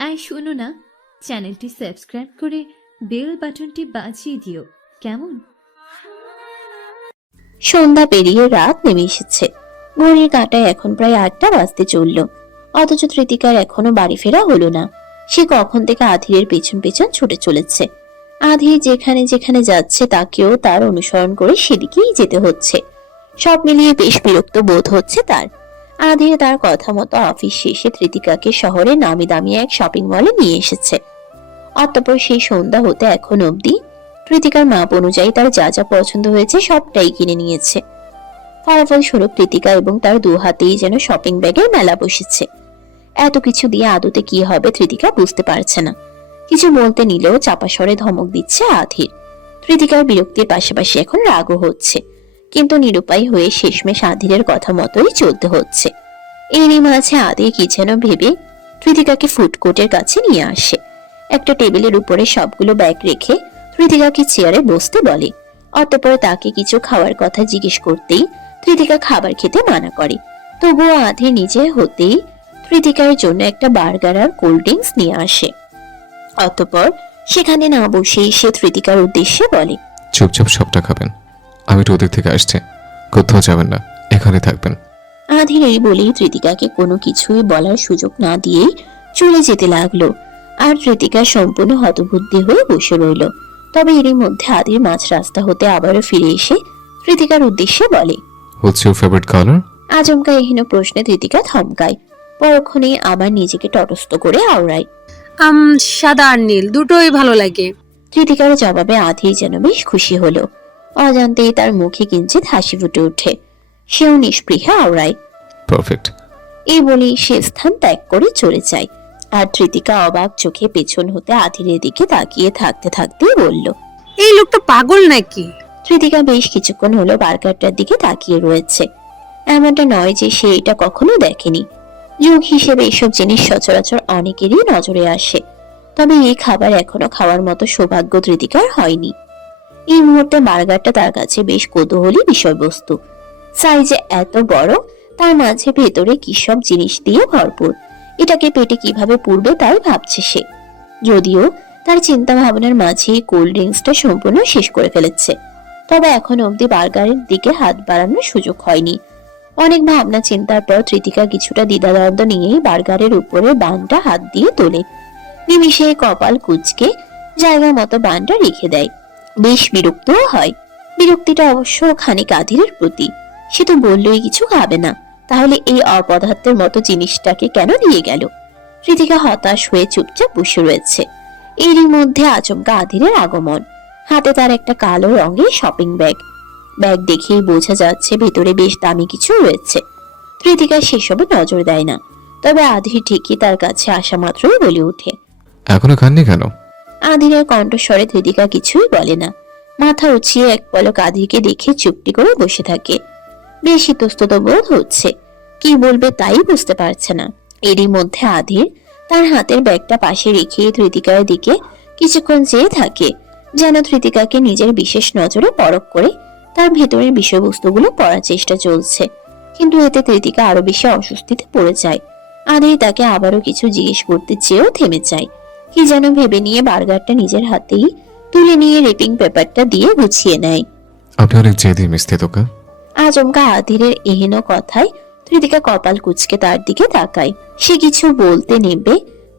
আর শোনো না, চ্যানেলটি সাবস্ক্রাইব করে বেল বাটনটি বাজিয়ে দিও কেমন। সন্ধ্যা পেরিয়ে রাত নেমে এসেছে। ঘড়ির কাঁটায় এখন প্রায় 8টা বাজতে চলল, অথচ তৃতিকার এখনো বাড়ি ফেরা হলো না। সে কখন থেকে আধিরের পেছন পেছন ছুটে চলেছে। আধির যেখানে যেখানে যাচ্ছে তাকেও তার অনুসরণ করে সেদিকেই যেতে হচ্ছে। সব মিলিয়ে বেশ বিরক্ত বোধ হচ্ছে তার। আধির তার কথা মতো অফিস শেষে তৃতিকাকে শহরে নামি দামি এক শপিং মলে নিয়ে এসেছে। অতঃপর সেই সন্ধ্যা হতে এখন অবধি কৃতিকার মাপ অনুযায়ী তার যা যা পছন্দ হয়েছে সবটাই কিনে নিয়েছে। ফলাফল স্বরূপ কৃতিকা এবং তার দু হাতেই যেন শপিং ব্যাগের মেলা বসেছে। এত কিছু দিয়ে আদতে কি হবে কৃতিকা বুঝতে পারছে না। কিছু বলতে নিলেও চাপা স্বরে ধমক দিচ্ছে আধির। কৃতিকার বিরক্তির পাশাপাশি এখন রাগও হচ্ছে, কিন্তু নিরুপায় হয়ে শেষমেশ আধিরের কথা মতোই চলতে হচ্ছে। এরই মাঝে আধির কি যেন ভেবে কৃতিকাকে ফুড কোর্টের কাছে নিয়ে আসে। একটা টেবিলের উপরে সবগুলো ব্যাগ রেখে কৃতিকাকে চেয়ারে বসতে বলে। অতঃপর তাকে কিছু খাওয়ার কথা জিজ্ঞেস করতেই কৃতিকা খাবার খেতে মানা করে। তবুও আধির নিজে হতেই কৃতিকার জন্য একটা বার্গার আর কোল্ড ড্রিঙ্কস নিয়ে আসে। অতঃপর সেখানে না বসেই সে কৃতিকার উদ্দেশ্যে বলে, চুপচাপ সবটা খাবেন, আমি তো ওদের থেকে আসছি, কোথাও যাবেন না, এখানে থাকবেন। আধির এই বলেই কৃতিকাকে কোনো কিছুই বলার সুযোগ না দিয়েই চলে যেতে লাগলো। আর কৃতিকা সম্পূর্ণ হতবুদ্ধি হয়ে বসে রইল। তবে এরই মধ্যে আধির মাঝ রাস্তা হতে আবারও ফিরে এসে কৃতিকার উদ্দেশ্যে বলে, হোয়াটস ইউর ফেভারিট কালার? আচমকা এহেন প্রশ্নে কৃতিকা থমকায়। পরক্ষণেই আবার নিজেকে তটস্থ করে আওড়ায়। সাদা আর নীল দুটোই ভালো লাগে। কৃতিকার জবাবে আধির যেন বেশ খুশি হলো। অজান্তেই তার মুখে কিঞ্চিত হাসি ফুটে ওঠে। সেও নিষ্পৃহে আওড়ায়। পারফেক্ট। এই বলেই সে স্থান ত্যাগ করে চলে যায়। আর কৃতিকা অবাক চোখে পেছন হতে আধিরের দিকে তাকিয়ে থাকতে থাকতেই বলল, এই লোকটা পাগল নাকি? কৃতিকা বেশ কিছুক্ষণ হলো বার্গারটার দিকে তাকিয়ে রয়েছে। এমনটা নয় যে সে এটা কখনো দেখেনি। যুগ হিসেবে এসব জিনিস সচরাচর অনেকেরই নজরে আসে, তবে এই খাবার এখনো খাওয়ার মতো সৌভাগ্য কৃতিকার হয়নি। এই মুহূর্তে বার্গারটা তার কাছে বেশ কৌতূহলী বিষয়বস্তু। সাইজে এত বড়, তার মাঝে ভেতরে কি সব জিনিস দিয়ে ভরপুর। এটাকে পেটে কিভাবে পুরবে তাই ভাবছে সে। যদিও তার চিন্তা ভাবনার মাঝে কোল্ড ড্রিঙ্কসটা সম্পূর্ণ শেষ করে ফেলেছে, তবে এখন অবধি বার্গারের দিকে হাত বাড়ানোর সুযোগ হয়নি। অনেক ভাবনা চিন্তার পর কৃতিকা কিছুটা দ্বিধাদ্বন্দ্ব নিয়েই বার্গারের উপরে বানটা হাত দিয়ে তোলে। নিমিষে কপাল কুঁচকে জায়গা মতো বানটা রেখে দেয়। বেশ বিরক্তও হয়। বিরক্তিটা অবশ্য খানিক আধিরের প্রতি। সে তো বললোই কিছু খাবে না, তাহলে এই অপদার্থের মতো জিনিসটাকে কেন নিয়ে গেল? কৃতিকা হতাশ হয়ে চুপচাপ বসে রয়েছে। এরই মধ্যে আচমকা আধিরের আগমন। হাতে তার একটা কালো রঙের শপিং ব্যাগ। ব্যাগ দেখেই বোঝা যাচ্ছে ভেতরে বেশ দামি কিছু রয়েছে। কৃতিকা সেসবে নজর দেয় না, তবে আধির ঠিকই তার কাছে আসা মাত্রই বলে ওঠে, এখনো খাননি কেন? আধিরের কণ্ঠস্বরে কৃতিকা কিছুই বলে না। মাথা উঁচিয়ে এক পলক আধিরকে দেখে চুপটি করে বসে থাকে। বেশ ইতস্তত বোধ হচ্ছে, কি বলবে তাই বুঝতে পারছে না। এরই মধ্যে আধির তার হাতের ব্যাগটা পাশে রেখে কৃতিকার দিকে কিছুক্ষণ চেয়ে থাকে, যেন কৃতিকাকে নিজের বিশেষ নজরে পরখ করে তার ভেতরের বিষয়বস্তুগুলো পড়ার চেষ্টা চলছে। কিন্তু এতে কৃতিকা আরো বেশি অস্বস্তিতে পড়ে যায়। আধির তাকে আবারও কিছু জিজ্ঞেস করতে চেয়েও থেমে যায়। কি যেন ভেবে নিয়ে বার্গারটা নিজের হাতেই তুলে নিয়ে রেপিং পেপারটা দিয়ে গুছিয়ে নেয়। আপনি অনেক জেদি মিস্তে তোকা। আচমকা আধিরের এহেন কথায় কৃতিকা কপাল কুঁচকে তার দিকে তাকায়। সে কিছু বলতে নেবে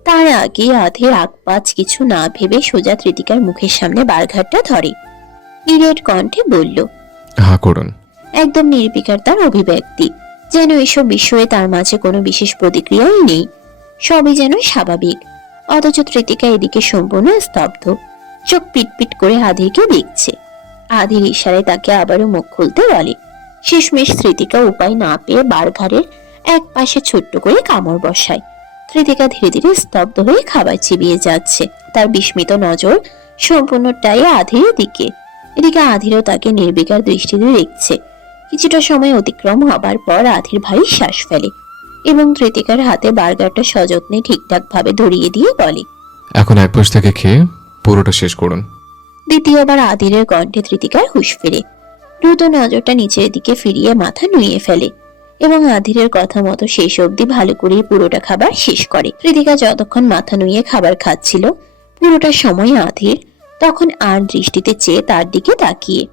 তার আগে আধির আগপাচ কিছু না ভেবে সোজা কৃতিকার মুখের সামনে বার্গারটা ধরে। নিরেট কণ্ঠে বলল, হা করুন। একদম নির্বিকার তার অভিব্যক্তি, যেন এসব বিষয়ে তার মাঝে কোনো বিশেষ প্রতিক্রিয়াই নেই। সবই যেন স্বাভাবিক। অথচ কৃতিকা এদিকে সম্পূর্ণ স্তব্ধ, চোখ পিটপিট করে আধিরকে দেখছে। আধির ইশারায় তাকে আবারও মুখ খুলতে বলে। শেষমেশ কৃতিকা উপায় না পেয়ে বার্গারের এক পাশে ছোট্ট করে কামড় বসায়। কৃতিকা ধীরে ধীরে স্তব্ধ হয়ে খাবার চিবিয়ে যাচ্ছে। তার বিস্মিত নজর সম্পূর্ণটাই আধিরের দিকে। এদিকে আধিরও তাকে নির্বিকার দৃষ্টিতে দেখছে। কিছুটা সময় অতিক্রম হবার পর আধির ভারী শ্বাস ফেলে এবং কৃতিকার হাতে বার্গারটা সযত্নে ঠিকঠাক ভাবে ধরিয়ে দিয়ে বলে, এখন এক পাশ থেকে খেয়ে পুরোটা শেষ করুন। দ্বিতীয়বার আধিরের কণ্ঠে কৃতিকার হুঁশ ফেরে। দ্রুত নজরটা নিচের দিকে ফিরিয়ে মাথা নুয়ে ফেলে এবং আধিরের কথা মতো শেষ অবধি ভালো করে পুরোটা খাবার শেষ করে। কৃতিকা যতক্ষণ মাথা নুইয়ে খাবার খাচ্ছিল পুরোটা সময় আধির তখন আর দৃষ্টিতে চেয়ে তার দিকে তাকিয়ে।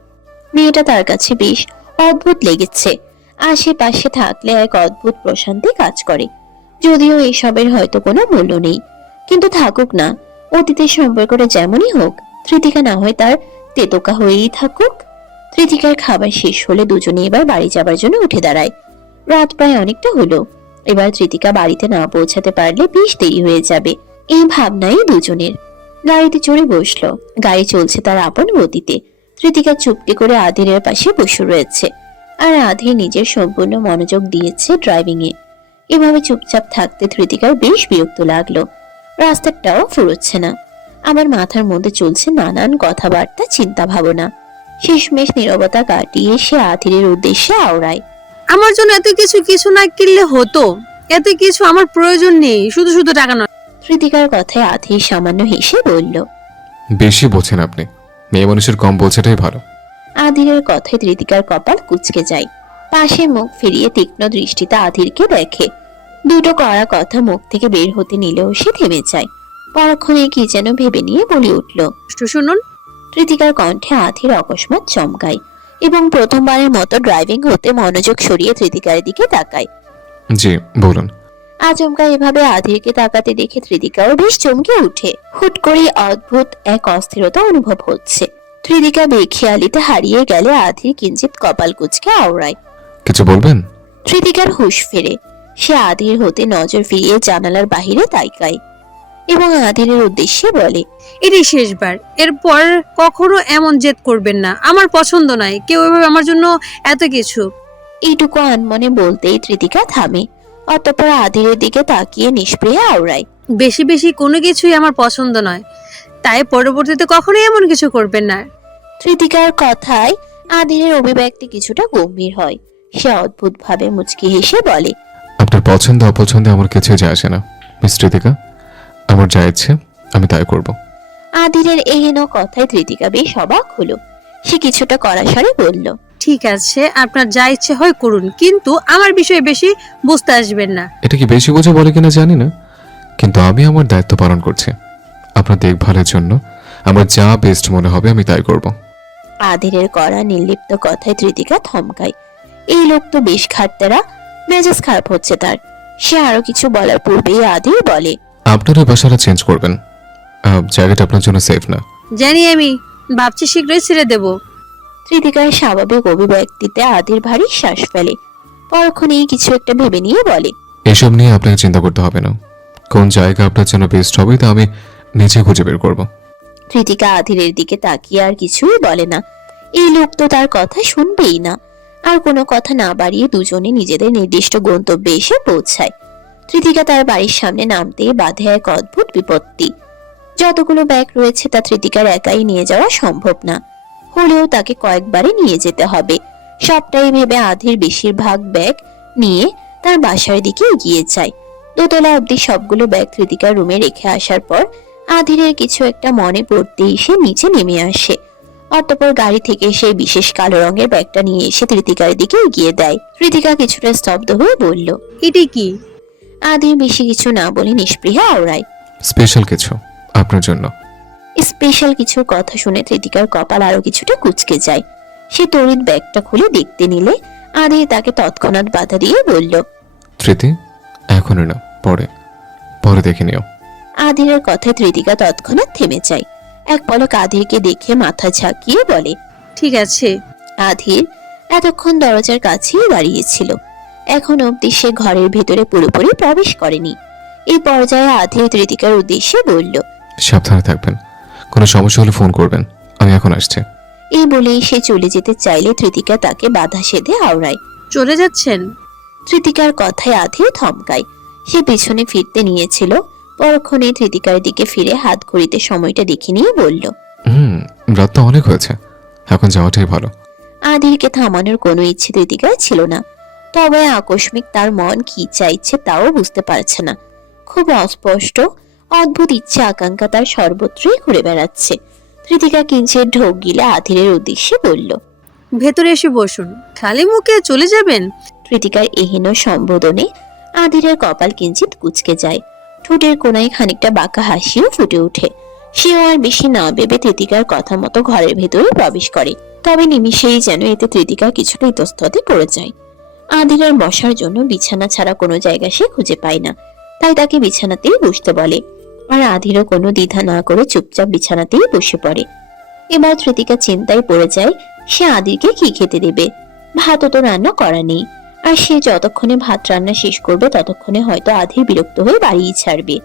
মেয়েটা তার কাছে বেশ অদ্ভুত লেগেছে। আশেপাশে থাকলে এক অদ্ভুত প্রশান্তি কাজ করে, যদিও এসবের হয়তো কোনো মূল্য নেই। কিন্তু থাকুক না, অতীতের সম্পর্কটা যেমনই হোক, তৃতিকা না হয় তার তেতোকা হয়েই থাকুক। তৃতিকার খাবার শেষ হলে দুজনে এবার বাড়ি যাবার জন্য উঠে দাঁড়ায়। রাত প্রায় অনেকটা হলো। এবার তৃতিকা বাড়িতে না পৌঁছাতে পারলে বেশ দেরি হয়ে যাবে, এই ভাবনাই দুজনের। গাড়িতে চড়ে বসলো। গাড়ি চলছে তার আপন গতিতে। তৃতিকা চুপটি করে আধিরের পাশে বসে রয়েছে, আর আধির নিজের সম্পূর্ণ মনোযোগ দিয়েছে ড্রাইভিং এ। এভাবে চুপচাপ থাকতে তৃতিকার বেশ বিরক্ত লাগলো। রাস্তাটাও ফুরোচ্ছে না। আমার মাথার মধ্যে চলছে নানান কথাবার্তা, চিন্তা ভাবনা। শেষমেশ নীরবতা কাটিয়ে সে আধিরের উদ্দেশ্যে আওড়ায়। আমার জন্য এত কিছু না কিনলে হতো। এত কিছু আমার প্রয়োজন নেই, শুধু শুধু টাকা নয়। তৃতিকার কথায় আধির সামান্য হেসে বলল। বেশি বোঝেন আপনি, মেয়ে মানুষের কম বোঝাটাই ভালো। আধিরের কথায় তৃতিকার কপাল কুঁচকে যায়। পাশে মুখ ফিরিয়ে তীক্ষ্ণ দৃষ্টিতে আধিরকে দেখে। দুটো কড়া কথা মুখ থেকে বের হতে নিলেও সে থেমে যায়। পরক্ষণে কি যেন ভেবে নিয়ে বলে উঠল। শুনুন। তৃতিকার কণ্ঠে আধির অকস্মাৎ চমকায় এবং প্রথমবারের মতো ড্রাইভিং হতে মনোযোগ সরিয়ে তৃতিকার দিকে তাকায়। জি বলুন। আচমকা এভাবে আধিরকে তাকাতে দেখে তৃতিকাও বেশ চমকে উঠে। হুট করে অদ্ভুত এক অস্থিরতা অনুভব হচ্ছে। তৃতিকা বেখেয়ালিতে হারিয়ে গেলে আধির কিঞ্চিত কপাল কুঁচকে আওড়ায়। কিছু বলবেন? তৃতিকার হুঁশ ফেরে। সে আধির হতে নজর ফিরিয়ে জানালার বাহিরে তাকায় এবং আধিরের উদ্দেশ্যে বলে, এটাই শেষবার। এরপর কখনো এমন জেদ করবেন না। আমার পছন্দ নয় কেউ এভাবে আমার জন্য এত কিছু। এইটুকু আনমনে বলতেই তৃতিকা থামে। অতঃপর আধিরের দিকে তাকিয়ে নিষ্প্রিয় আওড়ায়। বেশি বেশি কোনো কিছুই আমার পছন্দ নয়, তাই পরবর্তীতে কখনোই এমন কিছু করবেন না। তৃতিকার কথায় আধিরের অভিব্যক্তি কিছুটা গম্ভীর হয়। সে অদ্ভুত ভাবে মুচকি হেসে বলে, আপনার পছন্দ অপছন্দে আমার কিছু যায় আসে না মিস তৃতিকা। আমার যা ইচ্ছে আমি তাই করব। আধিরের এহেন কথায় তৃতিকা বেশ অবাক হলো। সে কিছুটা কড়াসরে বলল, ঠিক আছে, আপনার যা ইচ্ছে হয় করুন, কিন্তু আমার বিষয়ে বেশি বুঝতে আসবেন না। এটা কি বেশি বোঝা বলে কিনা জানি না, কিন্তু আমি আমার দায়িত্ব পালন করছি। আপনার দেখভালের জন্য আমার যা বেস্ট মনে হবে আমি তাই করব। আধিরের কড়া নির্লিপ্ত কথায় তৃতিকা থমকায়। এই লোক তো বেশ খাটতেরা, মেজাজ খারাপ হচ্ছে তার। সে আরো কিছু বলার পূর্বেই আধির বলে, আপনার ওই বাসাটা চেঞ্জ করবেন, জায়গাটা আপনার জন্য সেফ না। জানি, আমি ভাবছি শীঘ্রই ছেড়ে দেব। তৃতিকার স্বাভাবিক অভিব্যক্তিতে আধির ভারী শ্বাস ফেলে। পরক্ষণেই কিছু একটা ভেবে নিয়ে বলে, এসব নিয়ে আপনাকে চিন্তা করতে হবে না। কোন জায়গা আপনার জন্য বেস্ট হবে তা আমি নিজে খুঁজে বের করব। তৃতিকা আধিরের দিকে তাকিয়ে আর কিছুই বলে না। এই লোক তো তার কথা শুনবেই না। আর কোনো কথা না বাড়িয়ে দুজনে নিজেদের নির্দিষ্ট গন্তব্যে এসে পৌঁছায়। তৃতিকা তার বাড়ির সামনে নামতেই বাধে এক অদ্ভুত বিপত্তি। যতগুলো ব্যাগ রয়েছে তা তৃতিকার একাই নিয়ে যাওয়া সম্ভব না, হলেও তাকে কয়েকবারে নিয়ে যেতে হবে। সবটাই ভেবে আধির বেশিরভাগ ব্যাগ নিয়ে তার বাসার দিকে এগিয়ে যায়। দোতলা অবধি সবগুলো ব্যাগ তৃতিকার রুমে রেখে আসার পর আধিরের কিছু একটা মনে পড়তেই সে নিচে নেমে আসে। অতঃপর গাড়ি থেকে সেই বিশেষ কালো রঙের ব্যাগটা নিয়ে এসে তৃতিকার দিকে এগিয়ে দেয়। তৃতিকা কিছুটা স্তব্ধ হয়ে বলল, এটি কি? আধির বেশি কিছু না বলে নিষ্পৃহে আওড়ায়, স্পেশাল কিছু আপনার জন্য। স্পেশাল কিছুর কথা শুনে তৃতিকার কপাল আরো কিছুটা কুঁচকে যায়। সে তড়িৎ ব্যাগটা খুলে দেখতে নিলে আধির তাকে তৎক্ষণাৎ বাধা দিয়ে বলল, তৃতি, এখনই না, পরে পরে দেখে নিও। আধিরের কথায় তৃতিকা তৎক্ষণাৎ থেমে যায়। এক পলক আধিরকে দেখে মাথা ঝাঁকিয়ে বলে, ঠিক আছে। আধির এতক্ষণ দরজার কাছেই দাঁড়িয়েছিল। এখন অবধি সে ঘরের ভেতরে পুরোপুরি প্রবেশ করেনি। এই পর্যায়ে আধির তৃতিকার উদ্দেশ্যে বলল, সাবধানে থাকবেন, কোনো সমস্যা হলে ফোন করবেন, আমি এখন আসছি। এই বলেই সে চলে যেতে চাইলে তৃতিকা তাকে বাধা সেধে আওড়ায়। চলে যাচ্ছেন? তৃতিকার কথায় আধির থমকায়। সে পিছনে ফিরতে নিয়েছিল। পরক্ষণে তৃতিকার দিকে ফিরে হাত ঘড়িতে সময়টা দেখে নিয়ে বলল, রাত তো অনেক হয়েছে, এখন যাওয়াটাই ভালো। আধিরকে থামানোর কোনো ইচ্ছে তৃতিকার ছিল না। তবে আকস্মিক তার মন কি চাইছে তাও বুঝতে পারছে না। খুব অস্পষ্ট অদ্ভুত ইচ্ছে আকাঙ্ক্ষা তার সর্বত্রই ঘুরে বেড়াচ্ছে। তৃতিকা কিঞ্চিত ঢোক গিলে আধিরের উদ্দেশ্যে বলল, ভেতরে এসে বসুন। খালি মুখে চলে যাবেন? কৃতিকার এহেন সম্বোধনে আধিরের কপাল কিঞ্চিত কুঁচকে যায়, ঠোঁটের কোনায় খানিকটা বাঁকা হাসিও ফুটে ওঠে। সেও আর বেশি না ভেবে কৃতিকার কথা মতো ঘরের ভেতরে প্রবেশ করে। তবে নিমিষেই যেন এতে কৃতিকা কিছুটা ইতস্ততে পড়ে যায়। আধিরের বসার জন্য বিছানা ছাড়া কোনো জায়গা সে খুঁজে পায় না, তাই তাকে বিছানাতেই বসতে বলে। আর আধিরও কোনো দ্বিধা না করে চুপচাপ বিছানাতেই বসে পড়ে। এবার কৃতিকা চিন্তায় পড়ে যায় সে আদিরকে কি খেতে দেবে। ভাতও তো রান্না করা নেই, আর সে যতক্ষণে ভাত রান্না শেষ করবে ততক্ষণে হয়তো আধির বিরক্ত হয়ে বাড়িই ছাড়বে।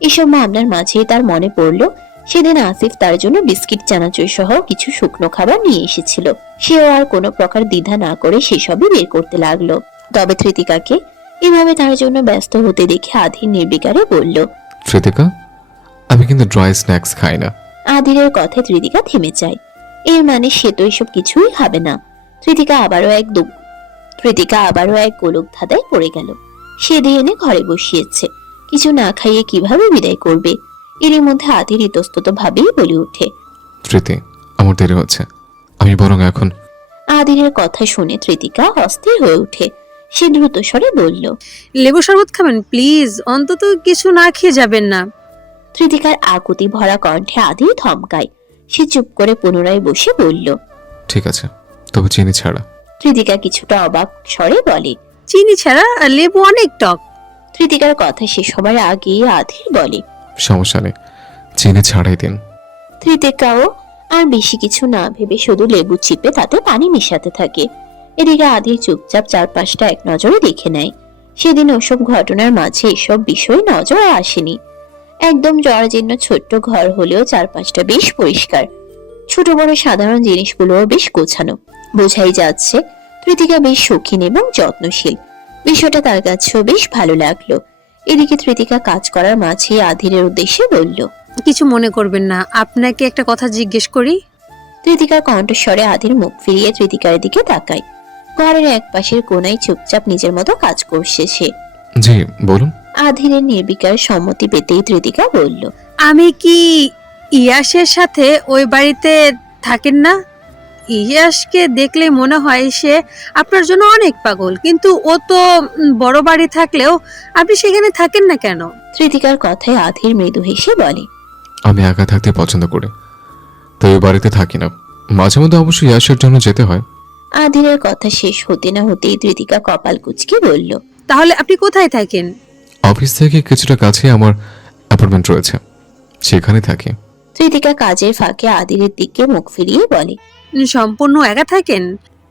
এসব ভাবনার মাঝেই তার মনে পড়ল সেদিন আসিফ তার জন্য বিস্কিট চানাচুর সহ কিছু শুকনো খাবার নিয়ে এসেছিল। সেও আর কোনো প্রকার দ্বিধা না করে সেসবই বের করতে লাগলো। তবে কৃতিকাকে এভাবে তার জন্য ব্যস্ত হতে দেখে আধির নির্বিকারে বলল, কৃতিকা, আমি কিন্তু ড্রাই স্ন্যাক্স খাই না। আধিরের কথায় কৃতিকা থেমে যায়। এর মানে সে তো এসব কিছুই খাবে না। কৃতিকা আবারও এক গোলক ধাঁধায় পড়ে গেল। সে দিয়ে এনে ঘরে বসিয়েছে, কিছু না খাইয়ে কিভাবে বিদায় করবে। এরই মধ্যে আধির ইতস্তত ভাবেই বলে ওঠে, কৃতি, আমার দেরি হচ্ছে, আমি বরং এখন। আধিরের কথা শুনে কৃতিকা অস্থির হয়ে ওঠে। সে দ্রুত স্বরে বলল, লেবু শরবত খাবেন প্লিজ, অন্তত কিছু না খেয়ে যাবেন না। কৃতিকার আকুতি ভরা কণ্ঠে আধির থমকায়। সে চুপ করে পুনরায় বসে বলল, ঠিক আছে, তবে চিনি ছাড়া। কৃতিকা কিছুটা অবাক স্বরে বলে, চিনি ছাড়া? আর লেবু অনেক টক। কৃতিকার কথা শেষ হবার আগেই আধির বলে, সমস্যা নেই, চিনি ছাড়াই দিন। কৃতিকাও আর বেশি কিছু না ভেবে শুধু লেবু চিপে তাতে পানি মিশাতে থাকে। এদিকে আধির চুপচাপ চারপাশটা এক নজরে দেখে নেয়। সেদিন ওসব ঘটনার মাঝে এসব বিষয় নজরে আসেনি। একদম জরাজীর্ণ ছোট্ট ঘর হলেও চারপাশটা বেশ পরিষ্কার। ছোট বড় সাধারণ জিনিসগুলোও বেশ গোছানো। বোঝাই যাচ্ছে কৃতিকা বেশ শৌখিন এবং যত্নশীল। বিষয়টা তার কাছেও বেশ ভালো লাগলো। এদিকে কৃতিকা কাজ করার মাঝে আধিরের উদ্দেশ্যে বলল, কিছু মনে করবেন না, আপনাকে একটা কথা জিজ্ঞেস করি। কৃতিকার কণ্ঠস্বরে আধির মুখ ফিরিয়ে কৃতিকার দিকে তাকায়। ঘরের এক পাশের কোনায় চুপচাপ নিজের মতো কাজ করছে সে। জি বলুন। আধিরের নির্বিকার সম্মতি পেতেই কৃতিকা বলল, আমি কি ইয়াসের সাথে ওই বাড়িতে থাকেন না? ইয়াসকে দেখলে মনে হয় সে আপনার জন্য অনেক পাগল, কিন্তু ও তো বড় বাড়ি থাকলেও আপনি সেখানে থাকেন না কেন? কৃতিকার কথায় আধির মৃদু হেসে বলে, আমি একা থাকতে পছন্দ করি, তো এই বাড়িতে থাকি না। মাঝে মধ্যে অবশ্যই ইয়াসের জন্য যেতে হয়। আধিরের কথা শেষ হতে না হতেই কৃতিকা কপাল কুঁচকে বলল, তাহলে আপনি কোথায় থাকেন? অফিস থেকে কিছুটা কাছে আমার অ্যাপার্টমেন্ট রয়েছে, সেখানে থাকি। কৃতিকা কাজের ফাঁকে আধিরের দিকে মুখ ফিরিয়ে বলে, সম্পূর্ণ একা থাকেন?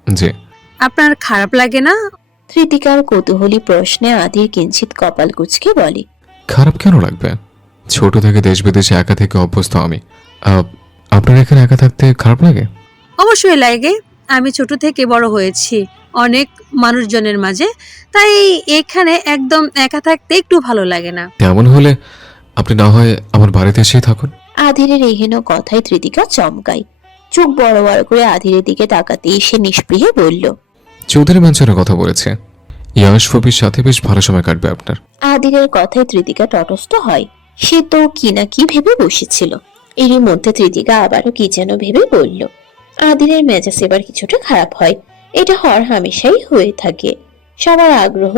জি। আপনার খারাপ লাগে না? কৃতিকার কৌতূহলী প্রশ্নে আধির কিঞ্চিত কপাল কুঁচকে বলে, খারাপ কেন লাগবে? ছোট থেকে দেশ বিদেশে একা থেকে অভ্যস্ত আমি। আপনার এখানে একা থাকতে খারাপ লাগে? অবশ্যই লাগে। আমি ছোট থেকে বড় হয়েছি অনেক মানুষজনের মাঝে, তাই এখানে একদম একা থাকতে একটু ভালো লাগে না। তেমন হলে আপনি না হয় আমার বাড়িতে এসেই থাকুন। আধিরের এহেন কথায় কৃতিকা চমকায়। চোখ বড় বড় করে আধিরের দিকে তাকাতেই সে নিষ্পৃহে বলল, চৌধুরী ম্যানশনের কথা বলেছে, ইয়াশ ফপির সাথে বেশ ভালো সময় কাটবে আপনার। আধিরের কথায় কৃতিকা তটস্থ হয়। সে তো কি না কি ভেবে বসেছিল। এরই মধ্যে কৃতিকা আবারও কি যেন ভেবে বলল, আধিরের মেজাজ এবার কিছুটা খারাপ হয়। এটা হর হামেশাই হয়ে থাকে। সবার আগ্রহ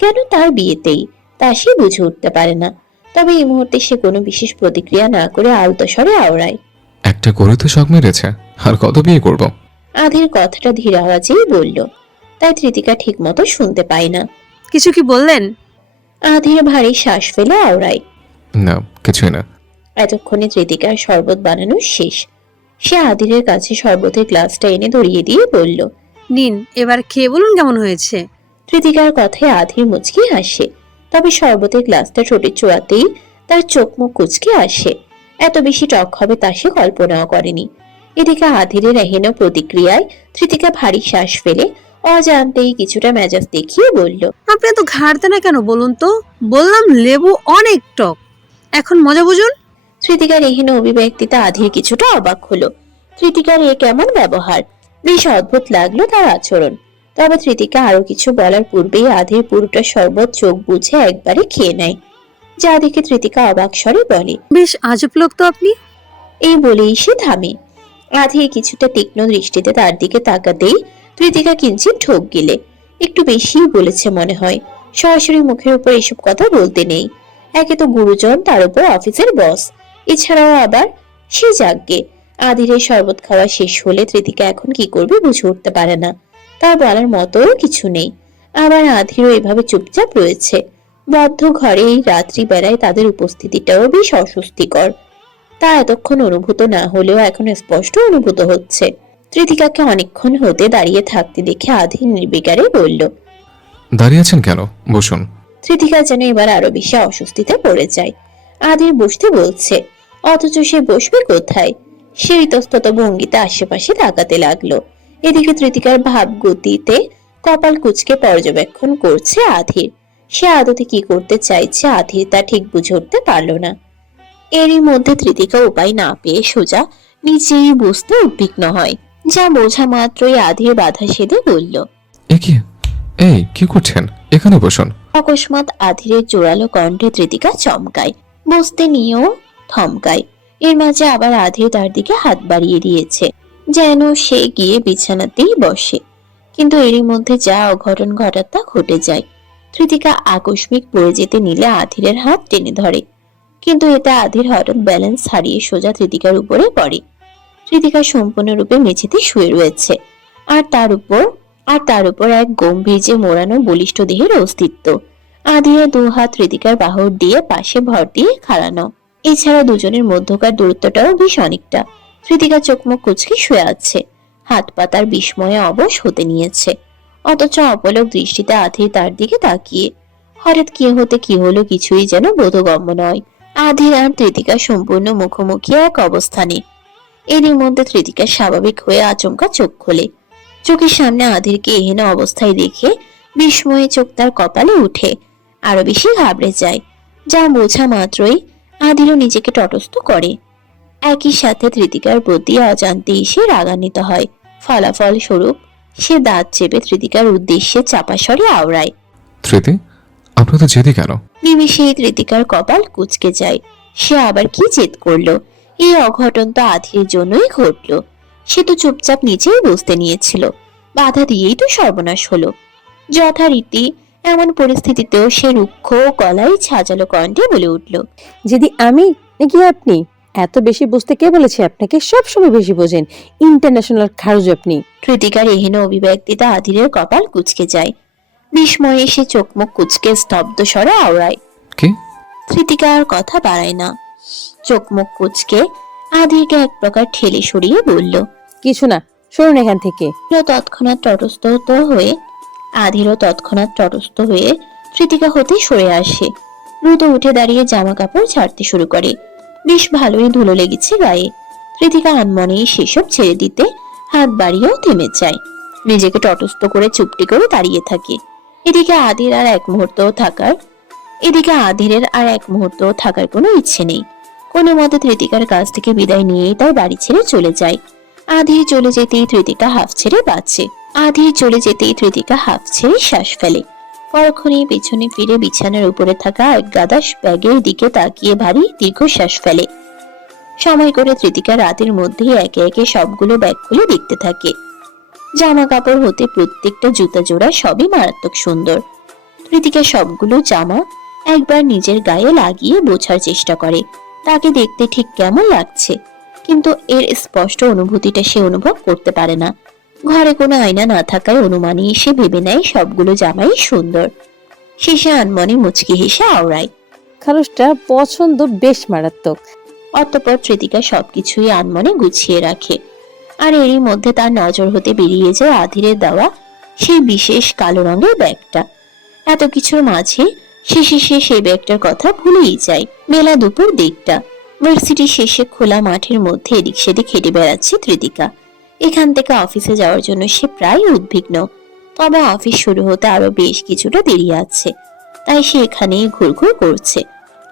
কেন তার বিয়েতেই, তা সে বুঝে উঠতে পারে না। তবে এই মুহূর্তে সে কোনো বিশেষ প্রতিক্রিয়া না করে আলতো স্বরে আওড়ায়, একটা করে তো শখ মেরেছে, আর কত বিয়ে করব? আধির কথাটা ধীর আওয়াজেই বলল, তাই কৃতিকা ঠিক মতো শুনতে পায় না। কিছু কি বললেন? আধির ভারী শ্বাস ফেলে আওড়ায়, না, কিছুই না। এতক্ষণে কৃতিকার শরবত বানানো শেষ। সে আধিরের কাছে শরবতের গ্লাসটা এনে ধরিয়ে দিয়ে বলল, নিন, এবার খেয়ে বলুন কেমন হয়েছে। কৃতিকার কথায় আধির মুচকি হাসে। তবে শরবতের গ্লাসটা ঠোঁটে চোয়াতেই তার চোখ মুখ কুচকে আসে। এত বেশি টক হবে তা সে কল্পনাও করেনি। এদিকে আধিরের এহেন প্রতিক্রিয়ায় কৃতিকা ভারী শ্বাস ফেলে অজান্তেই কিছুটা মেজাজ দেখিয়ে বলল, আপনি এত ঘাড়তে না কেন বলুন তো? বললাম লেবু অনেক টক, এখন মজা বুঝুন। কৃতিকার এহেন অভিব্যক্তিতে আধির কিছুটা অবাক হলো। কৃতিকার এ কেমন ব্যবহার! বেশ অদ্ভুত লাগলো তার আচরণ। তবে কৃতিকা আরো কিছু বলার পূর্বেই আধির পুরোটা শরবত চোখ বুঝে একবারে খেয়ে নেয়, যা দেখে কৃতিকা অবাক স্বরে বলে, বেশ আজব লোক তো আপনি। এই বলেই সে থামে। আধির কিছুটা তীক্ষ্ণ দৃষ্টিতে তার দিকে তাকাতেই কৃতিকা কিঞ্চিত ঢোক গিলে। একটু বেশিই বলেছে মনে হয়। সরাসরি মুখের উপর এসব কথা বলতে নেই। একে তো গুরুজন, তার উপর অফিসের বস, এছাড়াও আবার সে যাগ্গে। আধিরের শরবত খাওয়া শেষ হলে তৃতিকা এখন কি করবে বুঝে উঠতে পারে না। তার বলার মতো কিছু নেই। আবার আধিরও এভাবে চুপচাপ রয়েছে। বদ্ধ ঘরে এই রাত্রি বেলায় তাদের উপস্থিতিটাও বেশ অস্বস্তিকর। তা এতক্ষণ অনুভূত না হলেও এখন স্পষ্ট অনুভূত হচ্ছে। তৃতিকাকে অনেকক্ষণ হতে দাঁড়িয়ে থাকতে দেখে আধির নির্বিকারে বলল। দাঁড়িয়ে আছেন কেন? বসুন। তৃতিকা যেন এবার আরো বেশি অস্বস্তিতে পড়ে যায়। আধির বসতে বলছে, অথচ সে বসবে কোথায়? সে ইতস্তত ভঙ্গিতে আশেপাশে তাকাতে লাগলো। এদিকে তৃতিকার ভাব গতিতে কপাল কুঁচকে পর্যবেক্ষণ করছে আধির। সে আদতে কি করতে চাইছে আধির তা ঠিক বুঝে উঠতে পারল না। এরই মধ্যে তৃতিকা উপায় না পেয়ে সোজা নিচেই বসতে উদ্বিগ্ন হয়। যা বোঝা মাত্রই আধির বাধা সেধে বলল। এ কি? এই কি করছেন? এখানে বসুন। অকস্মাৎ আধিরের জোরালো কণ্ঠে তৃতিকা চমকায়, বসতে নিয়েও থমকায়। এর মাঝে আবার আধির তার দিকে হাত বাড়িয়ে দিয়েছে, যেন সে গিয়ে বিছানাতেই বসে। কিন্তু এরই মধ্যে যা অঘটন ঘটার তা ঘটে যায়। তৃতিকা আকস্মিক পড়ে যেতে নিলে আধিরের হাত টেনে ধরে, কিন্তু এতে আধির হঠাৎ ব্যালেন্স হারিয়ে সোজা তৃতিকার উপরে পড়ে। তৃতিকা সম্পূর্ণরূপে মেঝেতে শুয়ে রয়েছে, আর তার উপর এক গম্ভীর্যে মোড়ানো বলিষ্ঠ দেহের অস্তিত্ব। আধিরের দু হাত তৃতিকার বাহুর দিয়ে পাশে ভর দিয়ে খাড়ানো। এছাড়া দুজনের মধ্যকার দূরত্বটাও বেশ অনেকটা। তৃতিকা চোখ মুখ কুঁচকে শুয়ে আছে, হাত পাতার বিস্ময়ে অবশ হতে নিয়েছে। অথচ অপলক দৃষ্টিতে আধির তার দিকে তাকিয়ে। হঠাৎ কি হতে কি হলো কিছুই যেন বোধগম্য নয়। আধির আর তৃতিকা সম্পূর্ণ মুখোমুখি এক অবস্থানে। এরই মধ্যে তৃতিকা স্বাভাবিক হয়ে আচমকা চোখ খোলে। চোখের সামনে আধিরকে এহেন অবস্থায় দেখে বিস্ময়ে চোখ তার কপালে উঠে, আরো বেশি ঘাবড়ে যায়। যা বোঝা মাত্রই আধিরও নিজেকে তটস্থ করে। একই সাথে তৃতিকার প্রতি অজান্তে এসে রাগান্বিত হয়। ফলাফল স্বরূপ সে দাঁত চেপে তৃতিকার উদ্দেশ্যে চাপা স্বরে আওড়ায়। তৃতি, আপনি তো জেদি কেন? নিমেষেই তৃতিকার কপাল কুঁচকে যায়। সে আবার কি জেদ করলো? এই অঘটন তো আধির জন্যই ঘটলো। সে তো চুপচাপ নিচেই বসতে নিয়েছিল, বাধা দিয়েই তো সর্বনাশ হলো। যথারীতি এমন পরিস্থিতিতেও সে রুক্ষ গলায় ছাজালো কণ্ঠে বলে উঠল। যদি আমি নাকি আপনি? এত বেশি বুঝতে কে বলেছে আপনাকে? সবসময় বেশি বোঝেন, ইন্টারন্যাশনাল খারুজ আপনি। তৃতিকার এহেন অভিব্যক্তিতে আধিরের কপাল কুঁচকে যায়। বিস্ময়ে সে চোখ মুখ কুঁচকে স্তব্ধ স্বরে আওড়ায়। কি? তৃতিকা আর কথা বাড়ায় না। চোখ মুখ কুঁচকে আধিরকে এক প্রকার ঠেলে সরিয়ে বলল, কিছু না, সরুন এখান থেকে। আধিরও তৎক্ষণাৎ তটস্থ হয়ে তৃতিকা হতে সরে আসে। দ্রুত উঠে দাঁড়িয়ে জামা কাপড় ছাড়তে শুরু করে। বেশ ভালোই ধুলো লেগেছে গায়ে। তৃতিকা আনমনেই সেসব ছেড়ে দিতে হাত বাড়িয়েও থেমে যায়। নিজেকে তটস্থ করে চুপটি করে দাঁড়িয়ে থাকে। এদিকে আধিরের আর এক মুহূর্ত থাকার কোনো ইচ্ছে নেই। কোনো মতে তৃতিকার কাছ থেকে বিদায় নিয়েই তার বাড়ি ছেড়ে চলে যায়। আধির চলে যেতেই তৃতিকা হাফ ছেড়ে শ্বাস ফেলে। পরক্ষণেই পেছনে ফিরে বিছানার উপরে থাকা এক গাদা ব্যাগের দিকে তাকিয়ে ভারী দীর্ঘশ্বাস ফেলে। সময় করে তৃতিকা রাতের মধ্যেই একে একে সবগুলো ব্যাগ খুলে দেখতে থাকে। জামা কাপড় হতে প্রত্যেকটা জুতা জোড়া সবই মারাত্মক সুন্দর। তৃতিকা সবগুলো জামা একবার নিজের গায়ে লাগিয়ে বোঝার চেষ্টা করে তাকে দেখতে ঠিক কেমন লাগছে, কিন্তু এর স্পষ্ট অনুভূতিটা সে অনুভব করতে পারে না। ঘরে কোনো আয়না না থাকায় অনুমানে সে ভেবে নেয় সবগুলো জামাই সুন্দর। শেষে আনমনে মুচকি হেসে আওড়ায়, খারুজটা পছন্দ বেশ মারাত্মক। অতঃপর তৃতিকা সবকিছুই আনমনে গুছিয়ে রাখে। আর এরই মধ্যে তার নজর হতে বেরিয়ে যায় আধিরের দেওয়া সেই বিশেষ কালো রঙের ব্যাগটা। এত কিছুর মাঝে শেষে সে সেই ব্যাগটার কথা ভুলেই যায়। বেলা দুপুর 1টা। ভার্সিটি শেষে খোলা মাঠের মধ্যে এদিক সেদিক হেঁটে বেড়াচ্ছে তৃতিকা। এখান থেকে অফিসে যাওয়ার জন্য সে প্রায় উদ্বিগ্ন। তবে অফিস শুরু হতে আরো বেশ কিছুটা দেরি আছে, তাই সে এখানেই ঘুরঘুর করছে।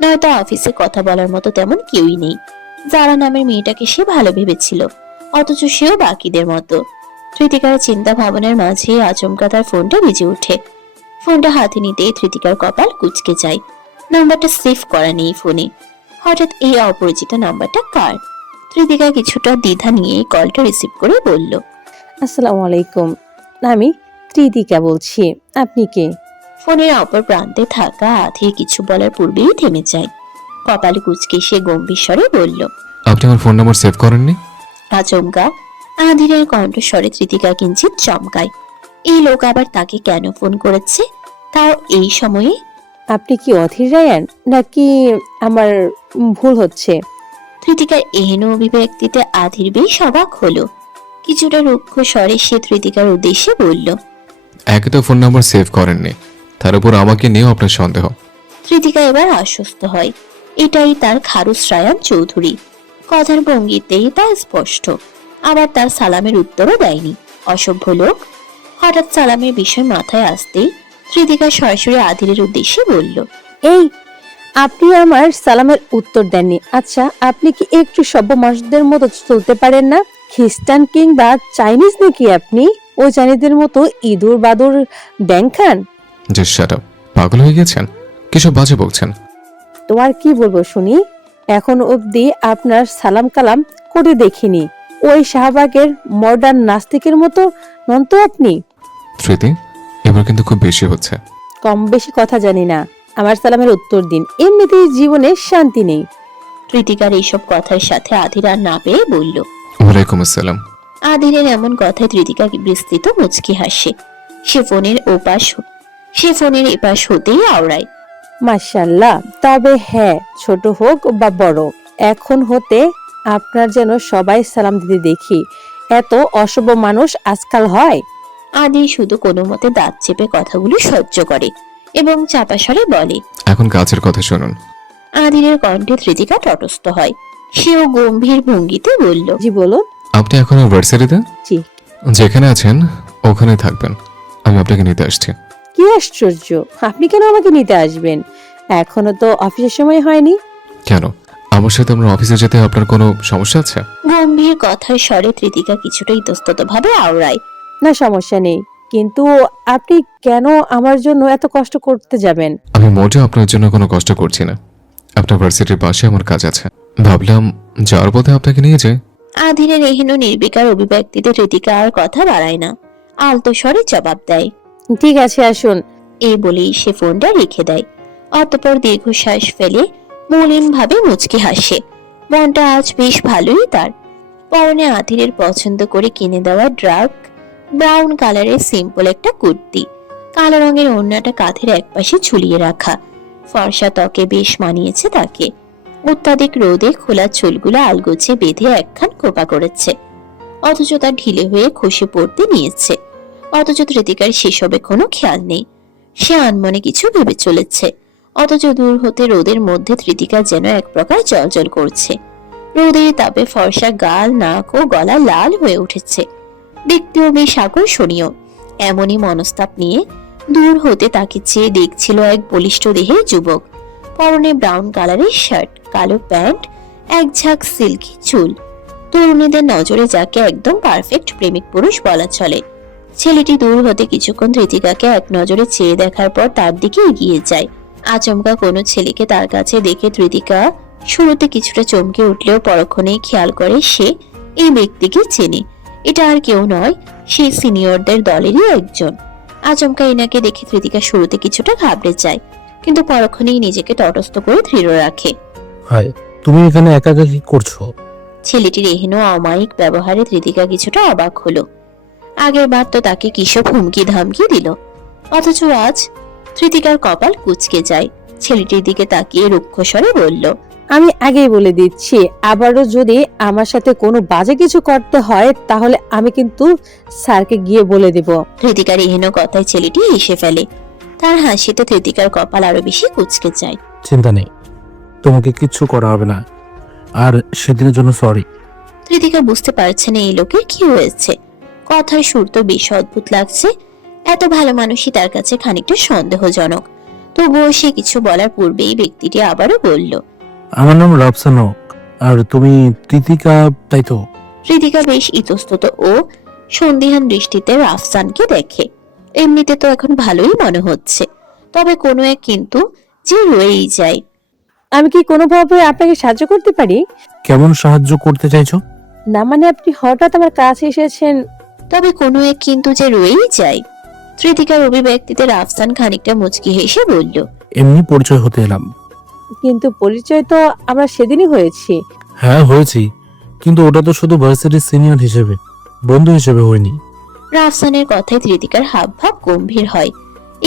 নয়তো অফিসে কথা বলার মতো তেমন কেউই নেই। যারা নামের মেয়েটাকে সে ভালো ভেবেছিল, অথচ সেও বাকিদের মতো। তৃতিকার চিন্তা ভাবনার মাঝে আচমকা তার ফোনটা বেজে ওঠে। ফোনটা হাতে নিতেই তৃতিকার কপাল কুঁচকে যায়। নাম্বারটা সেভ করা নেই ফোনে। হঠাৎ এই অপরিচিত নাম্বারটা কার? তৃতিকা কিছুটা দ্বিধা নিয়ে কলটা রিসিভ করে বলল, আসসালামু আলাইকুম। আমি ত্রিদিকা বলছি। আপনি কে? ফোনের অপর প্রান্তে থাকা আধির কিছু বলার পূর্বেই থেমে যায়। কপাল কুঁচকে সে গম্ভীর স্বরে বলল। আপনি আমার ফোন নাম্বার সেভ করেননি? আচমকা আধিরের কণ্ঠস্বরে ত্রিতিকা কিঞ্চিত চমকায়। এই লোক আবার তাকে কেন ফোন করেছে, তাও এই সময়ে? আপনি কি অধীর রায়ান নাকি আমার ভুল হচ্ছে? ত্রিতিকার এহেন অভিব্যক্তিতে আধির বেশ অবাক হলো। কিছুটা রুক্ষ স্বরে সে ত্রিতিকার উদ্দেশ্যে বলল। একে তো ফোন নাম্বার সেভ করেননি, তার উপর আমাকে নিয়েও আপনার সন্দেহ। ত্রিতিকা এবার আশ্বস্ত হয়। এটাই তার খারুস রায়ান চৌধুরী। কথার ভঙ্গিতেই তা স্পষ্ট। আবার তার সালামের উত্তরও দেয়নি। অসভ্য লোক। হঠাৎ সালামের বিষয় মাথায় আসতেই ত্রিতিকা সরাসরি আধিরের উদ্দেশ্যে বলল। এই, আপনি আমার সালামের উত্তর দেননি। আচ্ছা, আপনি কি একটু সভ্য মানুষদের মতো চলতে পারেন না? খ্রিস্টান কিংবা চাইনিজ নাকি আপনি? ওই চাইনিজদের মতো ইঁদুর বাদুর ব্যাং খান? যে শাট আপ, পাগল হয়ে গেছেন? কিসব বাজে বলছেন? তো আর কি বলবো শুনি? এখন অবধি আপনার সালাম কালাম করে দেখিনি। ওই শাহবাগের মডার্ন নাস্তিকের মতো নন তো আপনি। স্মৃতি, এবার কিন্তু খুব বেশি হচ্ছে। কম বেশি কথা জানি না, আমার সালামের উত্তর দিন। এমনিতেই জীবনে শান্তি নেই। ত্রিতিকার এইসব কথার সাথে আধির আর না পেয়ে বলল। ওয়ালাইকুম আসসালাম। আধিরের এমন কথায় ত্রিতিকা বিস্তৃত মুচকি হাসে। সে ফোনের এপাশ হতেই আওড়ায়। মাশাআল্লাহ। তবে হ্যাঁ, ছোট হোক বা বড়, এখন হতে আপনার যেন সবাই সালাম দিতে দেখি। এত অসভ্য মানুষ আজকাল হয়? আদি শুধু কোনো মতে দাঁত চেপে কথাগুলো সহ্য করে এবং চাপা স্বরে বলে। এখন কাজের কথা শুনুন। আদিরের কণ্ঠে ত্রিতিকা তটস্থ হয়। সেও গম্ভীর ভঙ্গিতে বলল। জি বলুন। আপনি এখন ভার্সিটিতে? জি। যেখানে আছেন ওখানে থাকবেন, আমি আপনাকে নিতে আসছি। কি আশ্চর্য, আপনি কেন আমাকে নিতে আসবেন? এখনো তো অফিসের সময় হয়নি। কেন, আমার সাথে আপনার অফিসে যেতে আপনার কোনো সমস্যা আছে? গম্ভীর কথার স্বরে ত্রিতিকা কিছুটা ইতস্তত ভাবে আওড়ায়। না, সমস্যা নেই, কিন্তু আপনি কেন আমার জন্য এত কষ্ট করতে যাবেন? আমি মোটেও আপনার জন্য কোনো কষ্ট করছি না। আপনার ভার্সিটির পাশে আমার কাজ আছে, ভাবলাম যাওয়ার পথে আপনাকে নিয়ে যাই। আধিরের এহেন নির্বিকার অভিব্যক্তিতে ত্রিতিকা আর কথা বাড়ায় না, আলতো স্বরে জবাব দেয়। ঠিক আছে, আসুন। এই বলেই সে ফোনটা রেখে দেয়। অতঃপর দীর্ঘশ্বাস ফেলে মলিন ভাবে মুচকি হাসে। মনটা আজ বেশ ভালোই তার। পরনে আধিরের পছন্দ করে কিনে দেওয়া ডার্ক ব্রাউন কালারের সিম্পল একটা কুর্তি, কালো রঙের ওড়নাটা কাঁধের একপাশে ঝুলিয়ে রাখা। ফর্সা ত্বকে বেশ মানিয়েছে তাকে। অত্যাধিক রোদে খোলা চুলগুলো আলগোছে বেঁধে একখান খোপা করেছে, অথচ তা ঢিলে হয়ে খসে পড়তে নিয়েছে। অথচ ত্রিতিকার সেসবে কোনো খেয়াল নেই। সে আনমনে কিছু ভেবে চলেছে, অথচ দূর হতে রোদের মধ্যে ত্রিতিকা যেন এক প্রকার জ্বলজ্বল করছে। রোদের তাপে ফর্সা গাল, নাক ও গলা লাল হয়ে উঠেছে। দেখতেও বেশ আকর্ষণীয়। এমনই মনস্তাপ নিয়ে দূর হতে তাকে চেয়ে দেখছিল এক বলিষ্ঠ দেহের যুবক। পরনে ব্রাউন কালারের শার্ট, কালো প্যান্ট, এক ঝাঁক সিল্কি চুল। তরুণীদের নজরে যাকে একদম পারফেক্ট প্রেমিক পুরুষ বলা চলে। ছেলেটি দূর হতে কিছুক্ষণ ত্রিতিকাকে এক নজরে চেয়ে দেখার পর তার দিকে এগিয়ে যায়। আচমকা কোনো ছেলেকে তার কাছে দেখে ত্রিতিকা শুরুতে কিছুটা চমকে উঠলেও পরক্ষণেই খেয়াল করে সে এই ব্যক্তিকে চেনে। এটা আর কেউ নয়, সে সিনিয়রদের দলেরই একজন। আচমকা এনাকে দেখে ত্রিতিকা শুরুতে কিছুটা ঘাবড়ে যায়, কিন্তু পরক্ষণেই নিজেকে তটস্থ করে দৃঢ় রাখে। হাই, তুমি এখানে একা একা কি করছো? ছেলেটির এহেন অমায়িক ব্যবহারে ত্রিতিকা কিছুটা অবাক হলো। আগের বার তো তাকে কিসব হুমকি ধামকি দিল, অথচ আজ ত্রিতিকার কপাল কুঁচকে যায়। ছেলেটির দিকে তাকিয়ে রুক্ষ স্বরে বলল। আমি আগেই বলে দিচ্ছি, আবারও যদি আমার সাথে কোনো বাজে কিছু করতে হয় তাহলে আমি কিন্তু স্যারকে গিয়ে বলে দেব। ত্রিতিকার এহেন কথায় ছেলেটি হেসে ফেলে। তার হাসিতে ত্রিতিকার কপাল আরো বেশি কুঁচকে যায়। চিন্তা নেই, তোমাকে কিচ্ছু করা হবে না। আর সেদিনের জন্য সরি। ত্রিতিকা বুঝতে পারছে না এই লোকের কি হয়েছে। কথার সুর তো বেশ অদ্ভুত লাগছে। এত ভালো মানুষই তার কাছে খানিকটা সন্দেহজনক। তবুও সে কিছু বলার পূর্বেই ব্যক্তিটি আবারও বলল। আমার নাম রাফসানক, আর তুমি তৃতিকা, তাই তো? ত্রিতিকা বেশ ইতস্তত ও সন্দিহান দৃষ্টিতে রাফসানকে দেখে। এমনিতে তো এখন ভালোই মনে হচ্ছে, তবে কোনো এক কিন্তু যে রয়েই যায়। আমি কি কোনোভাবে আপনাকে সাহায্য করতে পারি? কেমন সাহায্য করতে চাইছো? না মানে আপনি হঠাৎ আমার কাছে এসেছেন। তবে কোনো এক কিন্তু যে রয়েই যায়। তৃতিকার অভিব্যক্তিতে রাফসান খানিকটা মুচকি হেসে বলল, এমনি পরিচয় হতে এলাম। কিন্তু পরিচয় তো আমরা সেদিনই হয়েছি। হ্যাঁ হয়েছি, কিন্তু ওটা তো শুধু ভার্সিটির সিনিয়র হিসেবে, বন্ধু হিসেবে হয়নি। রাফসানের কথায় তৃতিকার হাবভাব গম্ভীর হয়।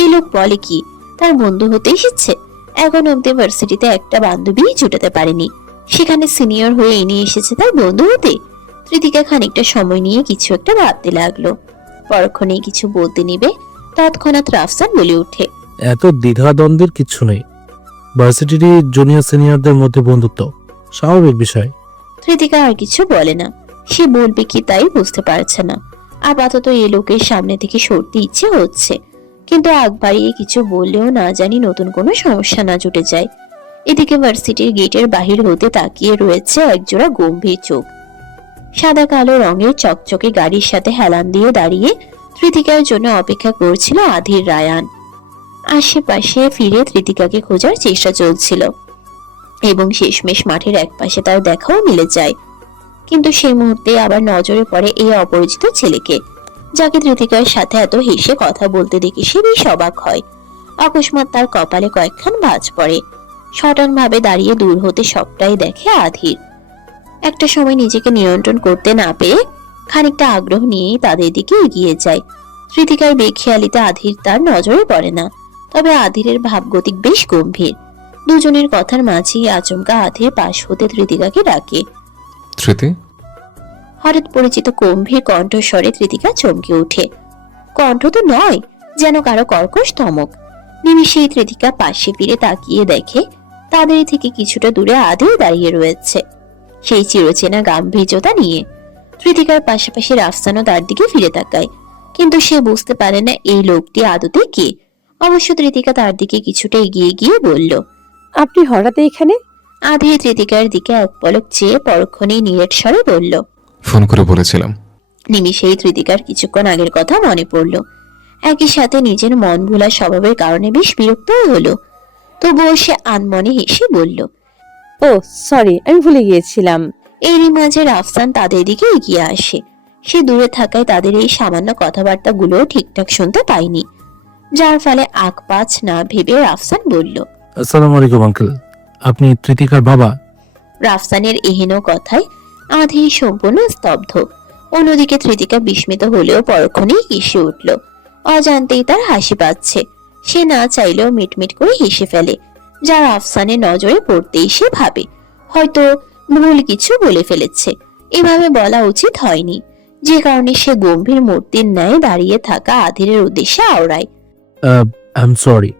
এই লোক বলে কি, তার বন্ধু হতে এসেছে? এখন অব্দি ভার্সিটিতে একটা বান্ধবী জুটাতে পারেনি, সেখানে সিনিয়র হয়ে এনে এসেছে তার বন্ধু হতে। তৃতিকা খানিকটা সময় নিয়ে কিছু একটা ভাবতে লাগলো। পরক্ষণেই কিছু বলতে নিবে, তৎক্ষণাৎ রাফসান বলে ওঠে, এত দ্বিধাদ্বন্দ্বের কিচ্ছু নেই। ভার্সিটির জুনিয়র সিনিয়রদের মধ্যে বন্ধুত্ব স্বাভাবিক বিষয়। তৃতিকা আর কিছু বলে না, সে বলবে কি তাই বুঝতে পারছে না। আপাতত এই লোকের সামনে থেকে সরতে ইচ্ছে হচ্ছে, কিন্তু আগ বাড়িয়ে কিছু বললেও না জানি নতুন কোনো সমস্যা না জুটে যায়। এদিকে ভার্সিটির গেটের বাহির হতে তাকিয়ে রয়েছে একজোড়া গম্ভীর চোখ। সাদা কালো রঙের চকচকে গাড়ির সাথে হেলান দিয়ে দাঁড়িয়ে তৃতিকার জন্য অপেক্ষা করছিল আধির রায়ান। আশেপাশে ফিরে তৃতিকাকে খোঁজার চেষ্টা চলছিল এবং শেষমেশ মাঠের একপাশে তার দেখাও মিলে যায়। কিন্তু সেই মুহূর্তে আবার নজরে পড়ে এই অপরিচিত ছেলেকে, যাকে তৃতিকার সাথে এত হেসে কথা বলতে দেখে সে বেশ অবাক হয়। অকস্মাৎ তার কপালে কয়েকখান ভাঁজ পড়ে। সটান ভাবে দাঁড়িয়ে দূর হতে সবটাই দেখে আধির। একটা সময় নিজেকে নিয়ন্ত্রণ করতে না পেরে খানিকটা আগ্রহ নিয়েই তাদের দিকে এগিয়ে যায়। তৃতিকার বেখেয়ালিতে আধির তার নজরে পড়ে না, তবে আধিরের ভাবগতিক বেশ গম্ভীর। দুজনের কথার মাঝেই আচমকা আধির পাশ হতে তৃতিকাকে ডাকে। ধৃতি, হঠাৎ পরিচিত গম্ভীর কণ্ঠস্বরে তৃতিকা চমকে ওঠে। কণ্ঠ তো নয়, যেন কারো কর্কশ ধমক। নিমিষেই তৃতিকা পাশে ফিরে তাকিয়ে দেখে তাদের থেকে কিছুটা দূরে আধির দাঁড়িয়ে রয়েছে, সেই চিরচেনা গাম্ভীর্যতা নিয়ে। তৃতিকার পাশাপাশি রাফসানও তার দিকে ফিরে তাকায়, কিন্তু সে বুঝতে পারে না এই লোকটি আদতে কে। অবশ্য তৃতিকা তার দিকে কিছুটা এগিয়ে গিয়ে বলল, আপনি হঠাৎ এখানে? আধির তৃতিকার দিকে এক পলক চেয়ে পরক্ষণেই নিরেট স্বরে বলল। ফোন করে বলেছিলাম। নিমিষেই তৃতিকার কিছুক্ষণ আগের কথা মনে পড়ল। একই সাথে নিজের মন ভোলা স্বভাবের কারণে বেশ বিরক্ত হলো। তবুও সে আনমনে হেসে বলল, ও সরি, আমি ভুলে গিয়েছিলাম। এরই মাঝে রাফসান তাদের দিকে এগিয়ে আসে। সে দূরে থাকায় তাদের এই সামান্য কথাবার্তাগুলো ঠিকঠাক শুনতে পায়নি, যার ফলে আগ পাছ না ভেবে রাফসান বলল, আসসালামু আলাইকুম আঙ্কেল, আপনি তৃতিকার বাবা? রাফসানের এহেন কথায় আধি সম্পূর্ণ স্তব্ধ। অন্যদিকে তৃতিকা বিস্মিত হলেও পরক্ষণেই হেসে উঠল। অজান্তেই তার হাসি পাচ্ছে। সে না চাইলেও মিটমিট করে হেসে ফেলে, যা রাফসানের নজরে পড়তেই সে ভাবে হয়তো ভুল কিছু বলে ফেলেছে। এভাবে বলা উচিত হয়নি, যে কারণে সে গম্ভীর মূর্তির ন্যায় দাঁড়িয়ে থাকা আধিরের উদ্দেশ্যে আওড়ায়। I am sorry,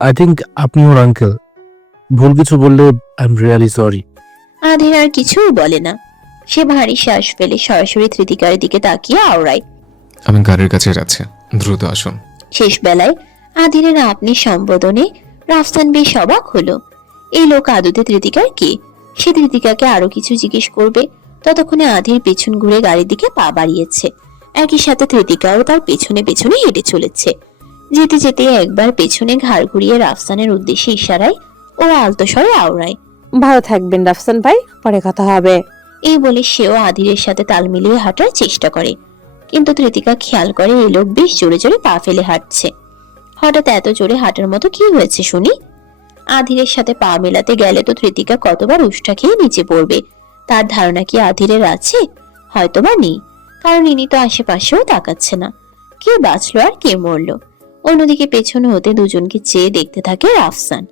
I think আপনি ওর আঙ্কেল। ভুল কিছু বললে I am really sorry. Adhir আর কিছুই বলে না, সে ভারী শ্বাস ফেলে সরাসরি তৃতিকার দিকে তাকিয়ে আওড়ায়। আমি গাড়ির কাছে যাচ্ছি, দ্রুত আসুন। শেষ বেলায় আধিরের আপনি সম্বোধনে রাফসান বেশ অবাক হলো। এই লোক আদতে তৃতিকার কে? সে তৃতিকাকে আরো কিছু জিজ্ঞেস করবে, ততক্ষণে আধির পেছন ঘুরে গাড়ির দিকে পা বাড়িয়েছে। একই সাথে তৃতিকাও তার পেছনে পেছনে হেঁটে চলেছে। যেতে যেতে একবার পেছনে ঘাড় ঘুরিয়ে রাফসানের উদ্দেশ্যে ইশারায় ও আলতো স্বরে আওড়ায়। ভালো থাকবেন রাফসান ভাই, পরে কথা হবে। এই বলে সেও আধিরের সাথে তাল মিলিয়ে হাঁটার চেষ্টা করে, কিন্তু তৃতিকা খেয়াল করে এই লোক বেশ জোরে জোরে পা ফেলে হাঁটছে। হঠাৎ এত জোরে হাঁটার মতো কি হয়েছে শুনি? আধিরের সাথে পা মেলাতে গেলে তো তৃতিকা কতবার উষ্টা খেয়ে নিচে পড়বে। তার ধারণা কি আধিরের আছে? হয়তোবা নেই, কারণ ইনি তো আশেপাশেও তাকাচ্ছে না। কে বাঁচলো আর কে মরলো? অন্যদিকে পেছনে হতে দুজনকে চেয়ে দেখতে থাকে রাফসান।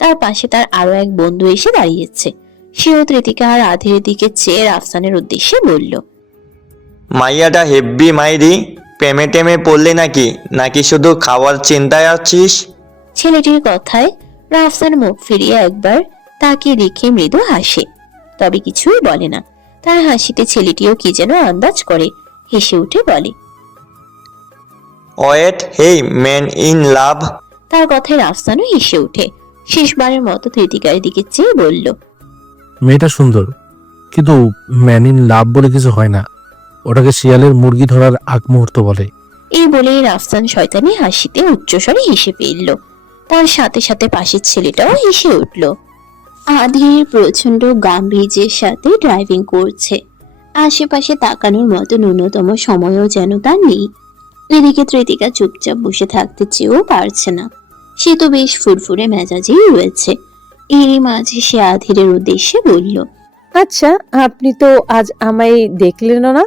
তার পাশে তার আরো এক বন্ধু এসে দাঁড়িয়েছে। সেও তৃতিকা আর আধিরের দিকে চেয়ে রাফসানের উদ্দেশ্যে বলল, মাইয়াটা হেব্বি মাইরি, প্রেমে টেমে পড়লি নাকি নাকি শুধু খাওয়ার চিন্তায় আছিস? ছেলেটির কথায় রাফসান মুখ ফিরিয়ে একবার তাকে দেখে মৃদু হাসে, তবে কিছুই বলে না। তার হাসিতে ছেলেটিও কি যেন আন্দাজ করে, হেসে উঠে বলে, wait, hey man in love. তার কথায় রাফসানও হেসে উঠে শেষবারের মতো তৃতিকার দিকে চেয়ে বলল, মেয়েটা সুন্দর, কিন্তু ম্যান ইন লাভ বলে কিছু হয় না, ওটাকে শিয়ালের মুরগি ধরার আগ মুহূর্ত বলে। এই বলেই রাফসান শয়তানি হাসিতে উচ্চস্বরে হেসে ফেলল। তার সাথে সাথে পাশের ছেলেটাও হেসে উঠল। আধির প্রচন্ড গাম্ভীর্যের সাথে ড্রাইভিং করছে। আশেপাশে তাকানোর মতো ন্যূনতম সময়ও যেন তার নেই। এদিকে ত্রিতিকা চুপচাপ বসে থাকতে চেয়েও পারছে না। সে তো বেশ ফুরফুরে মেজাজেই রয়েছে। এরই মাঝে সে আধিরের উদ্দেশ্যে বলল, আচ্ছা, আপনি তো আজ আমায় দেখলেন না।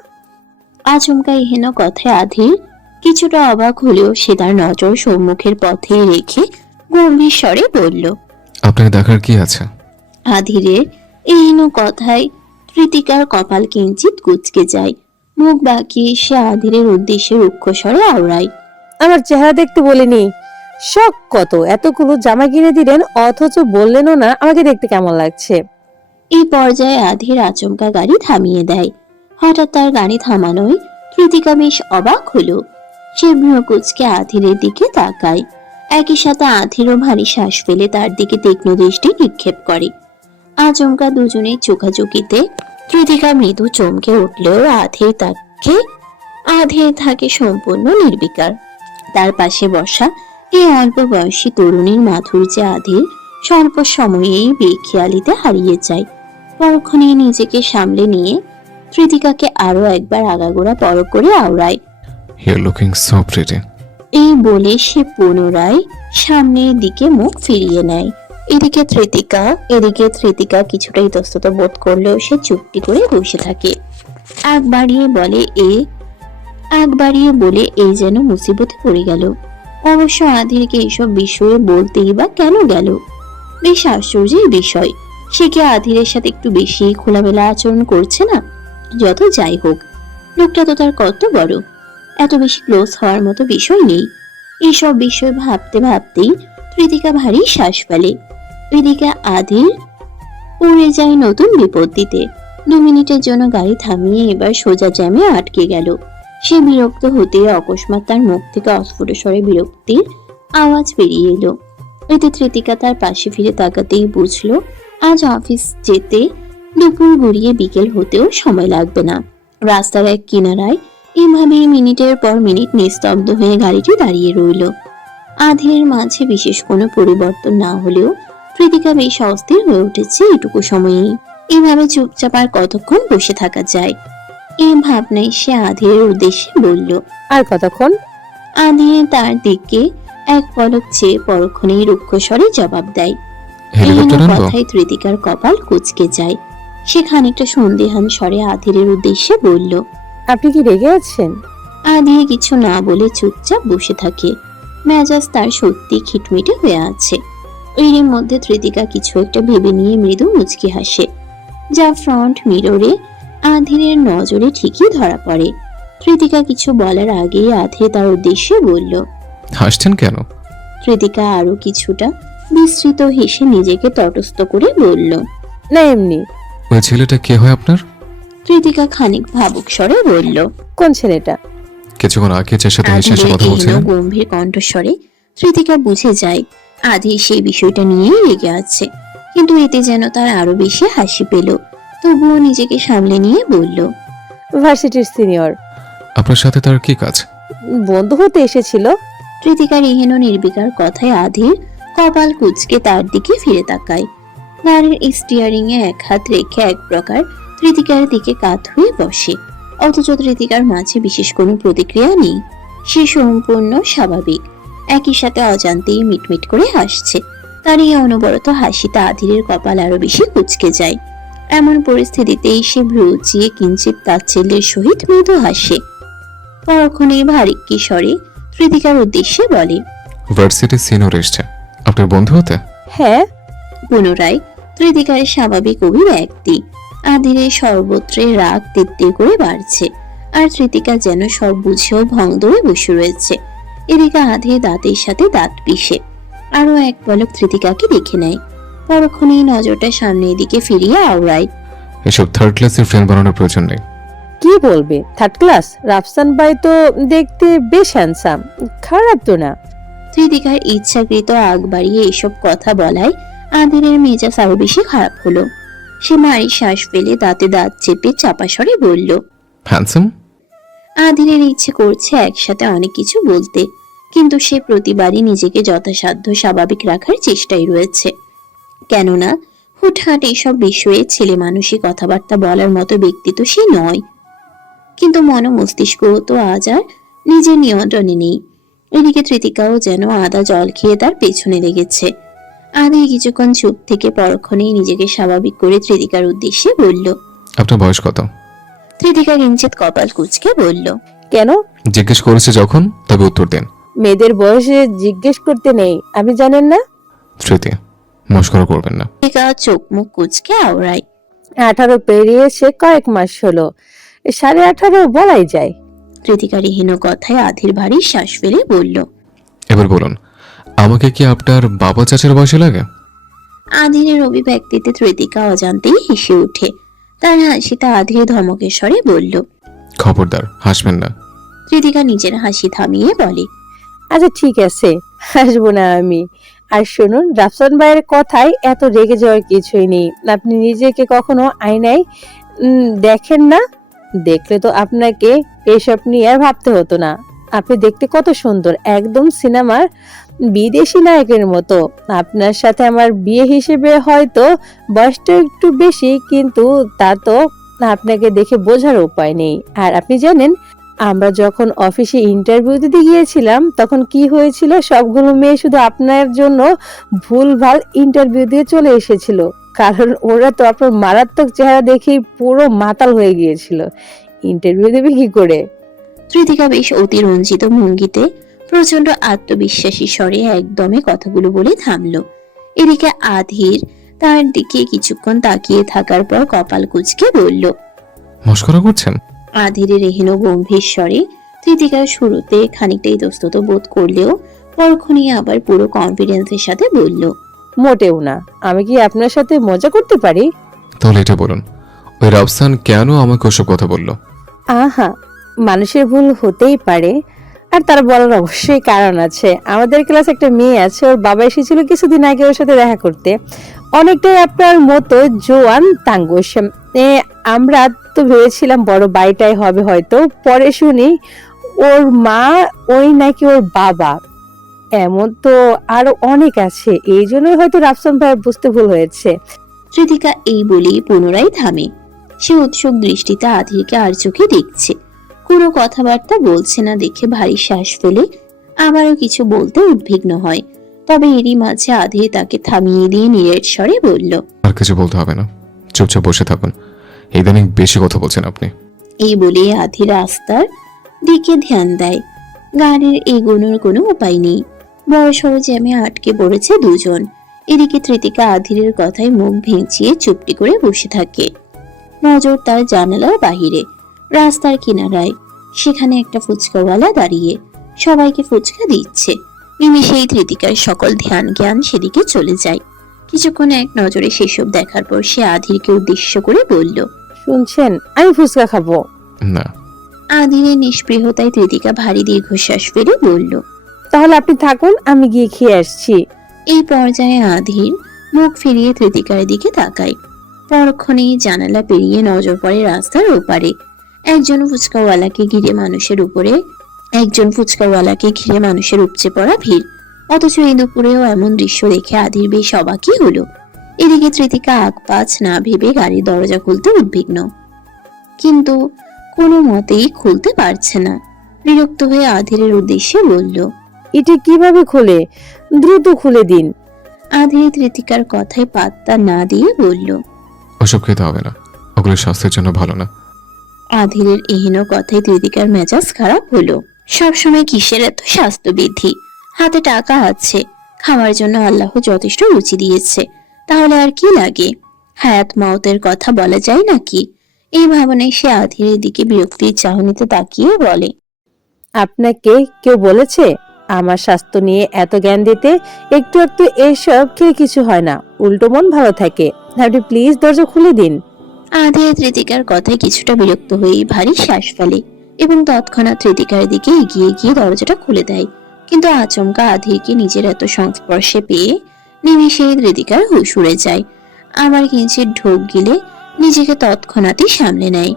আচমকা এহেন কথায় আধির কিছুটা অবাক হলেও সে তার নজর সম্মুখের পথে রেখে গম্ভীর স্বরে বলল। আপনাকে দেখার কি আছে? আধিরের এহেন কথায় ত্রিতিকার কপাল কিঞ্চিত কুঁচকে যায়। মুখ বাঁকিয়ে সে আধিরের উদ্দেশ্যে রুক্ষ স্বরে আওড়ায়, আমার চেহারা দেখতে বলিনি। শখ কত, এতগুলো জামা কিনে দিলেন অথচ বললেনও না আমাকে দেখতে কেমন লাগছে। এই পর্যায়ে আধির আচমকা গাড়ি থামিয়ে দেয়। হঠাৎ তার গাড়ি থামানোয় কৃতিকা বেশ অবাক হলো। সে ভ্রুকুচকে আধিরের দিকে তাকায়। একই সাথে আধিরও ভারী শ্বাস ফেলে তার দিকে তীক্ষ্ণ দৃষ্টি নিক্ষেপ করে। আচমকা দুজনের চোখাচোখিতে কৃতিকা মৃদু চমকে উঠলেও আধির থাকে সম্পূর্ণ নির্বিকার। তার পাশে বসা এই অল্প বয়সী তরুণীর মাধুর্যে আধির স্বল্প সময়েই বেখেয়ালিতে হারিয়ে যায়। পরক্ষণে নিজেকে সামলে নিয়ে কৃতিকাকে আরো একবার আগাগোড়া পরখ করে আওড়ায়। You looking so pretty. এই বলে সে পুনরায় সামনের দিকে মুখ ফিরিয়ে নেয়। এদিকে তৃতিকা কিছুটা ইতস্তত বোধ করলেও সে চুপটি করে বসে থাকে। আগ বাড়িয়ে বলে এই যেন মুসিবতে পড়ে গেল। অবশ্য আধিরকে এইসব বিষয়ে বলতেই বা কেন গেল? বেশ আশ্চর্যের বিষয়, সে কি আধিরের সাথে একটু বেশি খোলামেলা আচরণ করছে না? যত যাই হোক, লোকটা তো তার কত বড়, এত বেশি ক্লোজ হওয়ার মতো বিষয় নেই। এইসব বিষয় ভাবতে ভাবতেই কৃতিকা ভারী শ্বাস ফেলে। এদিকে আধির পড়ে যায় নতুন বিপত্তিতে। 2 মিনিটের জন্য গাড়ি থামিয়ে এবার সোজা জ্যামে আটকে গেল। সে বিরক্ত হতে অকস্মাৎ তার মুখ থেকে অস্ফুট স্বরে বিরক্তির আওয়াজ বেরিয়ে এলো। এতে কৃতিকা তার পাশে ফিরে তাকাতেই বুঝলো আজ অফিস যেতে দুপুর গড়িয়ে বিকেল হতেও সময় লাগবে না। রাস্তার এক কিনারায় এভাবে মিনিটের পর মিনিট নিস্তব্ধ হয়ে গাড়িটি দাঁড়িয়ে রইল। আধিরের মাঝে বিশেষ কোনো পরিবর্তন না হলেও কৃতিকা বেশ অস্থির হয়ে উঠেছে এটুকু সময়েই। এভাবে চুপচাপ আর কতক্ষণ বসে থাকা যায়? এই ভাবনায় সে আধিরের উদ্দেশ্যে বলল, আর কতক্ষণ? আধির তার দিকে এক পলক চেয়ে পরক্ষণেই রুক্ষ স্বরে জবাব দেয়। এই হেলিকপ্টার আনবো? কথায় কৃতিকার কপাল কুঁচকে যায়। সে খানিকটা সন্দেহান স্বরে আধিরের উদ্দেশ্যে বলল, আপনি কি রেগে আছেন? আধির কিছু না বলে চুপচাপ বসে থাকে। মেজাজ তার সত্যি খিটমিটে হয়ে আছে। এর মধ্যে কৃতিকা কিছু একটা ভেবে নিয়ে মৃদু মুচকি হাসে, যা ফ্রন্ট মিররে আধিরের নজরে ঠিকই ধরা পড়ে। কৃতিকা কিছু বলার আগেই আধির তার উদ্দেশ্যে বলল। হাসছেন কেন? কৃতিকা আরো কিছুটা বিস্তৃত হেসে নিজেকে তটস্থ করে বলল, না এমনি। ওই ছেলেটা কে হয় আপনার? কৃতিকা খানিক ভাবুক স্বরে বলল, কোন ছেলেটা? কিছুক্ষণ আগে যার সাথে হেসে হেসে কথা বলছিলেন। গম্ভীর কণ্ঠস্বরে কৃতিকা বুঝে যায় আধির সেই বিষয়টা নিয়েই রেগে আছে, কিন্তু এতে যেন তার আরো বেশি হাসি পেল। তবুও নিজেকে সামলে নিয়ে বলল, ভার্সিটির সিনিয়র। আপনার সাথে তার কি কাজ? বন্ধু হতে এসেছিল। কৃতিকার এহেন নির্বিকার কথায় আধির কপাল কুঁচকে তার দিকে ফিরে তাকায়। গাড়ির স্টিয়ারিং এ এক হাত রেখে এক প্রকার কৃতিকার দিকে কাত হয়ে বসে। অথচ কৃতিকার মাঝে বিশেষ কোনো প্রতিক্রিয়া নেই। সে সম্পূর্ণ স্বাভাবিক, একই সাথে অজান্তেই মিটমিট করে হাসছে। তার এই অনবরত হাসিতে আধিরের কপাল আরো বেশি কুঁচকে যায়। এমন পরিস্থিতিতেই সে ভ্রু উঁচিয়ে কিঞ্চিত তাচ্ছিল্যের সহিত মৃদু হাসে। পরক্ষণেই ভারী কিশোরে কৃতিকার উদ্দেশ্যে বলে, ভার্সিটি সিনিয়র এসছে আপনার বন্ধু হতে? হ্যাঁ। পুনরায় কৃতিকার স্বাভাবিক অভিব্যক্তি। আধিরের সর্বত্রে রাগ তিত্তির করে বাড়ছে, আর কৃতিকা যেন সব বুঝেও ভং ধরে বসে রয়েছে। এদিকে আধির দাঁতের সাথে দাঁত পিষে আরো এক পলক কৃতিকাকে দেখে নেয়। পরক্ষণেই নজরটা সামনের দিকে ফিরিয়ে আওড়ায়, এসব থার্ড ক্লাসের ফ্রেন্ড বানানোর প্রয়োজন নেই। কি বলবে? Third class? রাফসান ভাই তো দেখতে বেশ হ্যান্ডসাম, খারাপ তো না। কৃতিকার ইচ্ছাকৃত আগ বাড়িয়ে এসব কথা বলায় আধিরের মেজাজ আরো বেশি খারাপ হলো। সে মারি শ্বাস ফেলে দাঁতে দাঁত চেপে চাপা স্বরে বলল, হ্যান্ডসাম? আধিরের ইচ্ছে করছে একসাথে অনেক কিছু বলতে, কিন্তু সে প্রতিবারই নিজেকে যথাসাধ্য স্বাভাবিক রাখার চেষ্টায় রয়েছে। কেননা হুটহাট এইসব বিষয়ে ছেলে মানুষই কথাবার্তা বলার মতো ব্যক্তি তো সে নয়। কিন্তু মন মস্তিষ্ক তো আজ আর নিজের নিয়ন্ত্রণে নেই। এদিকে তৃতিকাও যেন আদা জল খেয়ে তার পেছনে লেগেছে। আদি কিছুক্ষণ চুপ থেকে পরক্ষণেই নিজেকে স্বাভাবিক করে তৃতিকার উদ্দেশ্যে বলল। আপনার বয়স কত? তৃতিকা কিঞ্চিত কপাল কুঁচকে বলল। কেন? জিজ্ঞেস করেছে যখন, তবে উত্তর দেন। মেয়েদের বয়সে জিজ্ঞেস করতে নেই, আপনি জানেন না? স্মৃতি, মস্করা করবেন না। তৃতিকা চোখ মুখ কুঁচকে আওড়ায়। 18 পেরিয়েছে, কয়েক মাস হলো, 18.5 বলাই যায়। তৃতিকার হীন কথায় আধির ভারী শ্বাস ফেলে বলল। এবার বলুন, আমাকে কি আপনার বাবা চাচার বয়সে লাগে? আধিরের অভিব্যক্তিতে তৃতিকা অজান্তেই হেসে ওঠে। তার হাসিতে আধির ধমকের স্বরে বলল। খবরদার, হাসবেন না। তৃতিকা নিজের হাসি থামিয়ে বলে। আচ্ছা ঠিক আছে, হাসবো না আমি। আর শুনুন, রাফসান ভাইয়ের কথায় এত রেগে যাওয়ার কিছুই নেই। আপনি নিজেকে কখনো আয়নায় দেখেন না? দেখলে তো আপনাকে এসব নিয়ে আর ভাবতে হতো না। আপনি দেখতে কত সুন্দর, একদম সিনেমার বিদেশি নায়কের মতো। আপনার সাথে আমার বিয়ে হিসেবে হয়তো বয়সটা একটু বেশি, কিন্তু তা তো আপনাকে দেখে বোঝার উপায় নেই। আর আপনি জানেন, আমরা যখন অফিসে ইন্টারভিউ দিতে গিয়েছিলাম তখন কি হয়েছিল? সবগুলো মেয়ে শুধু আপনার জন্য ভুলভাল ইন্টারভিউ দিয়ে চলে এসেছিল, কারণ ওরা তো আপনার মারাত্মক চেহারা দেখেই পুরো মাতাল হয়ে গিয়েছিল। ইন্টারভিউ দেবে কি করে? তৃতিকা বেশ অতিরঞ্জিত ভঙ্গিতে প্রচন্ড আত্মবিশ্বাসী স্বরে একদমে কথাগুলো বলে থামলো। এদিকে আধির তার দিকে কিছুক্ষণ তাকিয়ে থাকার পর কপাল কুঁচকে বলল। মস্করা করছেন? আধিরের এহেন গম্ভীর স্বরে তৃতিকার শুরুতে খানিকটা ইতস্তত বোধ করলেও পরক্ষণেই আবার পুরো কনফিডেন্সের সাথে বলল। মোটেও না। আমি কি আপনার সাথে মজা করতে পারি? তাহলে এটা বলুন, ওই রাফসান কেন আমাকে ওসব কথা বললো? আহা, মানুষের ভুল হতেই পারে, আর তার বলার অবশ্যই কারণ আছে। আমাদের ক্লাস একটা মেয়ে আছে, ওর বাবা এসেছিল কিছুদিন আগে ওর সাথে দেখা করতে। অনেকটাই আপনার মতো জোয়ান তাঙ্গুস। আমরা তো ভেবেছিলাম বড় বাড়িটাই হবে হয়তো, পরে শুনি ওর মা ওই নাকি ওর বাবা। এমন তো আরো অনেক আছে, এই জন্যই হয়তো রাফসান ভাই বুঝতে ভুল হয়েছে। তৃতিকা এই বলেই পুনরায় থামে। সে উৎসুক দৃষ্টিতে আধিরকে আর চোখে দেখছে। কোনো কথাবার্তা বলছে না দেখে ভারী শ্বাস ফেলে আবারও কিছু বলতে উদ্বিগ্ন হয়। তবে এরই মাঝে আধির তাকে থামিয়ে দিয়ে নীরের স্বরে বলল। আর কিছু বলতে হবে না, চুপচাপ বসে থাকুন। ইদানিং বেশি কথা বলছেন আপনি। এই বলে আধির রাস্তার দিকে ধ্যান দেয়। গাড়ির এগোনোর কোনো উপায় নেই। বড়সড় জ্যামে আটকে পড়েছে দুজন। এদিকে তৃতিকা আধিরের কথায় মুখ ভেঙচিয়ে চুপটি করে বসে থাকে। নজর তার জানালার বাহিরে, রাস্তার কিনারায়। সেখানে একটা ফুচকাওয়ালা দাঁড়িয়ে সবাইকে ফুচকা দিচ্ছে। নিমেষেই তৃতিকার সকল ধ্যান জ্ঞান সেদিকে চলে যায়। কিছুক্ষণ এক নজরে সেসব দেখার পর সে আধিরকে উদ্দেশ্য করে বলল। শুনছেন, আমি ফুচকা খাবো। না। আধিরের নিষ্পৃহতায় তৃতিকা ভারী দীর্ঘশ্বাস ফেলে বলল। তাহলে আপনি থাকুন, আমি গিয়ে খেয়ে আসছি। এই পর্যায়ে আধির মুখ ফিরিয়ে তৃতিকার দিকে তাকায়। পরক্ষণেই জানালা পেরিয়ে নজর পড়ে রাস্তার ওপারে। একজন ফুচকাওয়ালাকে ঘিরে মানুষের উপচে পড়া ভিড়। অথচ এই দুপুরেও এমন দৃশ্য দেখে আধির বেশ অবাকই হলো। এদিকে তৃতিকা আগপাছ না ভেবে গাড়ির দরজা খুলতে উদ্বিগ্ন, কিন্তু কোনো মতেই খুলতে পারছে না। বিরক্ত হয়ে আধিরের উদ্দেশ্যে বলল। এটা কিভাবে খোলে? দ্রুত খুলে দিন। আধির তৃতিকার কথায় পাত্তা না দিয়ে বলল। ওসব খেতে হবে না, ওগুলো স্বাস্থ্যের জন্য ভালো না। আধিরের এহেন কথায় তৃতিকার মেজাজ খারাপ হলো। সবসময় কিসের এত স্বাস্থ্যবিধি? হাতে টাকা আছে, খাওয়ার জন্য আল্লাহ যথেষ্ট রুচি দিয়েছে, তাহলে আর কি লাগে? হায়াত মাউতের কথা বলা যায় নাকি? এই ভাবনায় সে আধিরের দিকে বিরক্তির চাহনিতে তাকিয়ে বলে। আপনাকে কেউ বলেছে আমার স্বাস্থ্য নিয়ে এত জ্ঞান দিতে? একটু একটু এসব খেয়ে কিছু হয় না, উল্টো মন ভালো থাকে। আপনি প্লিজ দরজা খুলে দিন। আধির তৃতিকার কথায় কিছুটা বিরক্ত হয়েই ভারী শ্বাস ফেলে এবং তৎক্ষণাৎ তৃতিকার দিকে এগিয়ে গিয়ে দরজাটা খুলে দেয়। কিন্তু আচমকা আধিরকে নিজের এত সংস্পর্শে পেয়ে নিমিষেই তৃতিকার হুঁশ উড়ে যায়। আবার কিঞ্চিত ঢোক গিলে নিজেকে তৎক্ষণাৎই সামলে নেয়।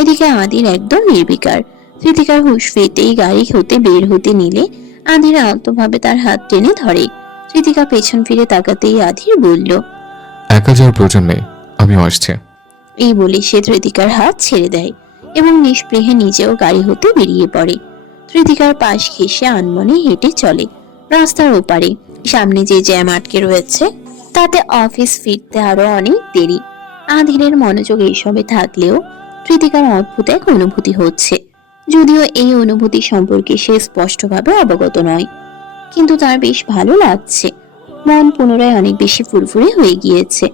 এদিকে আধির একদম নির্বিকার। তৃতিকার হুঁশ ফিরতেই গাড়ি হতে বের হতে নিলে আধির আলতোভাবে তার হাত টেনে ধরে। তৃতিকা পেছন ফিরে তাকাতেই আধির বলল। একা যাওয়ার প্রয়োজন নেই, আমিও আসছি। এই বলে সে তৃতিকার হাত ছেড়ে দেয় এবং নিষ্পৃহে নিজেও গাড়ি হতে বেরিয়ে পড়ে। কৃতিকার পাশ ঘেঁষে আনমনে হেঁটে চলে রাস্তার ওপারে। সামনে যে জ্যাম আটকে রয়েছে তাতে অফিস ফিরতে আরো অনেক দেরি। আধিরের মনোযোগ এইসবে থাকলেও কৃতিকার অদ্ভুত এক অনুভূতি হচ্ছে, যদিও এই অনুভূতি সম্পর্কে সে স্পষ্টভাবে অবগত নয়। কিন্তু তার বেশ ভালো লাগছে, মন পুনরায় অনেক বেশি ফুরফুরে হয়ে গিয়েছে।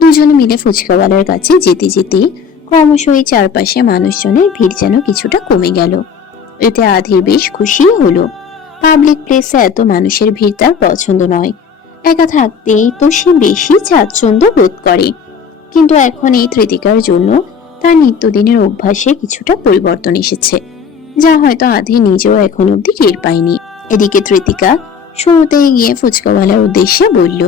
দুজনে মিলে ফুচকাওয়ালার কাছে যেতে যেতে ক্রমশই চারপাশে মানুষজনের ভিড় যেন কিছুটা কমে গেল। এতে আধির বেশ খুশি হলো। পাবলিক প্লেসে এত মানুষের ভিড় তার পছন্দ নয়, একা থাকতেই তো সে বেশি স্বাচ্ছন্দ্য বোধ করে। কিন্তু এখন এই কৃতিকার জন্য তার নিত্যদিনের অভ্যাসে কিছুটা পরিবর্তন এসেছে, যা হয়তো আধি নিজেও এখন অব্দি টের পায়নি। এদিকে কৃতিকা শুরুতেই গিয়ে ফুচকাওয়ালার উদ্দেশ্যে বলল,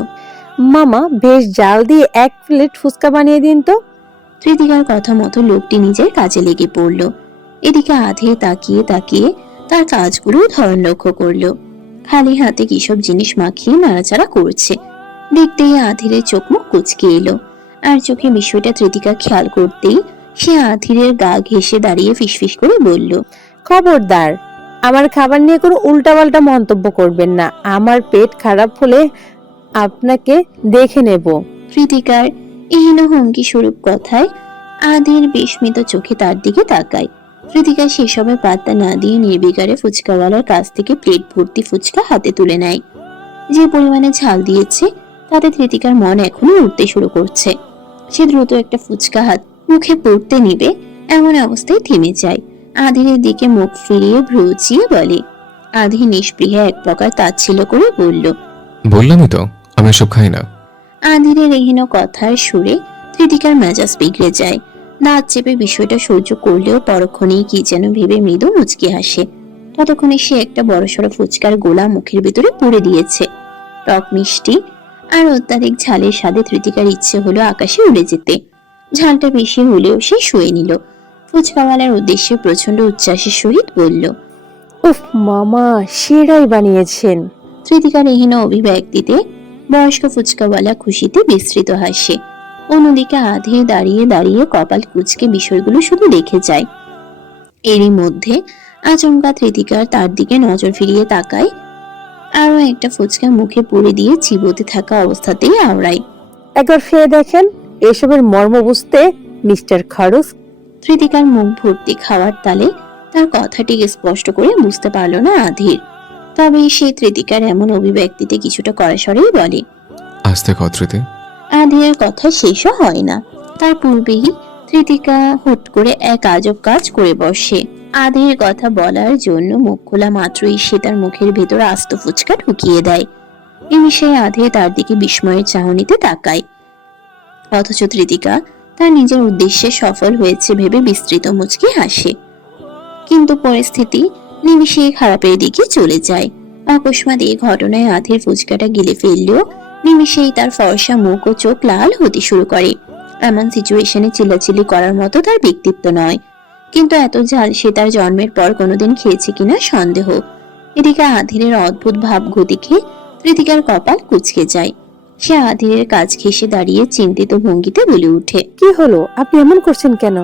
মামা বেশ জাল দিয়ে 1 প্লেট ফুচকা বানিয়ে দিন তো। কৃতিকার কথা মতো লোকটি নিজের কাজে লেগে পড়ল। এদিকে আধে তাকিয়ে তাকিয়ে তার কাজগুলো ধরন লক্ষ্য করলো। খালি হাতে কিসব জিনিস মাখিয়ে নাড়াচাড়া করছে। দেখতেই আধিরের চোখ মুখ কুচকে এলো, আর চোখে বিষয়টা কৃতিকা খেয়াল করতেই সে আধিরের গা ঘেঁষে দাঁড়িয়ে ফিসফিস করে বলল, খবরদার, আমার খাবার নিয়ে কোনো উল্টাপাল্টা মন্তব্য করবেন না। আমার পেট খারাপ হলে আপনাকে দেখে নেব। কৃতিকার এহেন হুমকি স্বরূপ কথায় আধির বিস্মিত চোখে তার দিকে তাকায়। কৃতিকা সেসবে পাত্তা না দিয়ে নির্বিকারে ফুচকাওয়ালার কাছ থেকে প্লেট ভর্তি ফুচকা হাতে তুলে নেয়। যে পরিমাণে ঝাল দিয়েছে তাতে কৃতিকার মন এখনো উঠতে শুরু করছে। সে দ্রুত একটা ফুচকা হাত মুখে পড়তে নিবে, এমন অবস্থায় থেমে যায়। আধিরের দিকে মুখ ফিরিয়ে ভ্রুচিয়ে বলে। আধি নিষ্পৃহে এক প্রকার তাচ্ছিল্য করে বলল, বললামই তো আমি এসব খাই না। আধিরের এহেন কথার সুরে কৃতিকার মেজাজ বিগড়ে যায়। দাঁত চেপে বিষয়টা সহ্য করলেও পরক্ষণেই কি যেন ভেবে মৃদু মুচকি হাসে। ততক্ষণে সে একটা বড়সড় ফুচকার গোলা মুখের ভিতরে পুরে দিয়েছে। টক মিষ্টি আর অত্যাধিক ঝালের স্বাদে কৃতিকার ইচ্ছে হলো আকাশে উড়ে যেতে। ঝালটা বেশি হলেও সে শুয়ে নিল। ফুচকাওয়ালার উদ্দেশ্যে প্রচন্ড উচ্ছ্বাসের সহিত বলল, উফ মামা, সেরাই বানিয়েছেন। কৃতিকার এহেন অভিব্যক্তিতে বয়স্ক ফুচকাওয়ালা খুশিতে বিস্তৃত হাসে। অন্যদিকে আধে দাঁড়িয়ে দাঁড়িয়ে কপাল কুঁচকে বিষয়গুলো শুধু দেখে যায়। এরই মধ্যে আচমকা কৃতিকার তার দিকে নজর ফিরিয়ে তাকায়। আরো একটা ফুচকা মুখে পুরে দিয়ে চিবোতে থাকা অবস্থাতেই আওড়ায়। একবার খেয়ে দেখেন, এসবের মর্ম বুঝতে মিস্টার খরচ। কৃতিকার মুখ ভর্তি খাওয়ার তালে তার কথাটি স্পষ্ট করে বুঝতে পারল না আধির। তবে সে কৃতিকার এমন অভিব্যক্তিতে কিছুটা কড়াসড়েই বলে, আস্তে কত্রিতে। আধিরের কথা শেষও হয় না, তার পূর্বেই কৃতিকা হুট করে এক আজব কাজ করে বসে। আধির কথা বলার জন্য মুখ খোলা মাত্রই সে তার মুখের ভেতর আস্ত ফুচকা ঢুকিয়ে দেয়। নিমিষে আধে তার দিকে বিস্ময়ের চাহনিতে তাকায়। অথচ কৃতিকা তার নিজের উদ্দেশ্যে সফল হয়েছে ভেবে বিস্তৃত মুচকি হাসে। কিন্তু পরিস্থিতি নিমিষেই খারাপের দিকে চলে যায়। অকস্মাৎ এই ঘটনায় আধির ফুচকাটা গিলে ফেললেও নিমিষেই তার ফর্সা মুখ ও চোখ লাল হতে শুরু করে। এমন সিচুয়েশনে চিল্লাচিল্লি করার মতো তার ব্যক্তিত্ব নয়, কিন্তু এত ঝাল সে তার জন্মের পর কোনোদিন খেয়েছে কিনা সন্দেহ। এদিকে আধিরের অদ্ভুত ভাব গতিকে কৃতিকার কপাল কুঁচকে যায়। সে আধিরের কাজ ঘেঁষে দাঁড়িয়ে চিন্তিত ভঙ্গিতে বলে ওঠে, কি হলো, আপনি এমন করছেন কেন?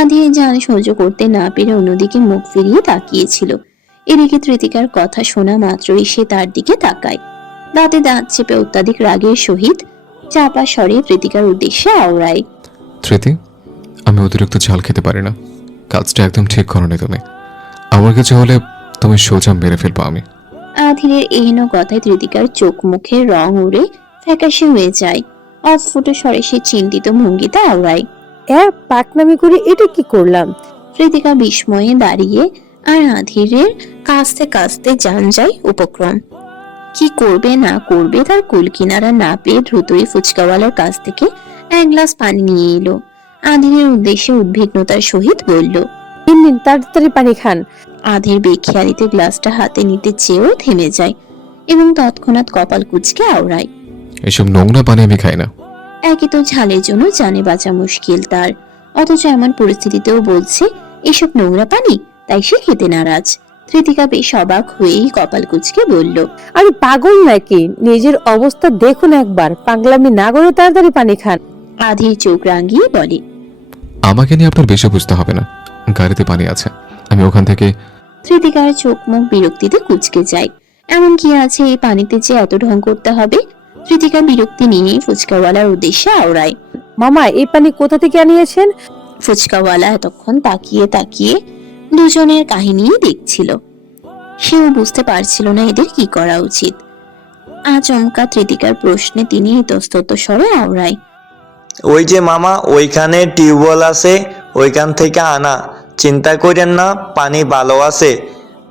আধির জান সহ্য করতে না পেরে অন্যদিকে মুখ ফিরিয়ে তাকিয়েছিল। এদিকে কৃতিকার কথা শোনা মাত্রই সে তার দিকে তাকায়। দাঁতে দাঁত চেপে অত্যাধিক রাগের সহিত চাপা স্বরে কৃতিকার উদ্দেশ্যে আওড়ায়, ধৃতি, আমি অতিরিক্ত ঝাল খেতে পারি না। কাজটা একদম ঠিক করনি তুমি। আমার কাছে হলে তুমি সোজা মেরে ফেলবো আমি। আধিরের এহেন কথায় কৃতিকার চোখ মুখের রং উড়ে ফ্যাকাশে হয়ে যায়। অস্ফুট স্বরে সে চিন্তিত ভঙ্গিতে আওড়ায়, পাকনামি করে এটা কি করলাম? কৃতিকা বিস্ময়ে দাঁড়িয়ে আর আধিরের কাছতে কাছতে যান যায় উপক্রম। কি করবে না করবে তার কুল কিনারা না পেয়ে দ্রুতই ফুচকাওয়ালার কাছ থেকে এক গ্লাস পানি নিয়ে এলো। আধিরের উদ্দেশ্যে উদ্বিগ্নতার সহিত বলল, নিন তাড়াতাড়ি পানি খান। আধির বেখেয়ালিতে গ্লাসটা হাতে নিতে চেয়েও থেমে যায় এবং তৎক্ষণাৎ কপাল কুঁচকে আওড়ায়। এসব নোংরা পানি আমি খাই না। একই তো ঝালের জন্য জানে বাঁচা মুশকিল তার, অথচ এমন পরিস্থিতিতেও বলছে এসব নোংরা পানি, তাই সে খেতে নারাজ। কৃতিকা বেশ অবাক হয়েই কপাল কুঁচকে বলল, আমি পাগল নাকি? নিজের অবস্থা দেখুন একবার, পাগলামি না করে তাড়াতাড়ি পানি খান। আধির চোখ রাঙিয়ে বলে, আমাকে নিয়ে আপনার বেশি বুঝতে হবে না। গাড়িতে পানি আছে, আমি ওখান থেকে। তৃতিকার চোখ মুখ বিরক্তিতে কুঁচকে যায়। এমন কি আছে এই পানিতে যে এত ঢং করতে হবে? তৃতিকা বিরক্তি নিয়ে ফুচকাওয়ালার উদ্দেশ্যে আওড়ায়। মামা এই পানি কোথা থেকে আনিয়েছেন? ফুচকাওয়ালা এতক্ষণ তাকিয়ে তাকিয়ে দুজনের কাহিনী দেখছিল। সেও বুঝতে পারছিল না এদের কি করা উচিত। আচমকা তৃতিকার প্রশ্নে তিনি ইতস্তত স্বরে আওড়ায়। ওই যে মামা, ওইখানে টিউবওয়েল আছে, ওইখান থেকে আনা। চিন্তা করেন না, পানি ভালো আছে,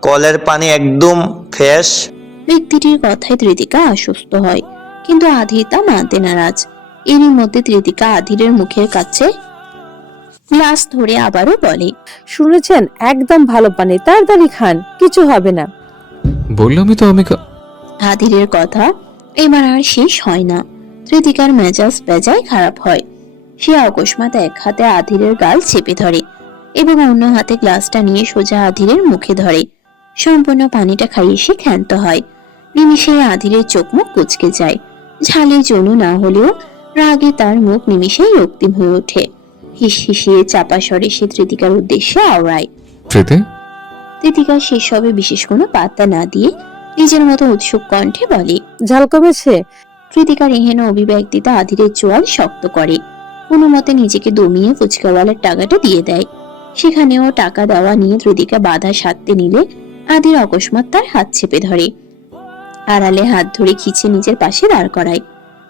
কলের পানি একদম ফ্রেশ। ব্যক্তিটির কথায় তৃতিকা আশ্বস্ত হয়, কিন্তু আধির তা মানতে নারাজ। এরই মধ্যে তৃতিকা আধিরের মুখের কাছে গ্লাস ধরে আবারও বলে, শুনেছেন, একদম ভালো পানি, তাড়াতাড়ি খান, কিছু হবে না। বললামই তো আমি আধিরের কথা এবার আর শেষ হয় না। তৃতিকার মেজাজ বেজায় খারাপ হয়। সে অকস্মাৎ এক হাতে আধিরের গাল চেপে ধরে এবং অন্য হাতে গ্লাসটা নিয়ে সোজা আধিরের মুখে ধরে। সম্পূর্ণ পানিটা খাইয়ে সে ক্ষান্ত হয়। নিমিষে আধিরের চোখ মুখ কুঁচকে যায়। ঝালে জনু না হলেও রাগে তার মুখ নিমিষেই রক্তিম হয়ে ওঠে। হিসহিসিয়ে চাপা স্বরে সে তৃতিকার উদ্দেশ্যে আওড়ায়। প্রীতি, তৃতিকা সেসবে বিশেষ কোনো পাত্তা না দিয়ে নিজের মতো উৎসুক কণ্ঠে বলে, ঝাল কমেছে? তৃতিকার এহেন অভিব্যক্তিতা আধিরের চোয়াল শক্ত করে। কোনো মতে নিজেকে দমিয়ে ফুচকাওয়ালার টাকাটা দিয়ে দেয়। সেখানেও টাকা দেওয়া নিয়ে তৃতিকা বাধা সাধতে নিলে আধির অকস্মাৎ তার হাত চেপে ধরে, আড়ালে হাত ধরে খিচে নিজের পাশে দাঁড় করায়।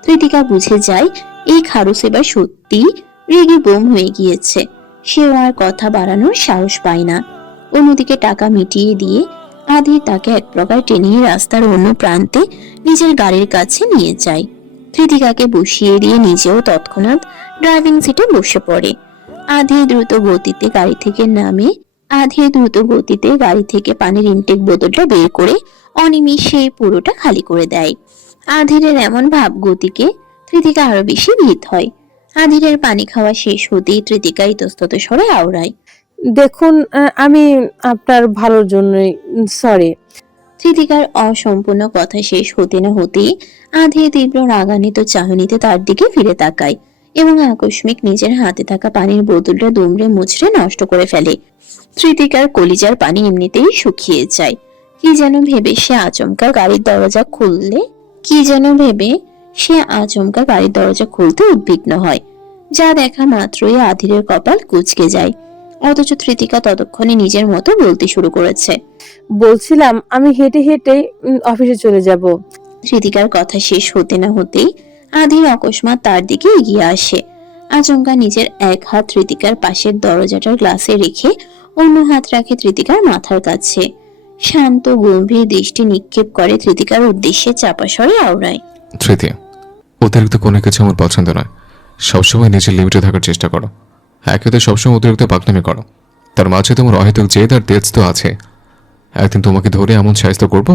তৃতিকা বুঝে যায় এই খারুস এবার সত্যি রেগে বোম হয়ে গিয়েছে। সেও আর কথা বাড়ানোর সাহস পায় না। অন্যদিকে টাকা মিটিয়ে দিয়ে আধির তাকে এক প্রকার টেনে রাস্তার অন্য প্রান্তে নিজের গাড়ির কাছে নিয়ে যায়। তৃতিকাকে বসিয়ে দিয়ে নিজেও তৎক্ষণাৎ ড্রাইভিং সিটে বসে পড়ে। আধির দ্রুত গতিতে গাড়ি থেকে পানির ইনটেক বোতলটা বের করে অনিমিষে পুরোটা খালি করে দেয়। আধিরের এমন ভাব গতিকে তৃতিকা আরো বেশি ভীত হয়। আধিরের পানি খাওয়া শেষ হতেই তৃতিকা ইতস্তত স্বরে আওড়ায়, দেখুন, আমি আপনার ভালোর জন্যই, সরি। তৃতিকার অসম্পূর্ণ কথা শেষ হতে না হতেই আধি তীব্র রাগান্বিত চাহনিতে তার দিকে ফিরে তাকায় এবং আকস্মিক নিজের হাতে থাকা পানির বোতলটা দুমড়ে মুচড়ে নষ্ট করে ফেলে। তৃতিকার কলিজার পানি এমনিতেই শুকিয়ে যায়। কি যেন ভেবে সে আচমকা গাড়ির দরজা খুলতে উদ্বিগ্ন হয়। যা দেখা মাত্রই আধিরের কপাল কুঁচকে যায়। অথচ তৃতিকা ততক্ষণে নিজের মতো বলতে শুরু করেছে, বলছিলাম আমি হেঁটে হেঁটে অফিসে চলে যাব। তৃতিকার কথা শেষ হতে না হতেই আধির অকস্মাৎ তার দিকে এগিয়ে আসে। আচমকা নিজের এক হাত তৃতিকার পাশের দরজাটার গ্লাসে রেখে অন্য হাত রাখে তৃতিকার মাথার কাছে। শান্ত গম্ভীর দৃষ্টি নিক্ষেপ করে তৃতিকার উদ্দেশ্যে চাপা স্বরে আওড়ায়, তৃতীয়, অতিরিক্ত কোনো কিছু আমার পছন্দ নয়। সবসময় নিজের লিমিটে থাকার চেষ্টা করো। একে তো সবসময় অতিরিক্ত পাকনামি করো, তার মাঝে তোমার অহেতুক জেদ আর তেজ তো আছে। একদিন তোমাকে ধরে এমন শায়েস্তা করবো,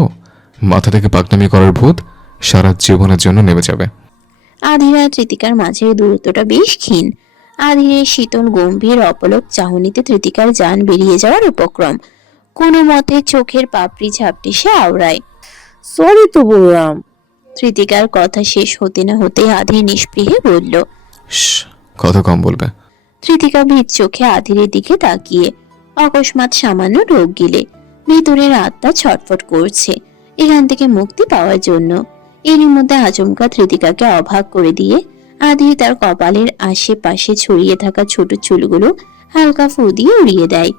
মাথা থেকে পাকনামি করার ভূত সারা জীবনের জন্য নেমে যাবে। আধির আর তৃতিকার মাঝের দূরত্বটা বেশ ক্ষীণ। আধিরের শীতল গম্ভীর অপলক চাহনিতে তৃতিকার জান বেরিয়ে যাওয়ার উপক্রম। কোনো মতে চোখের পাপড়ি ঝাপটে সে আওড়ায়, সরি তো বললাম। তৃতিকার কথা শেষ হতে না হতে আধির নিষ্পৃহে বলল, কত কম বলবে। তৃতিকা ভীত চোখে আধিরের দিকে তাকিয়ে অকস্মাৎ সামান্য ঢোক গিলে ভিতরের আত্মা ছটফট করছে এখান থেকে মুক্তি পাওয়ার জন্য। এরই মধ্যে আচমকা তৃতিকাকে অবাক করে দিয়ে আধির তার কপালের আশেপাশে ছড়িয়ে থাকা ছোট চুলগুলো হালকা ফু দিয়ে উড়িয়ে দেয়।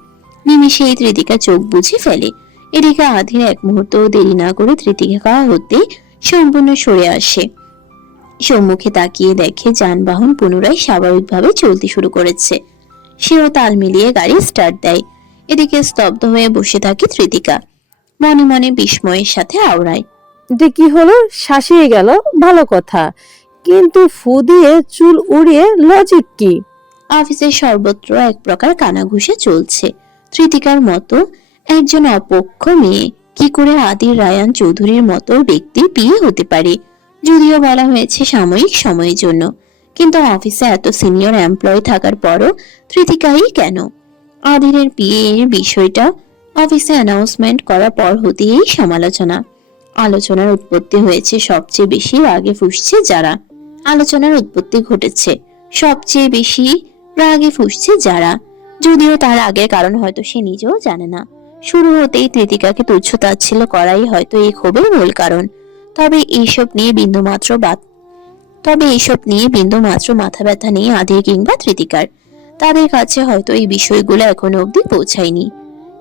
নিমিষেই তৃতিকা চোখ বুঝে ফেলে। এদিকে আধির এক মুহূর্ত দেরি না করে তৃতিকা হতে সম্পূর্ণ সরে আসে। সম্মুখে তাকিয়ে দেখে যানবাহন পুনরায় স্বাভাবিকভাবে চলতে শুরু করেছে। সেও তাল মিলিয়ে গাড়ি স্টার্ট দেয়। এদিকে স্তব্ধ হয়ে বসে থাকে তৃতিকা, মনে মনে বিস্ময়ের সাথে আওড়ায়, এটা কি হলো? শাসিয়ে গেল, ভালো কথা, কিন্তু ফু দিয়ে চুল উড়িয়ে লজিক কি? অফিসের সর্বত্র এক প্রকার কানাঘুষা চলছে। তৃতিকার মতো একজন অপক্ষ মেয়ে কি করে আদির রায়ান চৌধুরীর মতো ব্যক্তির বিয়ে হতে পারে? যদিও বলা হয়েছে সাময়িক সময়ের জন্য, কিন্তু অফিসে এত সিনিয়র এমপ্লয় থাকার পরও তৃতিকাই কেন? আদিরের বিয়ের বিষয়টা অফিসে অ্যানাউন্সমেন্ট করার পর হতেই আলোচনার উৎপত্তি হয়েছে সবচেয়ে বেশি রাগে ফুঁসছে যারা। যদিও তার আগের কারণ হয়তো সে নিজেও জানে না। শুরু হতেই কৃতিকাকে তুচ্ছ তাচ্ছিল্য করাই হয়তো এই ক্ষোভের মূল কারণ। তবে এইসব নিয়ে বিন্দুমাত্র মাথা ব্যথা নেই আদির কিংবা তৃতিকার। তাদের কাছে হয়তো এই বিষয়গুলো এখনো অব্দি পৌঁছায়নি।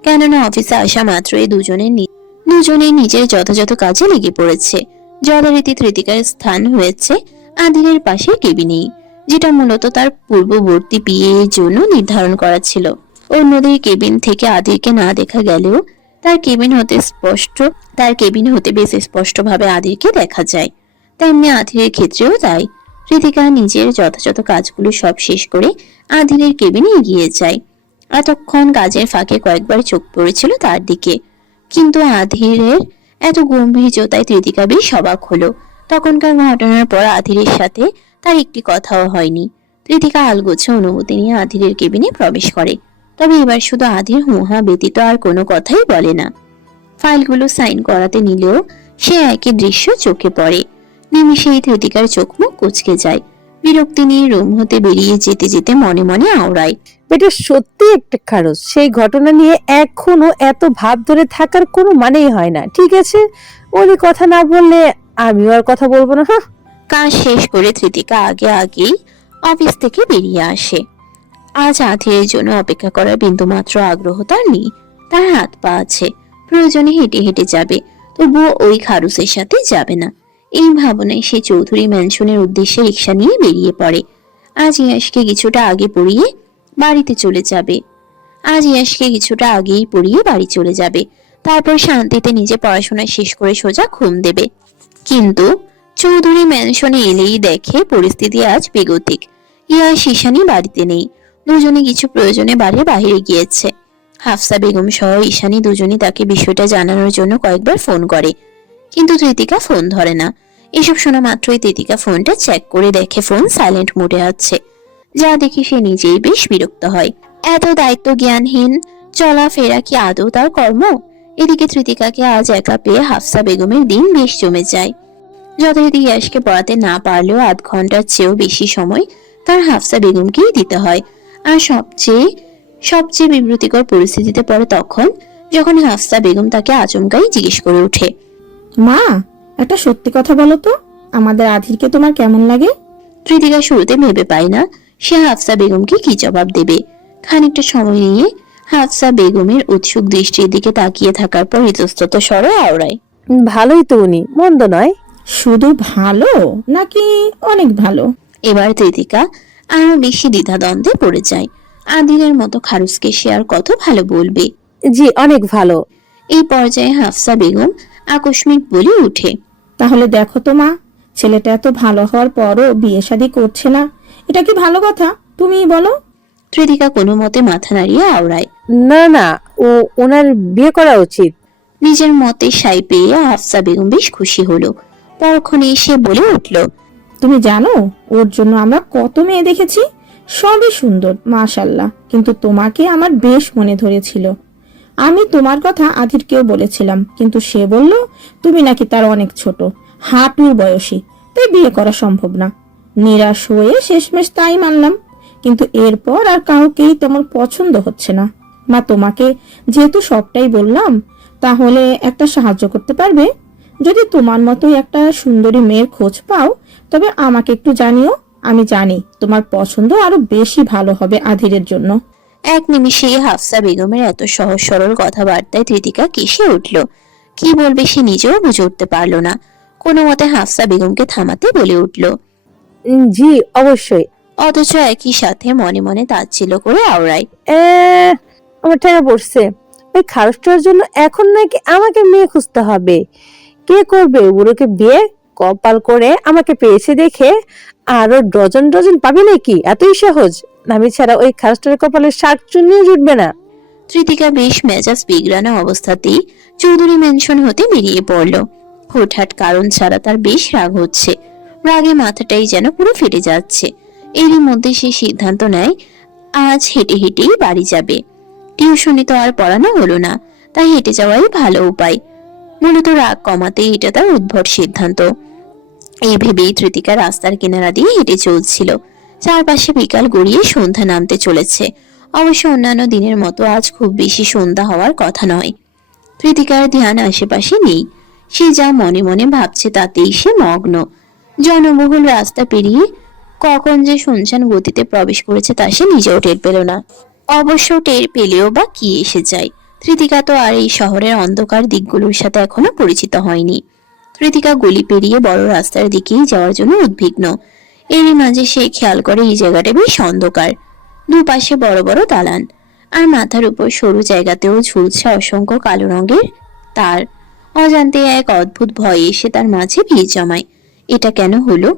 কেননা অফিসে আসা মাত্রই দুজনে নিজের যথাযথ কাজে লেগে পড়েছে। যথারীতি তৃতিকার স্থান হয়েছে আদিরের পাশে কেবিনেই, যেটা মূলত তার পূর্ববর্তী বিয়ে এর জন্য নির্ধারণ করা ছিল। অন্যদের কেবিন থেকে আদিরকে না দেখা গেলেও তার কেবিন হতে বেশ স্পষ্টভাবে আদিরকে দেখা যায়। তেমনি আদিরের ক্ষেত্রেও তাই। কৃতিকা নিজের যথাযথ কাজগুলো সব শেষ করে আদিরের কেবিনে এগিয়ে যায়। এতক্ষণ কাজের ফাঁকে কয়েকবার চোখ পড়েছিল তার দিকে, কিন্তু আধিরের এত গম্ভীর্যতায় কৃতিকা বেশ অবাক হলো। তখনকার ঘটনার পর আধিরের সাথে তার একটি কথাও হয়নি। কৃতিকা আলগোছে অনুমতি নিয়ে আধিরের কেবিনে প্রবেশ করে। তবে এবার শুধু আধির হুহা ব্যতীত আর কোনো কথাই বলে না। ফাইলগুলো সাইন করাতে নিলেও সে একই দৃশ্য চোখে পড়ে। নিমিষেই কৃতিকার চোখ মুখ কুঁচকে যায়। বিরক্তি নিয়ে রুম হতে বেরিয়ে যেতে যেতে মনে মনে আওড়ায়, এটা সত্যি একটা খারজ। সেই ঘটনা নিয়ে এখনো এত ভাব ধরে থাকার কোনো মানেই হয় না। ঠিক আছে, উনি কথা না বললে আমিও আর কথা বলবো না। হ্যাঁ, কাজ শেষ করে কৃতিকা আগেই অফিস থেকে বেরিয়ে আসে। আজ আধিরের জন্য অপেক্ষা করার বিন্দুমাত্র আগ্রহ তার নেই। তার হাত পা আছে, প্রয়োজনে হেঁটে হেঁটে যাবে, তবুও ওই খারুসের সাথে যাবে না। এই ভাবনায় সে চৌধুরী ম্যানশনের উদ্দেশ্যে রিক্সা নিয়ে বেরিয়ে পড়ে। আজ ইয়াশকে কিছুটা আগেই পড়িয়ে বাড়ি চলে যাবে। তারপর শান্তিতে নিজে পড়াশোনা শেষ করে সোজা ঘুম দেবে। কিন্তু চৌধুরী ম্যানশনে এলেই দেখে পরিস্থিতি আজ বেগতিক। ইয়াশ ঈশানী বাড়িতে নেই। দুজনে কিছু প্রয়োজনে বাড়ির বাইরে গিয়েছে। হাফসা বেগম সহ ঈশানী দুজনই তাকে বিষয়টা জানানোর জন্য কয়েকবার ফোন করে, কিন্তু তৃতিকা ফোন ধরে না। এসব শোনা মাত্রই তৃতিকা ফোনটা চেক করে দেখে ফোন সাইলেন্ট মোডে আছে, যা দেখে সে নিজেই বেশ বিরক্ত হয়। এত দায়িত্ব জ্ঞানহীন চলাফেরা কি আদৌ তার কর্ম? এদিকে তৃতিকাকে আজ একা পেয়ে হাফসা বেগমের দিন বেশ জমে যায়। যথারীতি ইয়াশকে পড়াতে না পারলেও আধ ঘন্টার চেয়েও বেশি সময় তার হাফসা বেগমকেই দিতে হয়। আর সবচেয়ে বিব্রতিকর পরিস্থিতিতে পড়ে তখন, যখন হাফসা বেগম তাকে আচমকাই জিজ্ঞেস করে ওঠে, মা, একটা সত্যি কথা বলো তো, আমাদের আধিরকে তোমার কেমন লাগে? কৃতিকা শুরুতে ভেবে পায় না সে হাফসা বেগমকে কি জবাব দেবে। খানিকটা সময় নিয়ে হাফসা বেগমের উৎসুক দৃষ্টির দিকে তাকিয়ে থাকার পর ইতস্তত স্বরে আওড়ায়, ভালোই তো উনি, মন্দ নয়। শুধু ভালো নাকি অনেক ভালো? এবার কৃতিকা আরো বেশি দ্বিধাদ্বন্দ্বে পড়ে যায়। আদিরের মতো খারুসকে সে আর কত ভালো বলবে। জি, অনেক ভালো। এই পর্যায়ে হাফসা বেগম আকস্মিক বলে উঠে, তাহলে দেখো তো মা, ছেলেটা এত ভালো হওয়ার পরও বিয়ে শাদী করছে না, এটা কি ভালো কথা? তুমিই বলো। কৃতিকা কোনো মতে মাথা নাড়িয়ে আওড়ায়, না না, ওনার বিয়ে করা উচিত। নিজের মতে সাই পেয়ে হাফসা বেগম বেশ খুশি হলো। পরক্ষণে এসে বলে উঠল, তুমি জানো ওর জন্য আমরা কত মেয়ে দেখেছি, সবই সুন্দর মাশাআল্লাহ, কিন্তু তোমাকে আমার বেশ মনে ধরেছিল। আমি তোমার কথা আধিরকেও বলেছিলাম, কিন্তু সে বলল তুমি নাকি তার অনেক ছোট, হাঁটুর বয়সী, তাই বিয়ে করা সম্ভব না। নিরাশ হয়ে শেষমেশ তাই মানলাম, কিন্তু এরপর আর কাউকেই তোমার পছন্দ হচ্ছে না। মা, তোমাকে যেহেতু সবটাই বললাম, তাহলে একটা সাহায্য করতে পারবে? যদি তোমার মতোই একটা সুন্দরী মেয়ের খোঁজ পাও, তবে আমাকে একটু জানিও। আমি জানি তোমার পছন্দ আরো বেশি ভালো হবে আধিরের জন্য। এক নিমিষে হাফসা বেগমের এত সহজ সরল কথাবার্তায় কৃতিকা কেসে উঠল। কি বলবে সে নিজেও বুঝে উঠতে পারলো না। কোনো মতে হাফসা বেগমকে থামাতে বলে উঠল, জি অবশ্যই। অথচ একই সাথে মনে মনে তাচ্ছিল্য করে আওড়ায়, আমার ঠেকা পড়ছে। ওই খারসটার জন্য এখন নাকি আমাকে মেয়ে খুঁজতে হবে। কে করবে বুড়োকে বিয়ে? কপাল করে আমাকে পেয়েছে দেখে আরো ডজন ডজন পাবে নাকি? এতই সহজ? আমি ছাড়া ওই খারসটার কপালে শাক চুনিও জুটবে না। কৃতিকা বেশ মেজাজ বিগড়ানো অবস্থাতেই চৌধুরী ম্যানশন হতে বেরিয়ে পড়ল। হুটহাট কারণ ছাড়া তার বেশ রাগ হচ্ছে। রাগে মাথাটাই যেন পুরো ফেটে যাচ্ছে। এরই মধ্যে সে সিদ্ধান্ত নেয় আজ হেঁটে হেঁটেই বাড়ি যাবে। টিউশনি তো আর পড়ানো হলো না, তাই হেঁটে যাওয়াই ভালো উপায়। মূলত রাগ কমাতেই এটা তার উদ্ভট সিদ্ধান্ত। এই ভেবেই কৃতিকা রাস্তার কিনারা দিয়ে হেঁটে চলছিল। চারপাশে বিকাল গড়িয়ে সন্ধ্যা নামতে চলেছে। অবশ্য অন্যান্য দিনের মতো আজ খুব বেশি সন্ধ্যা হওয়ার কথা নয়। কৃতিকার ধ্যান আশেপাশে নেই। সে যা মনে মনে ভাবছে তাতেই সে মগ্ন। জনবহুল রাস্তা পেরিয়ে কখন যে শুনশান গতিতে প্রবেশ করেছে তা সে নিজেও টের পেল না। অবশ্য টের পেলেও বা কি এসে যায়, কৃতিকা তো আর এই শহরের অন্ধকার দিকগুলোর সাথে এখনো পরিচিত হয়নি। কৃতিকা গলি পেরিয়ে বড় রাস্তার দিকেই যাওয়ার জন্য উদ্বিগ্ন। এরই মাঝে সে খেয়াল করে এই জায়গাটা বেশ অন্ধকার, দুপাশে বড় বড় দালান, আর মাথার উপর সরু জায়গাতেও ঝুলছে অসংখ্য কালো রঙের তার। অজান্তে এক অদ্ভুত ভয় এসে তার মাঝে ভিড় জমায়। এটা কেন হলো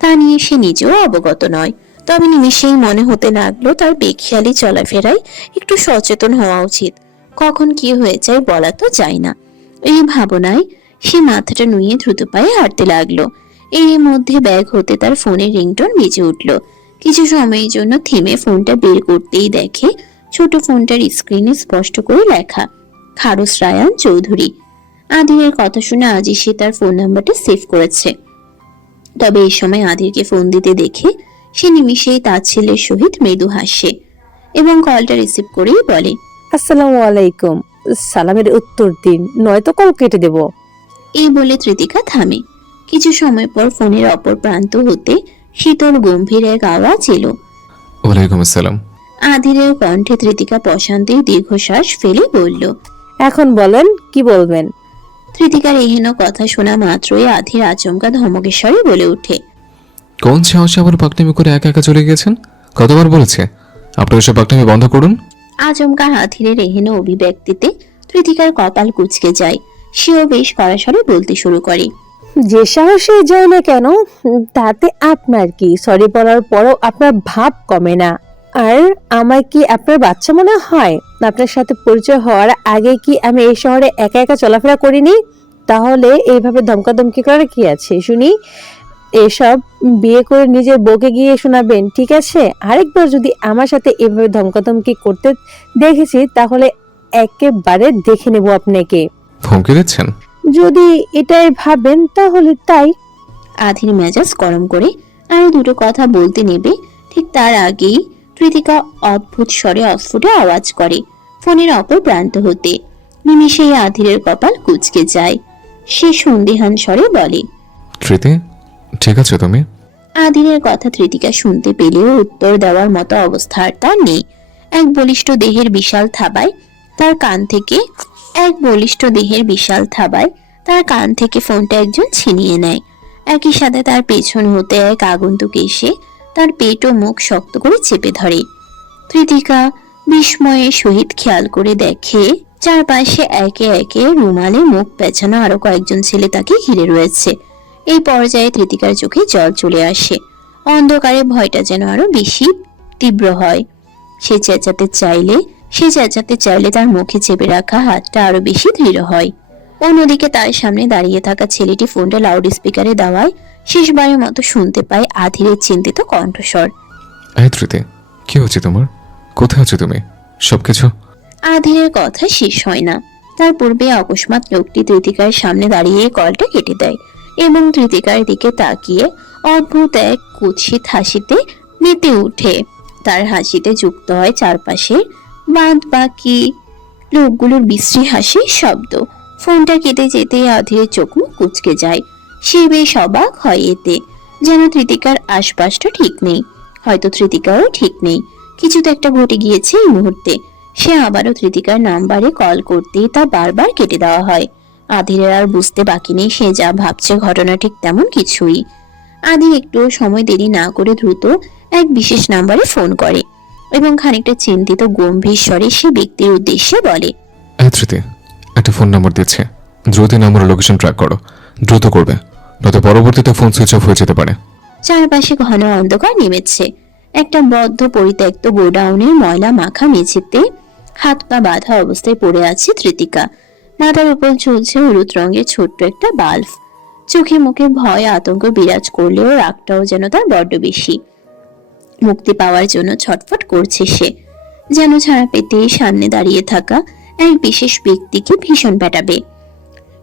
তা নিয়ে সে নিজেও অবগত নয়, তবে নিমেষেই মনে হতে লাগলো তার বেখেয়ালি চলাফেরায় একটু সচেতন হওয়া উচিত। কখন কি হয়ে যায় বলা তো যায় না। এই ভাবনায় সে মাথাটা নুয়ে দ্রুত পায়ে হাঁটতে লাগলো। এর মধ্যে ব্যাগ হতে তার ফোনের রিংটোন বেজে উঠল। কিছু সময়ের জন্য থেমে ফোনটা বের করতেই দেখে ছোট ফোনটার স্ক্রিনে স্পষ্ট করে লেখা খারুস রায়ান চৌধুরী। আদিরের কথা শুনে আজই সে তার ফোন নাম্বারটা সেভ করেছে। তবে এই সময় আদিরকে ফোন দিতে দেখে সে নিমিষেই তার ছেলের সহিত মৃদু হাসে এবং কলটা রিসিভ করেই বলে, আসসালামু আলাইকুম। সালামের উত্তর দিন, নয়তো কল কেটে দেব। এই বলে তৃতিকা থামে। কিছু সময় পর ফোনের অপর প্রান্ত হতে শীতল গম্ভীর এক আওয়াজ এলো। ওয়ালাইকুম আসসালাম। আদিরের কণ্ঠে তৃতিকা প্রশান্তির দীর্ঘশ্বাস ফেলে বলল, এখন বলেন কি বলবেন। তৃতিকার এহেন কথা শোনা মাত্রই আধির আচমকা ধমকেশ্বরে বলে ওঠে, কোন সাহসে আবার পাকনামি করে একা একা চলে গিয়েছেন? কতবার বলেছে আপনি ওসব পাকনামি বন্ধ করুন। আচমকা আধিরের এহেন অভিব্যক্তিতে তৃতিকার কপাল কুঁচকে যায়। সেও বেশ কড়াসড়ে বলতে শুরু করে, যে সাহসে যায় না কেন, তাতে আপনার কি? সরি বলার পরও আপনার ভাব কমে না। আর আমায় কি আপনার বাচ্চা মনে হয়? আপনার সাথে পরিচয় হওয়ার আগে কি আমি এই শহরে একা একা চলাফেরা করিনি? তাহলে এইভাবে ধমকাধমকি করার কি আছে শুনি? এসব বিয়ে করে নিজের বউকে গিয়ে শোনাবেন, ঠিক আছে? আরেকবার যদি আমার সাথে এভাবে ধমকাধমকি করতে দেখেছি তাহলে একেবারে দেখে নেব আপনাকে। ধমকি দিচ্ছেন? যদি এটাই ভাবেন তাহলে তাই। আধির মেজাজ গরম করে আরো দুটো কথা বলতে নেবে, ঠিক তার আগেই কৃতিকা অদ্ভুত স্বরে অস্ফুটে আওয়াজ করে ফোনের অপর প্রান্ত হতে। নিমিষেই আধিরের কপাল কুঁচকে যায়। সে সন্দিহান স্বরে বলে, তৃতি, ঠিক আছে তুমি? আধিরের কথা তৃতিকা শুনতে পেলেও উত্তর দেওয়ার মতো অবস্থা আর তার নেই। এক বলিষ্ঠ দেহের বিশাল থাবায় তার কান থেকে ফোনটা একজন ছিনিয়ে নেয়। একই সাথে তার পেছন হতে এক আগন্তুক এসে তার পেট ও মুখ শক্ত করে চেপে ধরে। কৃতিকা বিস্ময়ের সহিত খেয়াল করে দেখে চারপাশে একে একে রুমালে মুখ পেঁচানো আরো কয়েকজন ছেলে তাকে ঘিরে রয়েছে। এই পর্যায়ে কৃতিকার চোখে জল চলে আসে। অন্ধকারে ভয়টা যেন আরো বেশি তীব্র হয়। সে চেঁচাতে চাইলে তার মুখে চেপে রাখা হাতটা আরো বেশি দৃঢ় হয়। অন্যদিকে তার সামনে দাঁড়িয়ে থাকা ছেলেটি ফোনটা লাউড স্পিকারে দেওয়ায় শেষবারের মতো শুনতে পায় আধিরের চিন্তিত কণ্ঠস্বর। তৃতি, কি হচ্ছে তোমার? কোথায় আছো তুমি? সবকিছু? আধিরের কথা শেষ হয় না। তার পূর্বে অকস্মাৎ লোকটি তৃতিকার সামনে দাঁড়িয়ে কলটা কেটে দেয় এবং তৃতিকার দিকে তাকিয়ে অদ্ভুত এক কুৎসিত হাসিতে মেতে উঠে। তার হাসিতে যুক্ত হয় চারপাশের বাদ বাকি লোকগুলোর বিশ্রী হাসির শব্দ। ফোনটা কেটে যেতে আধিরের চোখ মুখ কুঁচকে যায়। সে বেশ অবাক হয় এতে, যেন তৃতিকার আশপাশটা ঠিক নেই। হয়তো তৃতিকাও ঠিক নেই, কিছু তো একটা ঘটে গিয়েছে এই মুহূর্তে। সে আবারও তৃতিকার নাম্বারে কল করতেই তা বারবার কেটে দেওয়া হয়। আধিরের আর বুঝতে বাকি নেই সে যা ভাবছে ঘটনা ঠিক তেমন কিছুই। আধির একটু সময় দেরি না করে দ্রুত এক বিশেষ নাম্বারে ফোন করে এবং খানিকটা চিন্তিত গম্ভীর স্বরে সে ব্যক্তির উদ্দেশ্যে বলে, তৃতি, একটা ফোন নাম্বার দিচ্ছে, দ্রুত নাম্বার লোকেশন ট্র্যাক করো। দ্রুত করবে, নয়তো পরবর্তীতে ফোন সুইচ অফ হয়ে যেতে পারে। চারপাশে ঘন অন্ধকার নেমেছে। একটা বদ্ধ পরিত্যক্ত গোডাউনের ময়লা মাখা মেঝেতে হাত পা বাঁধা অবস্থায় পড়ে আছে তৃতিকা। মাথার উপর ঝুলছে হলুদ রঙের ছোট্ট একটা বাল্ব। চোখে মুখে ভয় আতঙ্ক বিরাজ করলেও রাগটাও যেন তার বড্ড বেশি। মুক্তি পাওয়ার জন্য ছটফট করছে সে, যেন ছাড়া পেতে সামনে দাঁড়িয়ে থাকা এক বিশেষ ব্যক্তিকে ভীষণ পেটাবে।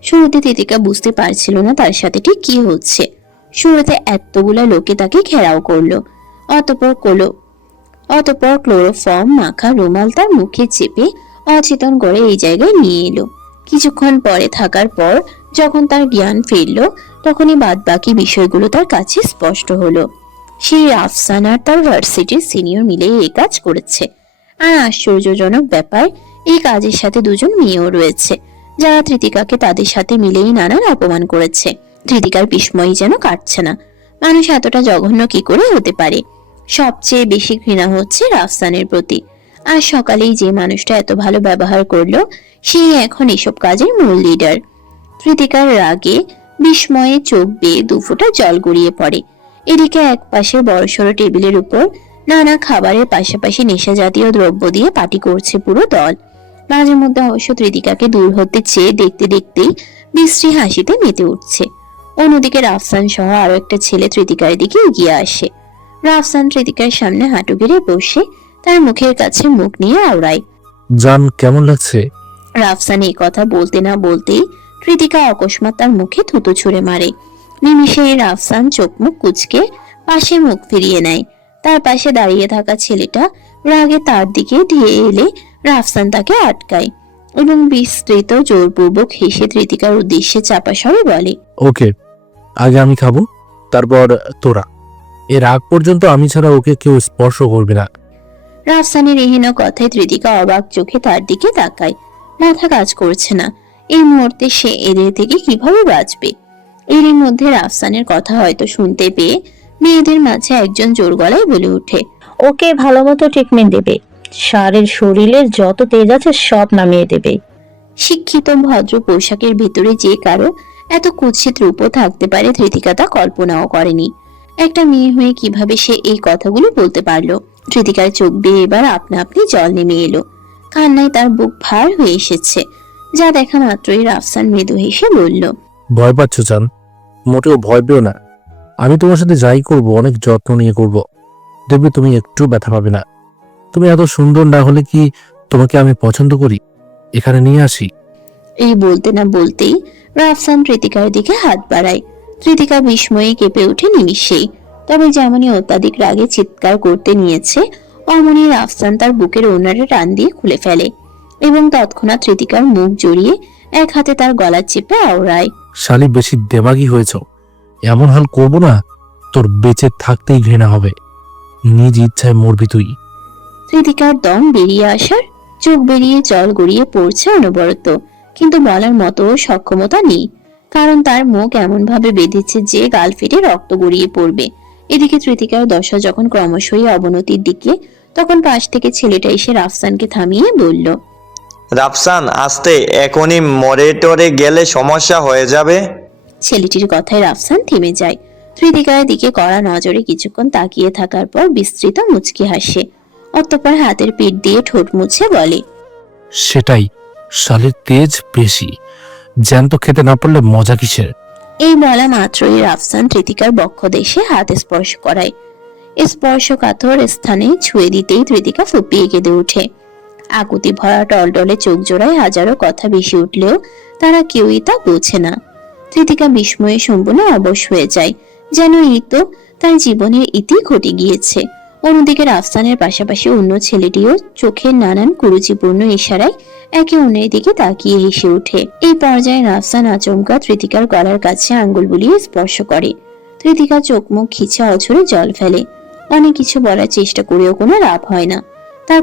শুরুতে তৃতিকা বুঝতে পারছিল না তার সাথে ঠিক কি হচ্ছে। শুরুতে এতগুলা লোকে তাকে ঘেরাও করলো, অতঃপর অতঃপর ক্লোরোফর্ম মাখা রুমাল তার মুখে চেপে অচেতন করে এই জায়গায় নিয়ে এলো। কিছুক্ষণ পরে থাকার পর যখন তার জ্ঞান ফিরল, তখনই বাদ বাকি বিষয়গুলো তার কাছে স্পষ্ট হলো। সেই রাফসান আর তার ভার্সিটির সিনিয়র মিলে এই কাজ করেছে। আর আশ্চর্যজনক ব্যাপার, এই কাজের সাথে দুজন মেয়েও রয়েছে, যারা ধৃতিকাকে তাদের সাথে মিলেই নানান অপমান করেছে। ধৃতিকার বিস্ময় যেন কাটছে না। মানুষ এতটা জঘন্য কি করে হতে পারে? সবচেয়ে বেশি ঘৃণা হচ্ছে রাফসানের প্রতি। আর সকালেই যে মানুষটা এত ভালো ব্যবহার করলো, সেই এখন এসব কাজের মূল লিডার। ধৃতিকার রাগে বিস্ময়ে চোখ বেয়ে দুফোঁটা জল গড়িয়ে পড়ে। এদিকে এক পাশে বড়সড় টেবিলের উপর নানা খাবারের পাশাপাশি নেশা জাতীয় দ্রব্য দিয়ে পার্টি করছে পুরো দল। মাঝে মধ্যে অবশ্য ধৃতিকাকে দূর হতে চেয়ে দেখতে দেখতেই বিশ্রী হাসিতে মেতে উঠছে। অন্যদিকে রাফসান সহ আরো একটা ছেলে ধৃতিকার দিকে এগিয়ে আসে। রাফসান ধৃতিকার সামনে হাঁটু গেড়ে বসে তার মুখের কাছে মুখ নিয়ে আওড়ায়। জান, কেমন লাগছে? রাফসান এই কথা বলতে না বলতেই কৃতিকা অকস্মাৎ তার মুখে থুতু ছুঁড়ে মারে। নিমিষে রাফসান চোখ মুখ কুঁচকে পাশে মুখ ফিরিয়ে নেয়। তার পাশে দাঁড়িয়ে থাকা ছেলেটা রাগে তার দিকে ধেয়ে এলে রাফসান তাকে আটকায় এবং বিস্তৃত জোরপূর্বক হেসে ধৃতিকার উদ্দেশ্যে চাপা স্বরে বলে, ওকে, আগে আমি খাবো, তারপর তোরা। এর আগ পর্যন্ত আমি ছাড়া ওকে কেউ স্পর্শ করবে না। রাফসানের এহেন কথায় ধৃতিকা অবাক চোখে তার দিকে তাকায়। মাথা কাজ করছে না। এই মুহূর্তে সে এদের থেকে কিভাবে বাঁচবে? এরই মধ্যে রাফসানের কথা হয়তো শুনতে পেয়ে মেয়েদের মাঝে একজন জোর গলায় বলে ওঠে, ওকে ভালো মতো ট্রিটমেন্ট দেবে, সারের শরীরের যত তেজ আছে সব নামিয়ে দেবে। শিক্ষিত ভদ্র পোশাকের ভিতরে যে কারো এত কুৎসিত রূপও থাকতে পারে ধৃতিকা তা কল্পনাও করেনি। একটা মেয়ে হয়ে কিভাবে সে এই কথাগুলো বলতে পারলো? ধৃতিকার চোখ বেয়ে এবার আপনা আপনি জল নেমে এলো। কান্নায় তার বুক ভার হয়ে এসেছে। যা দেখা মাত্রই রাফসান মৃদু হেসে বলল, ভয় পাচ্ছ জান? মোটেও ভয় পেও না। আমি তোমার সাথে যাই করব অনেক যত্ন নিয়ে করব। দেখবে তুমি একটু ব্যথা পাবে না। তুমি এত সুন্দর না হলে কি তোমাকে আমি পছন্দ করি? এখানে নিয়ে আসি। এই বলতে না বলতেই রাফসান ধৃতিকার দিকে হাত বাড়ায়। ধৃতিকা বিস্ময়ে কেঁপে ওঠে নিমিষেই। তবে যেমনই অত্যাধিক রাগে চিৎকার করতে নিয়েছে, অমনি রাফসান তার বুকের ওড়নাটা টান দিয়ে খুলে ফেলে এবং তৎক্ষণাৎ ধৃতিকার মুখ জড়িয়ে এক হাতে তার গলা চেপে আওড়ায়। শালি, বেশি দেমাগি হয়েছ। এমন হাল করব না, তোর বেঁচে থাকতেই ঘৃণা হবে। নিজ ইচ্ছায় মরবি তুই। ধৃতিকার দম বেরিয়ে আসার, চোখ বেরিয়ে জল গড়িয়ে পড়ছে অনবরত, কিন্তু বলার মতো সক্ষমতা নেই, কারণ তার মুখ এমন ভাবে বেঁধেছে যে গাল ফেটে রক্ত গড়িয়ে পড়বে। এদিকে ধৃতিকার দশা যখন ক্রমশই অবনতির দিকে, তখন পাশ থেকে ছেলেটা এসে রাফসানকে থামিয়ে বলল, রাফসান আস্তে, এখনই মরে টরে গেলে সমস্যা হয়ে যাবে। ছেলেটির কথায় রাফসান থেমে যায়। ধৃতিকার দিকে কড়া নজরে কিছুক্ষণ তাকিয়ে থাকার পর বিস্তৃত মুচকি হাসে। অতঃপর হাতের পিঠ দিয়ে ঠোঁট মুছে বলে, সেটাই, শালের তেজ বেশি। জ্যান্ত খেতে না পারলে মজা কিসের? এই বলা মাত্রই রাফসান ধৃতিকার বক্ষদেশে হাত স্পর্শ করায়। স্পর্শকাতর স্থানে ছুঁয়ে দিতেই ধৃতিকা ফুপিয়ে কেঁদে ওঠে। আকুতি ভরা টলটলে চোখ জোড়ায় হাজারো কথা ভেসে উঠলেও তারা কেউই তা বোঝে না। ধৃতিকা বিস্ময়ে সম্পূর্ণ অবশ হয়ে যায়, যেন এই তো তার জীবনের ইতি ঘটে গিয়েছে। অন্যদিকে রাফসানের পাশাপাশি অন্য ছেলেটিও চোখের নানান কুরুচিপূর্ণ ইশারায় একে অন্যের দিকে তাকিয়ে হেসে ওঠে। এই পর্যায়ে রাফসান আচমকা ধৃতিকার গলার কাছে আঙ্গুল বুলিয়ে স্পর্শ করে। ধৃতিকা চোখ মুখ খিচে অঝরে জল ফেলে। অনেক কিছু বলার চেষ্টা করেও কোনো লাভ হয় না। তার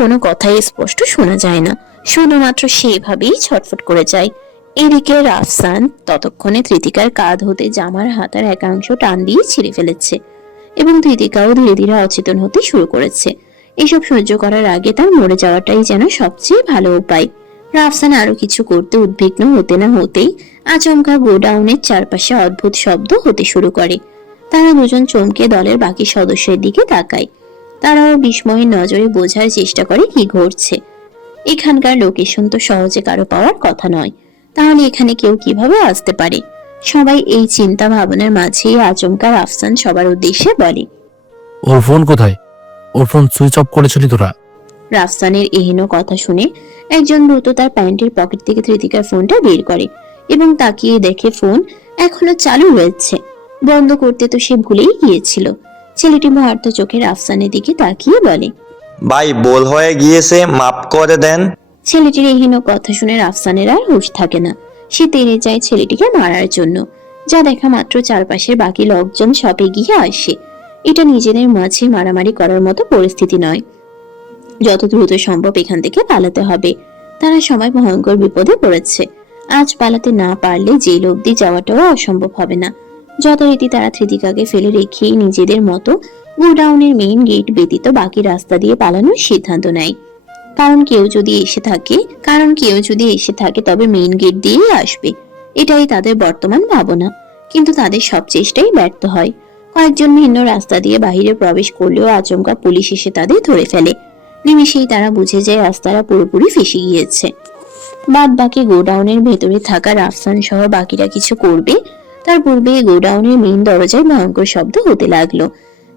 কোনো কথাই স্পষ্ট শোনা যায় না। শুধুমাত্র সেভাবেই ছটফট করে যায়। এদিকে রাফসান ততক্ষণে ধৃতিকার কাঁধ হতে জামার হাতার একাংশ টান দিয়ে ছিঁড়ে ফেলেছে এবং ধৃতিকাও ধীরে ধীরে অচেতন হতে শুরু করেছে। এসব সহ্য করার আগে তার মরে যাওয়াটাই যেন সবচেয়ে ভালো উপায়। রাফসান আরো কিছু করতে উদ্বিগ্ন হতে না হতেই আচমকা গোডাউনের চারপাশে অদ্ভুত শব্দ হতে শুরু করে। তারা দুজন চমকে দলের বাকি সদস্যের দিকে তাকায়। তারাও বিস্ময়ের নজরে বোঝার চেষ্টা করে কি ঘটছে। এখানকার লোকেশন তো সহজে কারো পাওয়ার কথা নয়, তাহলে এখানে কেউ কিভাবে আসতে পারে? সবাই এই চিন্তা ভাবনার মাঝেই আচমকা রাফসান সবার উদ্দেশ্যে বলে, ওর ফোন কোথায়? ওর ফোন সুইচ অফ করেছিলি তোরা? রাফসানের এহেন কথা শুনে একজন দ্রুত তার প্যান্টের পকেট থেকে ধৃতিকার ফোনটা বের করে এবং তাকিয়ে দেখে ফোন এখনো চালু রয়েছে। বন্ধ করতে তো সে ভুলেই গিয়েছিল। ছেলেটি ভয়ার্থ চোখে রাফসানের দিকে তাকিয়ে বলে। ভাই ভুল হয়ে গিয়েছে, মাফ করে দেন। ছেলেটির এই হীন কথা শুনে রাফসানের আর হুঁশ থাকে না। সে তেড়ে যায় ছেলেটিকে মারার জন্য। যা দেখা মাত্র চারপাশের বাকি লোকজন সব এগিয়ে আসে। এটা নিজেদের মাঝে মারামারি করার মতো পরিস্থিতি নয়। যত দ্রুত সম্ভব এখান থেকে পালাতে হবে। তারা সবাই ভয়ঙ্কর বিপদে পড়েছে। আজ পালাতে না পারলে জেল অবধি যাওয়াটাও অসম্ভব হবে না। যথারীতি তারা ধৃতিকাকে ফেলে রেখেই নিজেদের মতো গোডাউনের মেইন গেট ব্যতীত বাকি রাস্তা দিয়ে পালানোর সিদ্ধান্ত নেয়। কারণ কেউ যদি এসে থাকে তবে মেইন গেট দিয়েই আসবে, এটাই তাদের বর্তমান ভাবনা। কিন্তু তাদের সব চেষ্টাই ব্যর্থ হয়। কয়েকজন ভিন্ন রাস্তা দিয়ে বাহিরে প্রবেশ করলেও আচমকা পুলিশ এসে তাদের ধরে ফেলে। নিমেষেই তারা বুঝে যায় রাস্তারা পুরোপুরি ফেঁসে গিয়েছে। বাদ বাকি গোডাউনের ভেতরে থাকা রাফসান সহ বাকিরা কিছু করবে তার পূর্বে গোডাউনের মেইন দরজায় ভয়ঙ্কর শব্দ হতে লাগলো,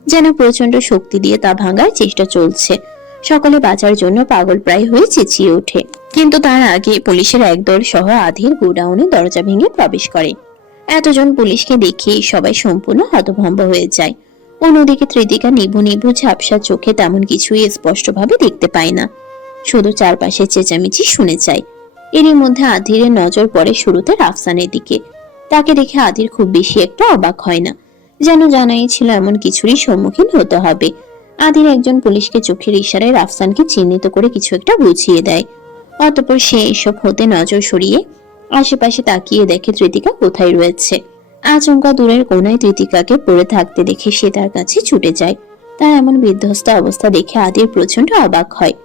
যেন প্রচন্ড শক্তি দিয়ে তা ভাঙার চেষ্টা চলছে। সকলে বাঁচার জন্য পাগল প্রায় হয়ে চেঁচিয়ে ওঠে। কিন্তু তার আগে পুলিশের একদল সহ আধির গোডাউনের দরজা ভেঙে প্রবেশ করে। এতজন পুলিশকে দেখে সবাই সম্পূর্ণ হতভম্ব হয়ে যায়। অন্যদিকে ধৃতিকা নিভু নিভু ঝাপসা চোখে তেমন কিছুই স্পষ্টভাবে দেখতে পায় না, শুধু চারপাশে চেঁচামেচি শুনে যায়। এরই মধ্যে আধিরের নজর পড়ে শুরুতে রাফসানের দিকে। তাকে দেখে আধির খুব বেশি একটা অবাক হয় না, যেন জানাই ছিল এমন কিছুরই সম্মুখীন হতে হবে। আধির একজন পুলিশকে চোখের ইশারায় রাফসানকে চিহ্নিত করে কিছু একটা বুঝিয়ে দেয়। অতঃপর সে এসব হতে নজর সরিয়ে আশেপাশে তাকিয়ে দেখে ধৃতিকা কোথায় রয়েছে। আচমকা দূরের কোনায় ধৃতিকাকে পড়ে থাকতে দেখে সে তার কাছে ছুটে যায়। তার এমন বিধ্বস্ত অবস্থা দেখে আধির প্রচন্ড অবাক হয়।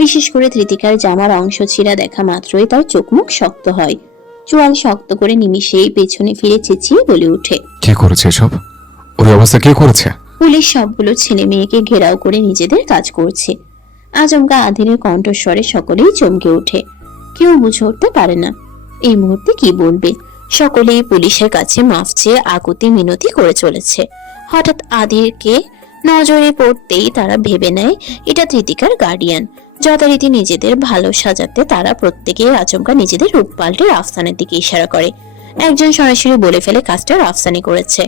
বিশেষ করে ধৃতিকার জামার অংশ ছিঁড়া দেখা মাত্রই তার চোখ মুখ শক্ত হয়। চোয়াল শক্ত করে নিমিষেই পেছনে ফিরে চেঁচিয়ে বলে ওঠে, কে করেছে এসব? ওর অবস্থা কে করেছে? পুলিশ সবগুলো ছেলে মেয়েকে ঘেরাও করে নিজেদের কাজ করছে। আচমকা আধিরের কণ্ঠস্বরে সকলেই চমকে ওঠে। কেউ বুঝে উঠতে পারে না এই মুহূর্তে কি বলবে। সকলেই পুলিশের কাছে মাফ চেয়ে আকুতি মিনতি করে চলেছে। হঠাৎ আধিরকে নজরে পড়তেই তারা ভেবে নেয় এটা ধৃতিকার গার্ডিয়ান। যথারীতি নিজেদের ভালো সাজাতে তারা প্রত্যেকেই আচমকা নিজেদের রূপ পাল্টে রাফসানের দিকে ইশারা করে। একজন সরাসরি বলে ফেলে কাজটা রাফসানি করেছে।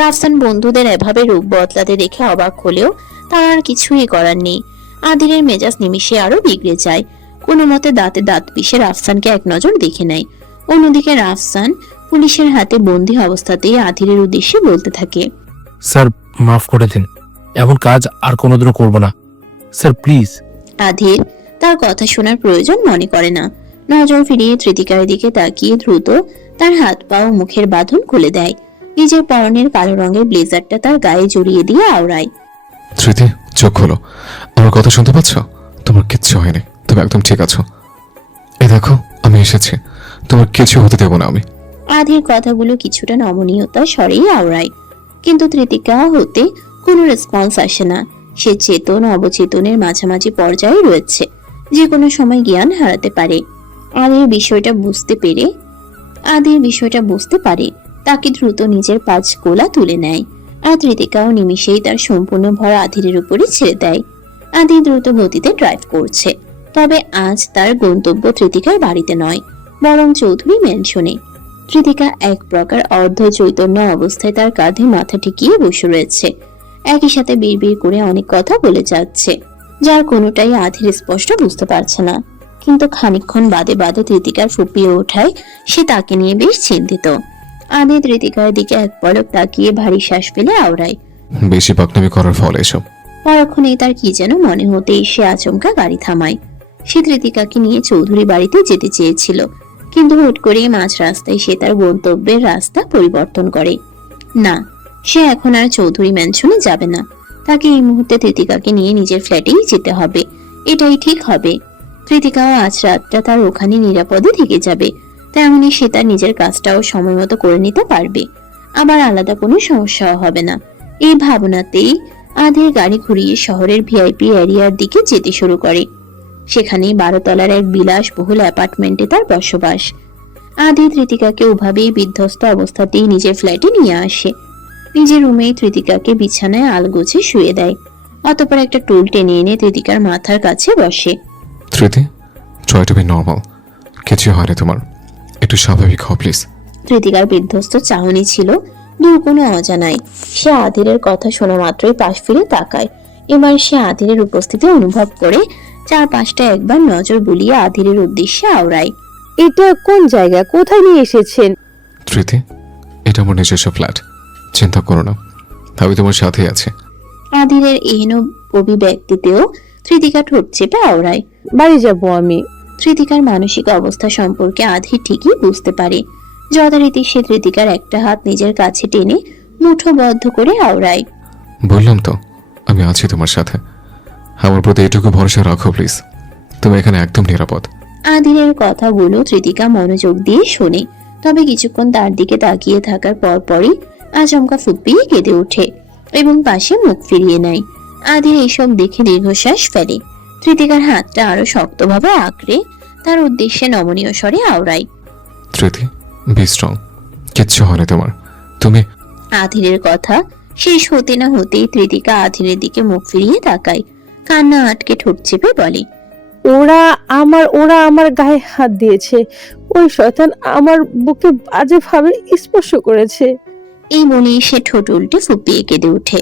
রাফসান বন্ধুদের এভাবে রূপ বদলাতে দেখে অবাক হলেও তার আর কিছুই করার নেই। আধিরের মেজাজ নিমিষে আরো বিগড়ে যায়। কোনো মতে দাঁতে দাঁত পিষে রাফসানকে এক নজর দেখে নেয়। অন্যদিকে রাফসান পুলিশের হাতে বন্দী অবস্থাতেই আধিরের উদ্দেশ্যে বলতে থাকে, স্যার মাফ করে দিন, এমন কাজ আর কোনোদিনও করব না স্যার, প্লিজ। আধির তার কথা শোনার প্রয়োজন মনে করে না। নজর ফিরিয়ে ধৃতিকার দিকে তাকিয়ে দ্রুত তার হাত পা ও মুখের বাঁধন খুলে দেয়। নিজের পরনের কালো রঙের ব্লেজারটা তার গায়ে জড়িয়ে দিয়ে আওড়ায়। ধৃতি, চোখ খোলো। আমার কথা শুনতে পাচ্ছ? তোমার কিচ্ছু হয়নি, তুমি একদম ঠিক আছো। এই দেখো আমি এসেছি, তোমার কিছু হতে দেবো না আমি। আধির কথাগুলো কিছুটা নমনীয়তা স্বরেই আওড়ায়, কিন্তু ধৃতিকা হতে কোনো রেসপন্স আসে না। সে চেতন অবচেতনের মাঝামাঝি পর্যায়ে রয়েছে, যে কোনো সময় জ্ঞান হারাতে পারে। আধির বিষয়টা বুঝতে পারে তাকে দ্রুত নিজের পাঁচ গোলা তুলে নেয়। আর ধৃতিকাও নিমিষেই তার সম্পূর্ণ ভর আধিরের উপরে ছেড়ে দেয়। আধি দ্রুত গতিতে ড্রাইভ করছে, তবে আজ তার গন্তব্য ধৃতিকার বাড়িতে নয়, বরং চৌধুরী ম্যানশনে। ধৃতিকা এক প্রকার অর্ধ চৈতন্য অবস্থায় তার কাঁধে মাথা ঠেকিয়ে বসে রয়েছে। একই সাথে বিড়বিড় করে অনেক কথা বলে যাচ্ছে, যার কোনোটাই আধির স্পষ্ট বুঝতে পারছে না। কিন্তু খানিকক্ষণ বাদে বাদে ধৃতিকার ফুপিয়ে ওঠায় সে তাকে নিয়ে বেশ চিন্তিত। আধি ধৃতিকার দিকে এক পলক তাকিয়ে ভারী শ্বাস ফেলে আওড়ায়। বেশি পাকনামি করার ফল এসব। পরক্ষণেই তার কি যেন মনে হতেই সে আচমকা গাড়ি থামায়। সে ধৃতিকাকে নিয়ে চৌধুরী বাড়িতে যেতে চেয়েছিল, কিন্তু হুট করে মাঝ রাস্তায় সে তার গন্তব্যের রাস্তা পরিবর্তন করে। না, সে এখন আর চৌধুরী ম্যানশনে যাবে না। তাকে এই মুহূর্তে ধৃতিকাকে নিয়ে নিজের ফ্ল্যাটেই যেতে হবে, এটাই ঠিক হবে। ধৃতিকাও আজ রাতটা তার ওখানে নিরাপদে থেকে যাবে, তেমনি সে তার নিজের কাজটাও সময় মতো করে নিতে পারবে। আবার আলাদা কোনো সমস্যাও হবে না। এই ভাবনাতেই আধির গাড়ি ঘুরিয়ে শহরের ভিআইপি এরিয়ার দিকে যেতে শুরু করে। সেখানে 12 তলার এক বিলাসবহুল অ্যাপার্টমেন্টে তার বসবাস। আধি ধৃতিকাকে ওভাবেই বিধ্বস্ত অবস্থাতেই নিজের ফ্ল্যাটে নিয়ে আসে। নিজের রুমেই ধৃতিকাকে বিছানায় আলগোছে শুয়ে দেয়। অতঃপর একটা টুল টেনে এনে ধৃতিকার মাথার কাছে বসে। Dhriti, try to be normal. কিছু হয়নি তোমার, একটু স্বাভাবিক হও প্লিজ। ধৃতিকার বিধ্বস্ত চাহনি ছিল দূর কোনো অজানায়। সে আধিরের কথা শোনা মাত্রই পাশ ফিরে তাকায়। এবার সে আধিরের উপস্থিতি অনুভব করে চারপাশটা একবার নজর বুলিয়ে আধিরের উদ্দেশ্যে আওড়ায়। এটা কোন জায়গা, কোথায় নিয়ে এসেছেন? তৃতি, এটা আমার নিজস্ব ফ্ল্যাট, চিন্তা করো না, আমি তোমার সাথেই আছি। আধিরের এহেন অভিব্যক্তিতেও তৃতিকা ঠোঁট চেপে আওড়ায়। বাড়ি যাব আমি। তৃতিকার মানসিক অবস্থা সম্পর্কে আধির ঠিকই বুঝতে পারে। যথারীতি সে তৃতিকার একটা হাত নিজের কাছে টেনে মুঠোবদ্ধ করে আওড়ায়। বললাম তো আমি আছি তোমার সাথে, আমার প্রতি এটুকু ভরসা রাখো প্লিজ, তুমি এখানে একদম নিরাপদ। আধিরের কথাগুলো তৃতিকা মনোযোগ দিয়ে শোনে, তবে কিছুক্ষণ তার দিকে তাকিয়ে থাকার পরপরই আচমকা ফুপিয়ে কেঁদে ওঠে এবং পাশে মুখ ফিরিয়ে নেয়। আধির এইসব দেখে দীর্ঘশ্বাস ফেলে। তৃতিকার হাতটা আরো শক্তভাবে আঁকড়ে তার উদ্দেশ্যে নমনীয় স্বরে আওড়ায়। তৃতি, বি স্ট্রং, কিচ্ছু হয়নি তোমার, তুমি। আধিরের কথা শেষ হতে না হতেই তৃতিকা আধিরের দিকে মুখ ফিরিয়ে তাকায়, কান্না আটকে ঠোঁট চেপে বলে, ওরা আমার গায়ে হাত দিয়েছে। ওই শয়তান আমার বুকে বাজেভাবে স্পর্শ করেছে। এই বলে সে ঠোঁট উল্টে ফুপিয়ে কেঁদে ওঠে।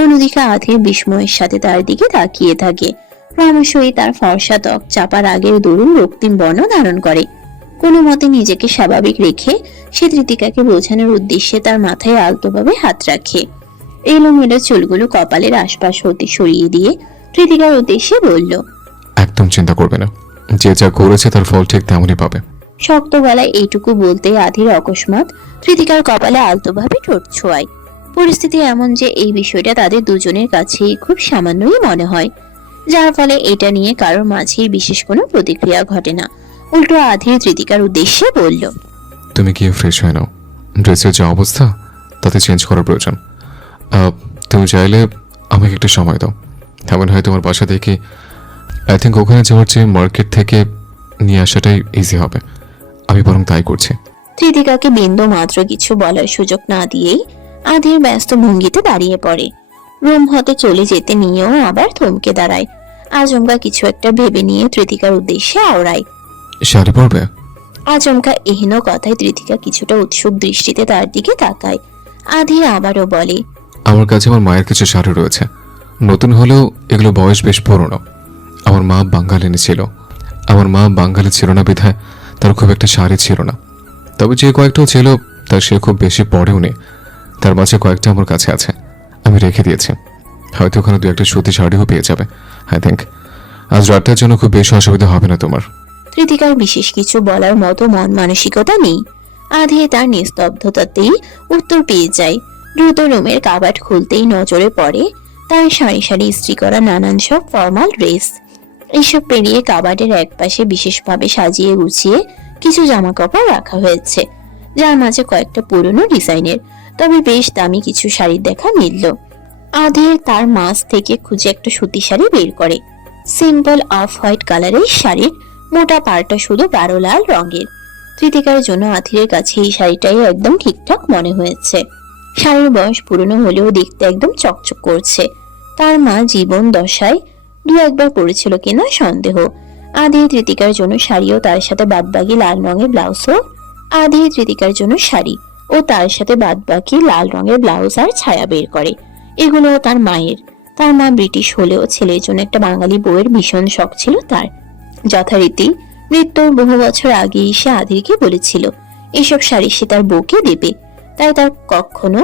অন্যদিকে আধির বিস্ময়ের সাথে তার দিকে তাকিয়ে থাকে। ক্রমশই তার ফর্সা ত্বক চাপার আগের দরুন রক্তিম বর্ণ ধারণ করে। কোনো মতে নিজেকে স্বাভাবিক রেখে সে তৃতিকাকে বোঝানোর উদ্দেশ্যে তার মাথায় আলতোভাবে হাত রাখে। এলোমেলো চুলগুলো কপালের আশপাশ হতে সরিয়ে দিয়ে তৃতিকার উদ্দেশ্যে বলল, একদম চিন্তা করবে না, যে যা করেছে তার ফল ঠিক তেমনই পাবে। শক্ত গলায় এইটুকু বলতে আধির অকস্মাৎ তৃতিকার কপালে আলতোভাবে ঠোঁট ছোঁয়ায়। পরিস্থিতি এমন যে এই বিষয়টা তাদের দুজনের কাছেই খুব সামান্যই মনে হয়, যার ফলে এটা নিয়ে কারোর মাঝেই বিশেষ কোনো প্রতিক্রিয়া ঘটে না। উল্টো আধির তৃতিকার উদ্দেশ্যে বলল, তুমি গিয়ে ফ্রেশ হয়ে নাও, ড্রেসের যে অবস্থা তাতে চেঞ্জ করার প্রয়োজন। তুমি চাইলে আমাকে একটু সময় দাও, এমন হয় তোমার বাসা থেকে আই থিঙ্ক ওখানে যাওয়ার চেয়ে মার্কেট থেকে নিয়ে আসাটাই ইজি হবে, আমি বরং তাই করছি। তৃতিকাকে বিন্দু মাত্র কিছু বলার সুযোগ না দিয়েই আধির ব্যস্ত ভঙ্গিতে দাঁড়িয়ে পড়ে। রুম হতে চলে যেতে নিয়েও আবার থমকে দাঁড়ায়। আচমকা কিছু একটা ভেবে নিয়ে তৃতিকার উদ্দেশ্যে আওড়ায়। শাড়ি পরবে? আচমকা এহেন কথায় তৃতিকা কিছুটা উৎসুক দৃষ্টিতে তার দিকে তাকায়। আধির আবারও বলে, আমার কাছে আমার মায়ের কিছু শাড়ি রয়েছে, নতুন হলেও এগুলো বয়স বেশ পুরনো। আমার মা বাঙালিনী ছিল, আমার মা বাঙালি ছিল না বিধায় তার খুব একটা শাড়ি ছিল না, তবে যে কয়েকটাও ছিল তার সে খুব বেশি পরেও নেই। তার মাঝে কয়েকটা আমার কাছে আছে, আমি রেখে দিয়েছি, হয়তো ওখানে দু একটা সুতি শাড়িও পেয়ে যাবে। আই থিঙ্ক আজ রাতটার জন্য খুব বেশি অসুবিধা হবে না তোমার। তৃতিকার বিশেষ কিছু বলার মতো মন মানসিকতা নেই। আধে তার নিস্তব্ধতাতেই উত্তর পেয়ে যায়। দ্রুত রুমের কাবাট খুলতেই নজরে পড়ে তার সারি সারি ইস্ত্রি করা নানান সব ফর্মাল ড্রেস। এসব পেরিয়ে কাবাটের একপাশে বিশেষভাবে সাজিয়ে গুছিয়ে কিছু জামা কাপড় রাখা হয়েছে, যার মাঝে কয়েকটা পুরনো ডিজাইনের তবে বেশ দামি কিছু শাড়ির দেখা মিলল। আধের তার মাঝ থেকে খুঁজে একটা সুতি শাড়ি বের করে। সিম্পল অফ হোয়াইট কালারের শাড়ির মোটা পাড়টা শুধু গাঢ় লাল রঙের। তৃতিকার জন্য আধিরের কাছে এই শাড়িটাই একদম ঠিকঠাক মনে হয়েছে। শাড়ির বয়স পুরনো হলেও দেখতে একদম চকচক করছে। তার মা জীবন দশায় দু একবার পরেছিল কিনা সন্দেহ। আধি তৃতিকার জন্য শাড়ি ও তার সাথে বাদবাকি লাল রঙের ব্লাউজও আধি তৃতিকার জন্য শাড়ি ও তার সাথে বাদবাকি লাল রঙের ব্লাউজ আর ছায়া বের করে। এগুলো তার মায়ের। তার মা ব্রিটিশ হলেও ছেলের জন্য একটা বাঙালি বউয়ের ভীষণ শখ ছিল তার। যথারীতি মৃত্যুর বহু বছর আগে সে আধিরকে বলেছিল এসব শাড়ি সে তার বউকে দেবে, তাই তার কখনো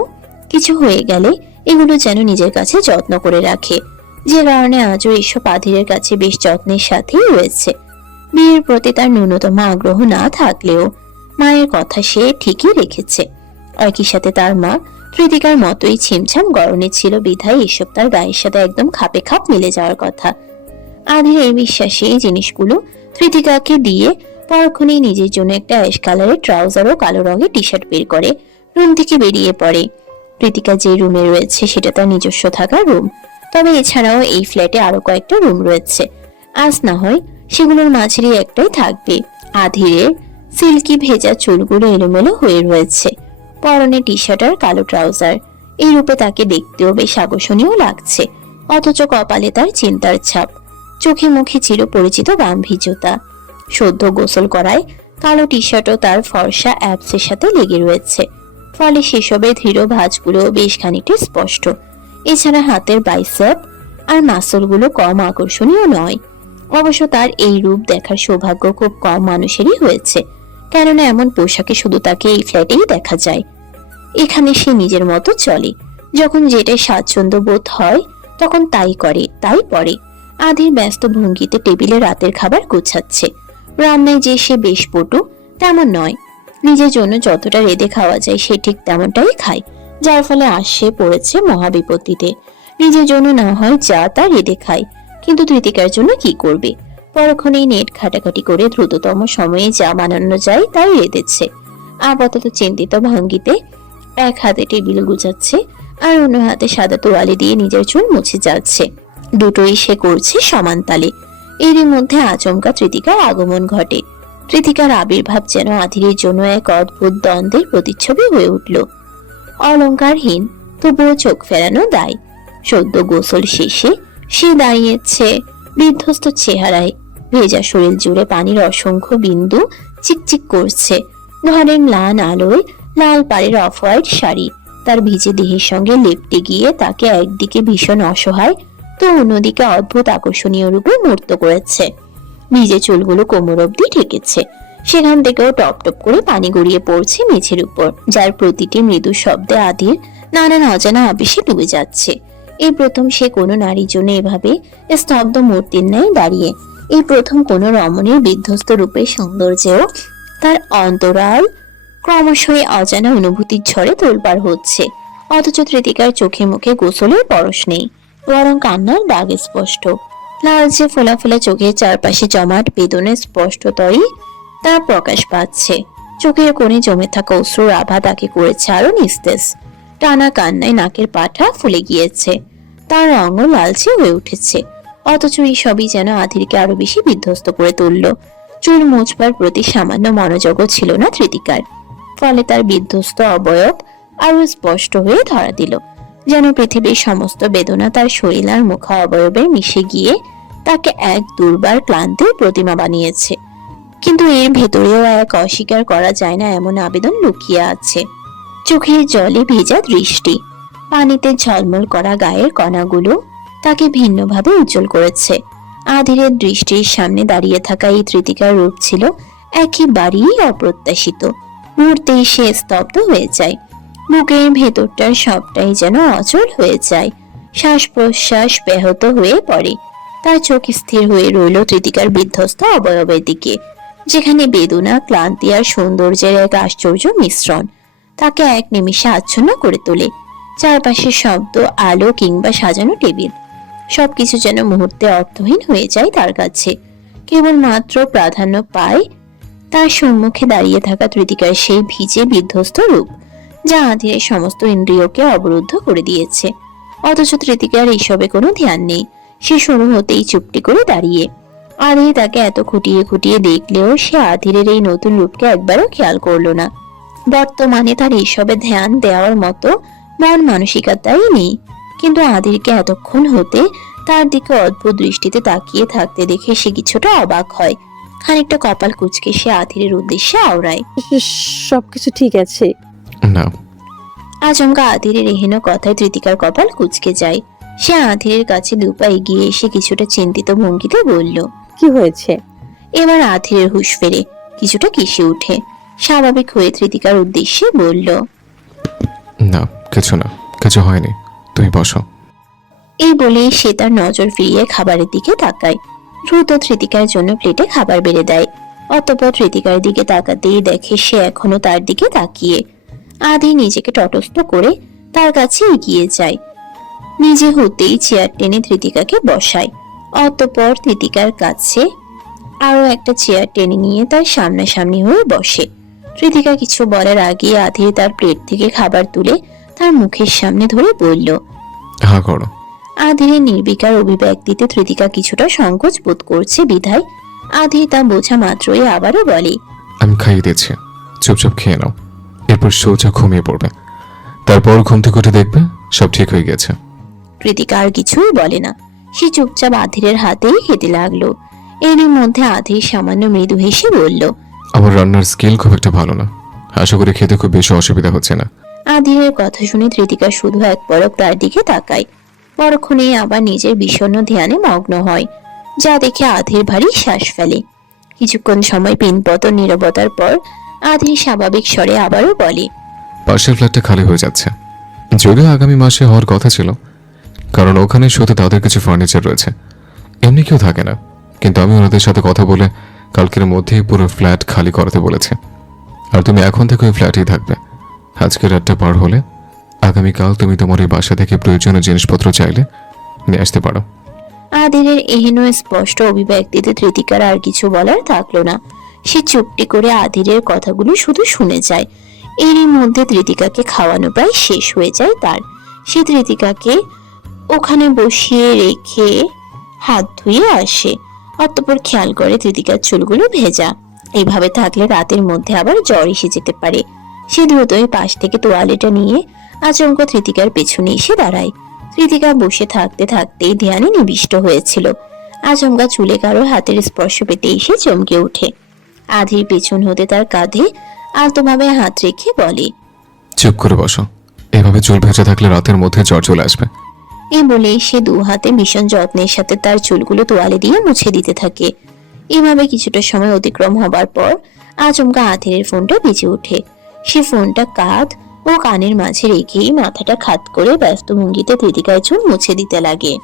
কিছু হয়ে গেলে এগুলো যেন নিজের কাছে যত্ন করে রাখে, যে কারণে আজও এসব আধিরের কাছে বেশ যত্নের সাথেই রয়েছে। বিয়ের প্রতি তার ন্যূনতম আগ্রহ না থাকলেও মায়ের কথা সে ঠিকই রেখেছে। একই সাথে তার মা তৃতিকার মতোই ছিমছাম গরনে ছিল বিধায় এসব তার গায়ের সাথে একদম খাপে খাপ মিলে যাওয়ার কথা। আধির এই বিশ্বাসে এই জিনিসগুলো তৃতিকাকে দিয়ে পরক্ষণেই নিজের জন্য একটা অ্যাশ কালারের ট্রাউজার ও কালো রঙের টি শার্ট বের করে রুম থেকে বেরিয়ে পড়ে। তৃতিকা যে রুমে রয়েছে সেটা তার নিজস্ব থাকার রুম, তবে এছাড়াও এই ফ্ল্যাটে আরো কয়েকটা রুম রয়েছে। আজ না হয় সেগুলোর মাঝেরই একটাই থাকবে। আধিরের সিল্কি ভেজা চুলগুলো এলোমেলো হয়ে রয়েছে, পরনে টি শার্ট আর কালো ট্রাউজার। এই রূপে তাকে দেখতেও বেশ আকর্ষণীয় লাগছে, অথচ কপালে তার চিন্তার ছাপ, চোখে মুখে চির পরিচিত গাম্ভীর্যতা। সদ্য গোসল করায় কালো টি শার্টও তার ফর্সা অ্যাবসের সাথে লেগে রয়েছে। ফলে সেসবের দৃঢ় ভাঁজগুলো বেশ খানিকটা স্পষ্ট। এছাড়া হাতের বাইসেপ আর মাসলগুলো কম আকর্ষণীয় নয়। অবশ্য তার এই রূপ দেখার সৌভাগ্য খুব কম মানুষেরই হয়েছে, কেননা এমন পোশাকে শুধু তাকে এই ফ্ল্যাটেই দেখা যায়। এখানে সে নিজের মতো চলে, যখন যেটাই স্বাচ্ছন্দ্য বোধ হয় তখন তাই করে, তাই পরে। আধির ব্যস্ত ভঙ্গিতে টেবিলে রাতের খাবার গোছাচ্ছে। রান্নায় যে সে বেশ পটু তেমন নয়, নিজের জন্য যতটা রেঁধে খাওয়া যায় সে ঠিক তেমনটাই খায়, যার ফলে আসে পড়েছে মহাবিপত্তিতে। নিজের জন্য না হয় যা তা রেঁধে খায়, কিন্তু তৃতিকার জন্য কি করবে? পরক্ষণেই নেট ঘাটাঘাটি করে দ্রুততম সময়ে যা বানানো যায় তাই রেঁধেছে। আপাতত চিন্তিত ভঙ্গিতে এক হাতে টেবিল গুছাচ্ছে আর অন্য হাতে সাদা তোয়ালে দিয়ে নিজের চুল মুছে যাচ্ছে। দুটোই সে করছে সমান তালে। এরই মধ্যে আচমকা তৃতিকার আগমন ঘটে। তৃতিকার আবির্ভাব যেন আধিরের জন্য এক অদ্ভুত দ্বন্দ্বের প্রতিচ্ছবি হয়ে উঠল। অলংকারহীন, তবুও চোখ ফেরানো দায়। সদ্য গোসল শেষে সে দাঁড়িয়েছে বিধ্বস্ত চেহারায়। ভেজা শরীর জুড়ে পানির অসংখ্য বিন্দু চিকচিক করছে। ঘরের ম্লান আলোয় লাল পাড়ের অফ হোয়াইট শাড়ি তার ভিজে দেহের সঙ্গে লেপটে গিয়ে তাকে একদিকে ভীষণ অসহায় তো অন্যদিকে অদ্ভুত আকর্ষণীয় রূপে মূর্ত করেছে। ভিজে চুলগুলো কোমর অব্দি ঠেকেছে, সেখান থেকেও টপ টপ করে পানি গড়িয়ে পড়ছে মেঝের উপর, যার প্রতিটি মৃদু শব্দে আধির নানান অজানা আবেশে ডুবে যাচ্ছে। এই প্রথম সে কোনো নারীর জন্য এভাবে স্তব্ধ মূর্তির ন্যায় দাঁড়িয়ে। এই প্রথম কোনো রমণীর বিধ্বস্ত রূপের সৌন্দর্যেও তার অন্তরাল ক্রমশই অজানা অনুভূতির ঝড়ে তোলপাড় হচ্ছে। অথচ তৃতিকার চোখে মুখে গোসলের পরশ নেই, বরং কান্নার দাগ স্পষ্ট। লালচে ফোলা ফোলা চোখের চারপাশে জমাট বেদনের স্পষ্টতই তা প্রকাশ পাচ্ছে। চোখের কোণে জমে থাকা অশ্রুর আভা তাকে করেছে আরো নিস্তেজ। টানা কান্নায় নাকের পাঠা ফুলে গিয়েছে, তার রঙও লালচে হয়ে উঠেছে। অথচ এই সবই যেন আধিরকে আরো বেশি বিধ্বস্ত করে তুলল। চুল মুছবার প্রতি সামান্য মনোযোগও ছিল না তৃতিকার, ফলে তার বিধ্বস্ত অবয়ব আরো স্পষ্ট হয়ে ধরা দিল। যেন পৃথিবীর সমস্ত বেদনা তার শরীর আর মুখ অবয়বে মিশে গিয়ে তাকে এক দুর্বার ক্লান্তির প্রতিমা বানিয়েছে। কিন্তু এর ভেতরেও এক অস্বীকার করা যায় না এমন আবেদন লুকিয়ে আছে। চোখের জলে ভেজা দৃষ্টি, পানিতে ঝলমল করা গায়ের কণাগুলো তাকে ভিন্নভাবে উজ্জ্বল করেছে। আধিরের দৃষ্টির সামনে দাঁড়িয়ে থাকা এই তৃতিকার রূপ ছিল একেবারেই অপ্রত্যাশিত। মুহূর্তেই সে স্তব্ধ হয়ে যায়। বুকের ভেতরটার সবটাই যেন অচল হয়ে যায়। শ্বাস প্রশ্বাস ব্যাহত হয়ে পড়ে। তার চোখ স্থির হয়ে রইল তৃতিকার বিধ্বস্ত অবয়বের দিকে, যেখানে বেদনা, ক্লান্তি আর সৌন্দর্যের এক আশ্চর্য মিশ্রণ তাকে এক নিমিষে আচ্ছন্ন করে তোলে। চারপাশের শব্দ, আলো কিংবা সাজানো টেবিল সবকিছু যেন মুহূর্তে অর্থহীন হয়ে যায় তার কাছে। কেবলমাত্র প্রাধান্য পায় তার সম্মুখে দাঁড়িয়ে থাকা তৃতিকার সেই ভিজে বিধ্বস্ত রূপ, যা আধিরের সমস্ত ইন্দ্রিয়কে অবরুদ্ধ করে দিয়েছে। অথচ তৃতিকার এইসবে কোনো ধ্যান নেই। সে শুরু হতেই চুপটি করে দাঁড়িয়ে। আধির তাকে এত খুঁটিয়ে খুঁটিয়ে দেখলেও সে আধিরের এই নতুন রূপকে একবারও খেয়াল করলো না। বর্তমানে তার এইসবে ধ্যান দেওয়ার মতো মন মানসিকতাই নেই। কিন্তু আধিরকে এতক্ষণ হতে তার দিকে অদ্ভুত দৃষ্টিতে তাকিয়ে থাকতে দেখে সে কিছুটা অবাক হয়। খানিকটা কপাল কুঁচকে সে আধিরের উদ্দেশ্যে আওড়ায়, সবকিছু ঠিক আছে? না। আচমকা আধিরের এহেন কথায় তৃতিকার কপাল কুঁচকে যায়। সে আধিরের কাছে দুপা এগিয়ে এসে কিছুটা চিন্তিত ভঙ্গিতে বলল, কি হয়েছে? এবার আধিরের হুঁশ ফেরে কিছুটা কেসে উঠে স্বাভাবিক হয়ে তৃতিকার উদ্দেশ্যে বলল, না, কিছু না, কিছু হয়নি, তুমি বসো। এই বলে সে তার নজর ফিরিয়ে খাবারের দিকে তাকায়। দ্রুত তৃতিকার জন্য প্লেটে খাবার বেড়ে দেয়। অতঃপর তৃতিকার দিকে তাকাতেই দেখে সে এখনো তার দিকে তাকিয়ে। আধি নিজেকে তটস্থ করে তার কাছে এগিয়ে যায়। নিজে হতেই চেয়ার টেনে তৃতিকাকে বসায়। অতঃপর তৃতিকার কাছে আরো একটা চেয়ার টেনে নিয়ে তার সামনাসামনি হয়ে বসে। তৃতিকা কিছু বলার আগে আধি তার প্লেট থেকে খাবার তুলে তার মুখের সামনে ধরে বলল, হ্যাঁ করো। আধিরের নির্বিকার অভিব্যক্তিতে তৃতিকা কিছুটা সংকোচ বোধ করছে বিধায় আধি তা বোঝা মাত্রই আবারও বলে, আমি খাইয়ে দিচ্ছি, চুপচাপ খেয়ে নাও, এরপর সোজা ঘুমিয়ে পড়বে, তারপর ঘুম থেকে উঠে দেখবে সব ঠিক হয়ে গেছে। তৃতিকা আর কিছুই বলে না। সে চুপচাপ আধিরের হাতেই খেতে লাগলো। এরই মধ্যে আধির সামান্য মৃদু হেসে বলল, আমার রান্নার স্কিল খুব একটা ভালো না, আশা করি খেতে খুব বেশি অসুবিধা হচ্ছে না। আধিরের কথা শুনে ধৃতিকা শুধু এক পলক তার দিকে তাকায়, পরক্ষণে আবার নিজের বিষণ্ণ ধ্যানে মগ্ন হয়, যা দেখে আধির ভারী শ্বাস ফেলে। কিছুক্ষণ সময় পিনপতন নীরবতার পর আধির স্বাভাবিক স্বরে আবারও বলে, পাশের ফ্ল্যাটটা খালি হয়ে যাচ্ছে, যদিও আগামী মাসে হওয়ার কথা ছিল, কারণ ওখানে শুধু তাদের কিছু ফার্নিচার রয়েছে, এমনি কেউ থাকে না। কিন্তু আমি ওনাদের সাথে কথা বলে কালকের মধ্যেই পুরো ফ্ল্যাট খালি করাতে বলেছে। আর তুমি এখন থেকে ওই ফ্ল্যাটেই থাকবে। আজকে রাতটা পার হলে আগামীকাল তুমি তোমার এই বাসা থেকে প্রয়োজনীয় জিনিসপত্র চাইলে নিয়ে আসতে পারো। আধিরের এহেন স্পষ্ট অভিব্যক্তিতে ধৃতিকার আর কিছু বলার থাকলো না। সে চুপটি করে আধিরের কথাগুলো শুধু শুনে যায়। এরই মধ্যে ধৃতিকাকে খাওয়ানো প্রায় শেষ হয়ে যায় তার। সে ধৃতিকাকে ওখানে বসিয়ে রেখে হাত ধুয়ে আসে, অতঃপর খেয়াল করে ধৃতিকার চুলগুলো ভেজা। এইভাবে থাকলে রাতের মধ্যে আবার জ্বর এসে যেতে পারে। সে দ্রুতই পাশ থেকে তোয়ালেটা নিয়ে আচমকা ধৃতিকার পেছনে এসে দাঁড়ায়। ধৃতিকা বসে থাকতে থাকতেই ধ্যানে নিবিষ্ট হয়েছিল। আচমকা চুলে কারো হাতের স্পর্শ পেতে এসে চমকে ওঠে। আধির পেছন হতে তার কাঁধে আলতোভাবে হাত রেখে বলে, চুপ করে বসো, এভাবে চুল ভেজা থাকলে রাতের মধ্যে জ্বর চলে আসবে। এই বলে সে দু হাতে ভীষণ যত্নের সাথে তার চুলগুলো তোয়ালে দিয়ে মুছে দিতে থাকে। এভাবে কিছুটা সময় অতিক্রম হবার পর আচমকা আধিরের ফোনটা বেজে ওঠে। সে ফোনটা কাঁধ ও কানের মাঝে রেখেই মাথাটা খাত করে ব্যস্ত ভঙ্গিতে ধৃতিকার চুল মুছে দিতে লাগে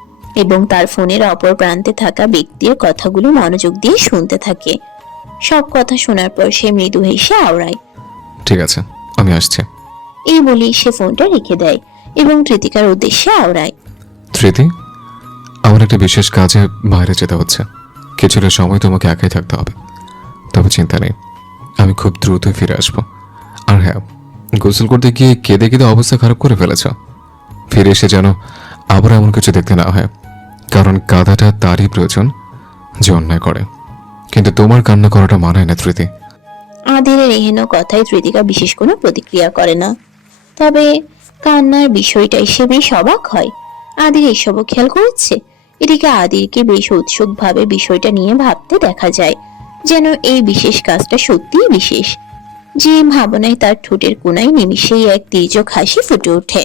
এবং তার ফোনের অপর প্রান্তে থাকা ব্যক্তির কথাগুলো মনোযোগ দিয়ে শুনতে থাকে। সব কথা শোনার পর সে মৃদু হেসে আওড়ায়, ঠিক আছে, আমি আসছি। এই বলেই সে ফোনটা রেখে দেয় এবং ধৃতিকার উদ্দেশ্যে আওড়ায়, ধৃতি, আমার একটা বিশেষ কাজে বাইরে যেতে হচ্ছে, কিছুটা সময় তোমাকে একাই থাকতে হবে। তবে চিন্তা নেই, আমি খুব দ্রুতই ফিরে আসবো। আর হ্যাঁ, গোসল করতে গিয়ে কেঁদে কেঁদে অবস্থা খারাপ করে ফেলেছ, ফিরে এসে যেন আবার এমন কিছু দেখতে না হয়, কারণ কাঁদাটা তারই প্রয়োজন যে অন্যায় করে, কিন্তু তোমার কান্না করাটা মানায় না ধৃতি। আধিরের এহেন কথায় ধৃতিকা বিশেষ কোনো প্রতিক্রিয়া করে না। তবে কান্নার বিষয়টাই সে বেশ অবাক হয়। আদির এসবও খেয়াল করেছে। এদিকে আদিরকে বেশ উৎসুক ভাবে বিষয়টা নিয়ে ভাবতে দেখা যায়, যেন এই বিশেষ কাজটা সত্যিই বিশেষ। যে ভাবনায় তার ঠোঁটের কোণায় নিমিষেই এক তীর্যক হাসি ফুটে ওঠে।